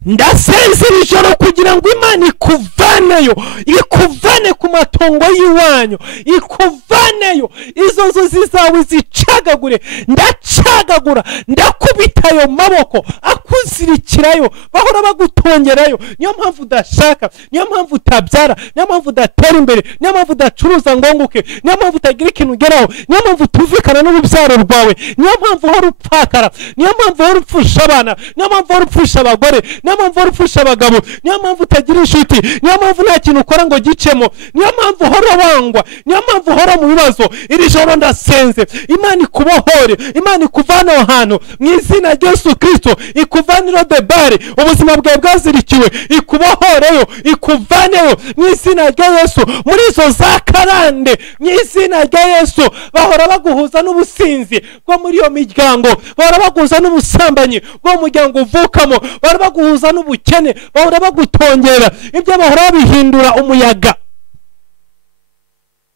Ndasezera ijoro kugira ngo Imana ikuvaneyo, ikuvane ku matongo y'iwanyu, ikuvaneyo, izo nzozi zawe zicagagure. Ndacagagura, ndakubita ayo maboko akuzirikirayo, bahora bagutongerayo. Niyo mpamvu udashaka, niyo mpamvu utabyara, niyo mpamvu udatera imbere, niyo mpamvu udacuruza ngonguke, niyo mpamvu utagira ikintu ugeraho, niyo mpamvu utumvikana n'urubyaro rwawe, niyo mpamvu uhora upfakara, niyo mpamvu uhora upfusha abana, niyo mpamvu uhora upfusha abagore, niyo mpamvu uhora upfusha abagabo, niyo mpamvu utagira inshuti, niyo mpamvu nta kintu ukora ngo gicemo, niyo mpamvu uhora wangwa, niyo mpamvu uhora mu bibazo. Iri joro ndasenze Imana ikubohore, Imana ikuvane aho hantu mu izina rya Yesu Kristo, ikuvane Lodebari, ubuzima bwawe bwazirikiwe, ikubohoreyo, ikuvaneyo mu izina rya Yesu. Muri izo za karande mu izina rya Yesu, bahora baguhuza n'ubusinzi bwo muri iyo miryango, bahora baguhuza n'ubusambanyi bwo mu muryango uvukamo, bahora baguhuza n'ubukene, bahora bagutongera, ibyo bahora babihindura umuyaga.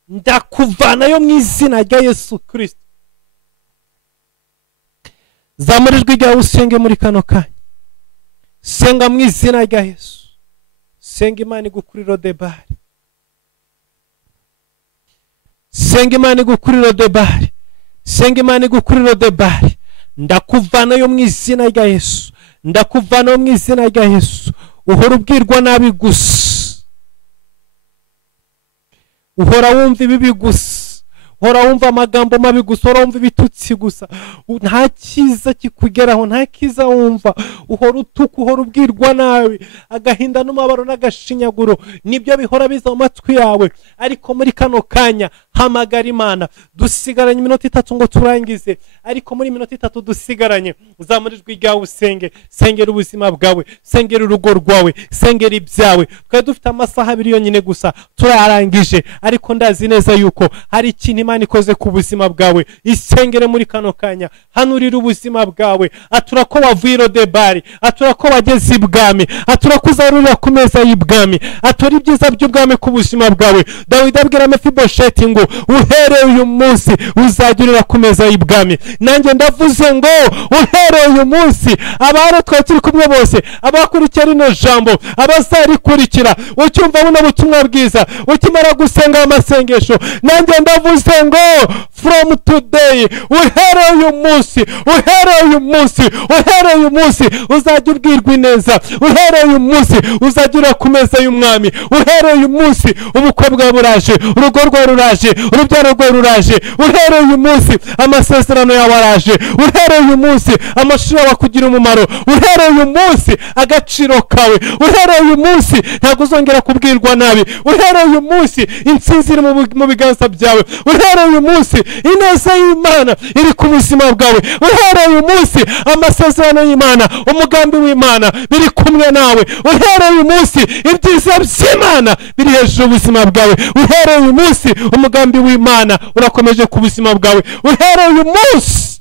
Ndakuvanayo mu izina rya Yesu Kristo. Zamura ijwi ryawe usenge muri kano kanya, senga mu izina rya Yesu, senga Imana igukurire Lodebari, senga Imana igukurire Lodebari, senga Imana igukurire Lodebari. Ndakuvanayo mu izina rya Yesu, ndakuvanayo mu izina rya Yesu. Uhora ubwirwa nabi gusa, uhora wumva ibibi gusa, uhora wumva amagambo mabi gusa, uhora wumva ibitutsi gusa, nta cyiza kikugeraho, nta kiza wumva, uhora utuka, uhora ubwirwa nabi, agahinda n'umubabaro n'agashinyaguro nibyo bihora biza mu matwi yawe. Ariko muri kano kanya hamagara Imana. Dusigaranye iminota 3 ngo turangize, ariko muri minota 3 dusigaranye uzamura ijwi ryawe usenge, sengera ubuzima bwawe, sengera urugo rwawe, sengera ibyawe. Twari dufite amasaha 2 yonyine gusa turarangije, ariko ndazi neza yuko hari ikintu Imana ikoze ku buzima bwawe isengere muri kano kanya hanurira ubuzima bwawe atura ko wavuye Lodebari atura ko wageze ibwami atura ko uzarurira ku meza y'ibwami atura ibyiza by'ubwami ku buzima bwawe Dawidi abwira Mefibosheti ngo uhereye uyu munsi uzagirira ku meza y'ibwami nanjye ndavuze ngo uhereye uyu munsi abari twari turi kumwe bose abakurikira rino jambo abazarikurikira ucyumva buno butumwa bwiza ukimara gusenga amasengesho nanjye ndavuze ngo from today uhereye uyu munsi uzajya ubwirwa neza uhereye uyu munsi uzagirira ku meza y'umwami uhereye uyu munsi ubukwe bwawe buraje urugo rwawe ruraje urubyaro rwawe ruraje uhereye uyu munsi amasezerano yawe araje uhereye uyu munsi amashuri yawe akugira umumaro uhereye uyu munsi agaciro kawe uhereye uyu munsi ntabwo uzongera kubwirwa nabi uhereye uyu munsi intsinzi iri mu biganza byawe uhereye uyu munsi ineza y'Imana iri ku buzima bwawe uhereye uyu munsi amasezerano y'Imana umugambi w'Imana biri kumwe nawe uhereye uyu munsi ibyiza by'Imana biri hejuru y'ubuzima bwawe uhereye uyu munsi umugambi w'Imana urakomeje ku buzima bwawe uhereye uyu munsi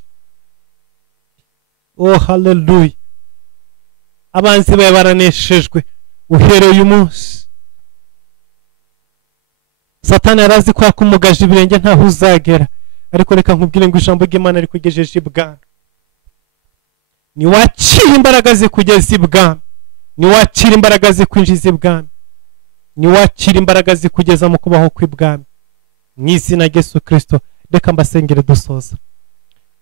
oh hallelujah abanzi bawe baraneshejwe uhereye uyu munsi Satani arazi ko yakumugaje ibirenge ntaho uzagera ariko reka nkubwire ngo ijambo ry'Imana rikugejeje ibwami ni wakira imbaraga zikugeza ibwami ni wakira imbaraga zikwinjiza ibwami ni wakira imbaraga zikugeza mu kubaho kw'ibwami mu izina rya Yesu Kristo reka mbasengere dusoza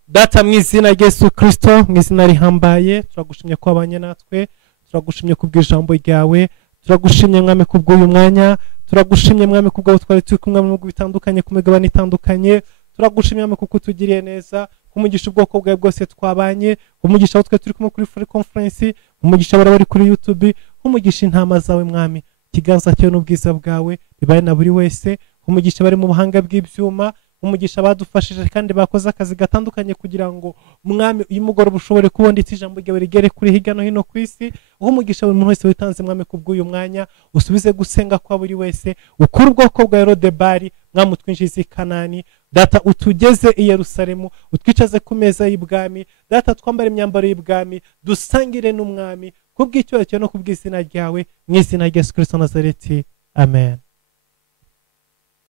Data mu izina rya Yesu Kristo mu izina rihambaye turagushimye ko wabanye natwe turagushimye kubw'ijambo ryawe turagushimye mwami kubw'uyu mwanya turagushimye mwami kubwo twari turi kumwe mu bihugu bitandukanye ku migabane itandukanye turagushimye mwami kuko utugiriye neza umugisha ubwoko bwawe bwose twabanye umugisha twe turi kumwe kuri free conference umugisha bari kuri YouTube umugisha intama zawe mwami kiganza cyawe n'ubwiza bwawe bibaye na buri wese umugisha bari mu buhanga bw'ibyuma umugisha badufashije kandi bakoze akazi gatandukanye kugira ngo mwami uyu mugoroba ushobore kubona ijambo ryawe rigere kuri hirya no hino ku isi umugisha buri muntu wese witanze mwami kubw'uyu mwanya usubize gusenga kwa buri wese ukura ubwoko bwa Lodebari mwami utwinjize i Kanani Data utugeze i Yerusalemu utwicaze ku meza y'ibwami Data twambare imyambaro y'ibwami dusangire n'umwami kubw'icyo no kubw'izina ryawe mu izina rya Yesu Kristo Nazareti amen.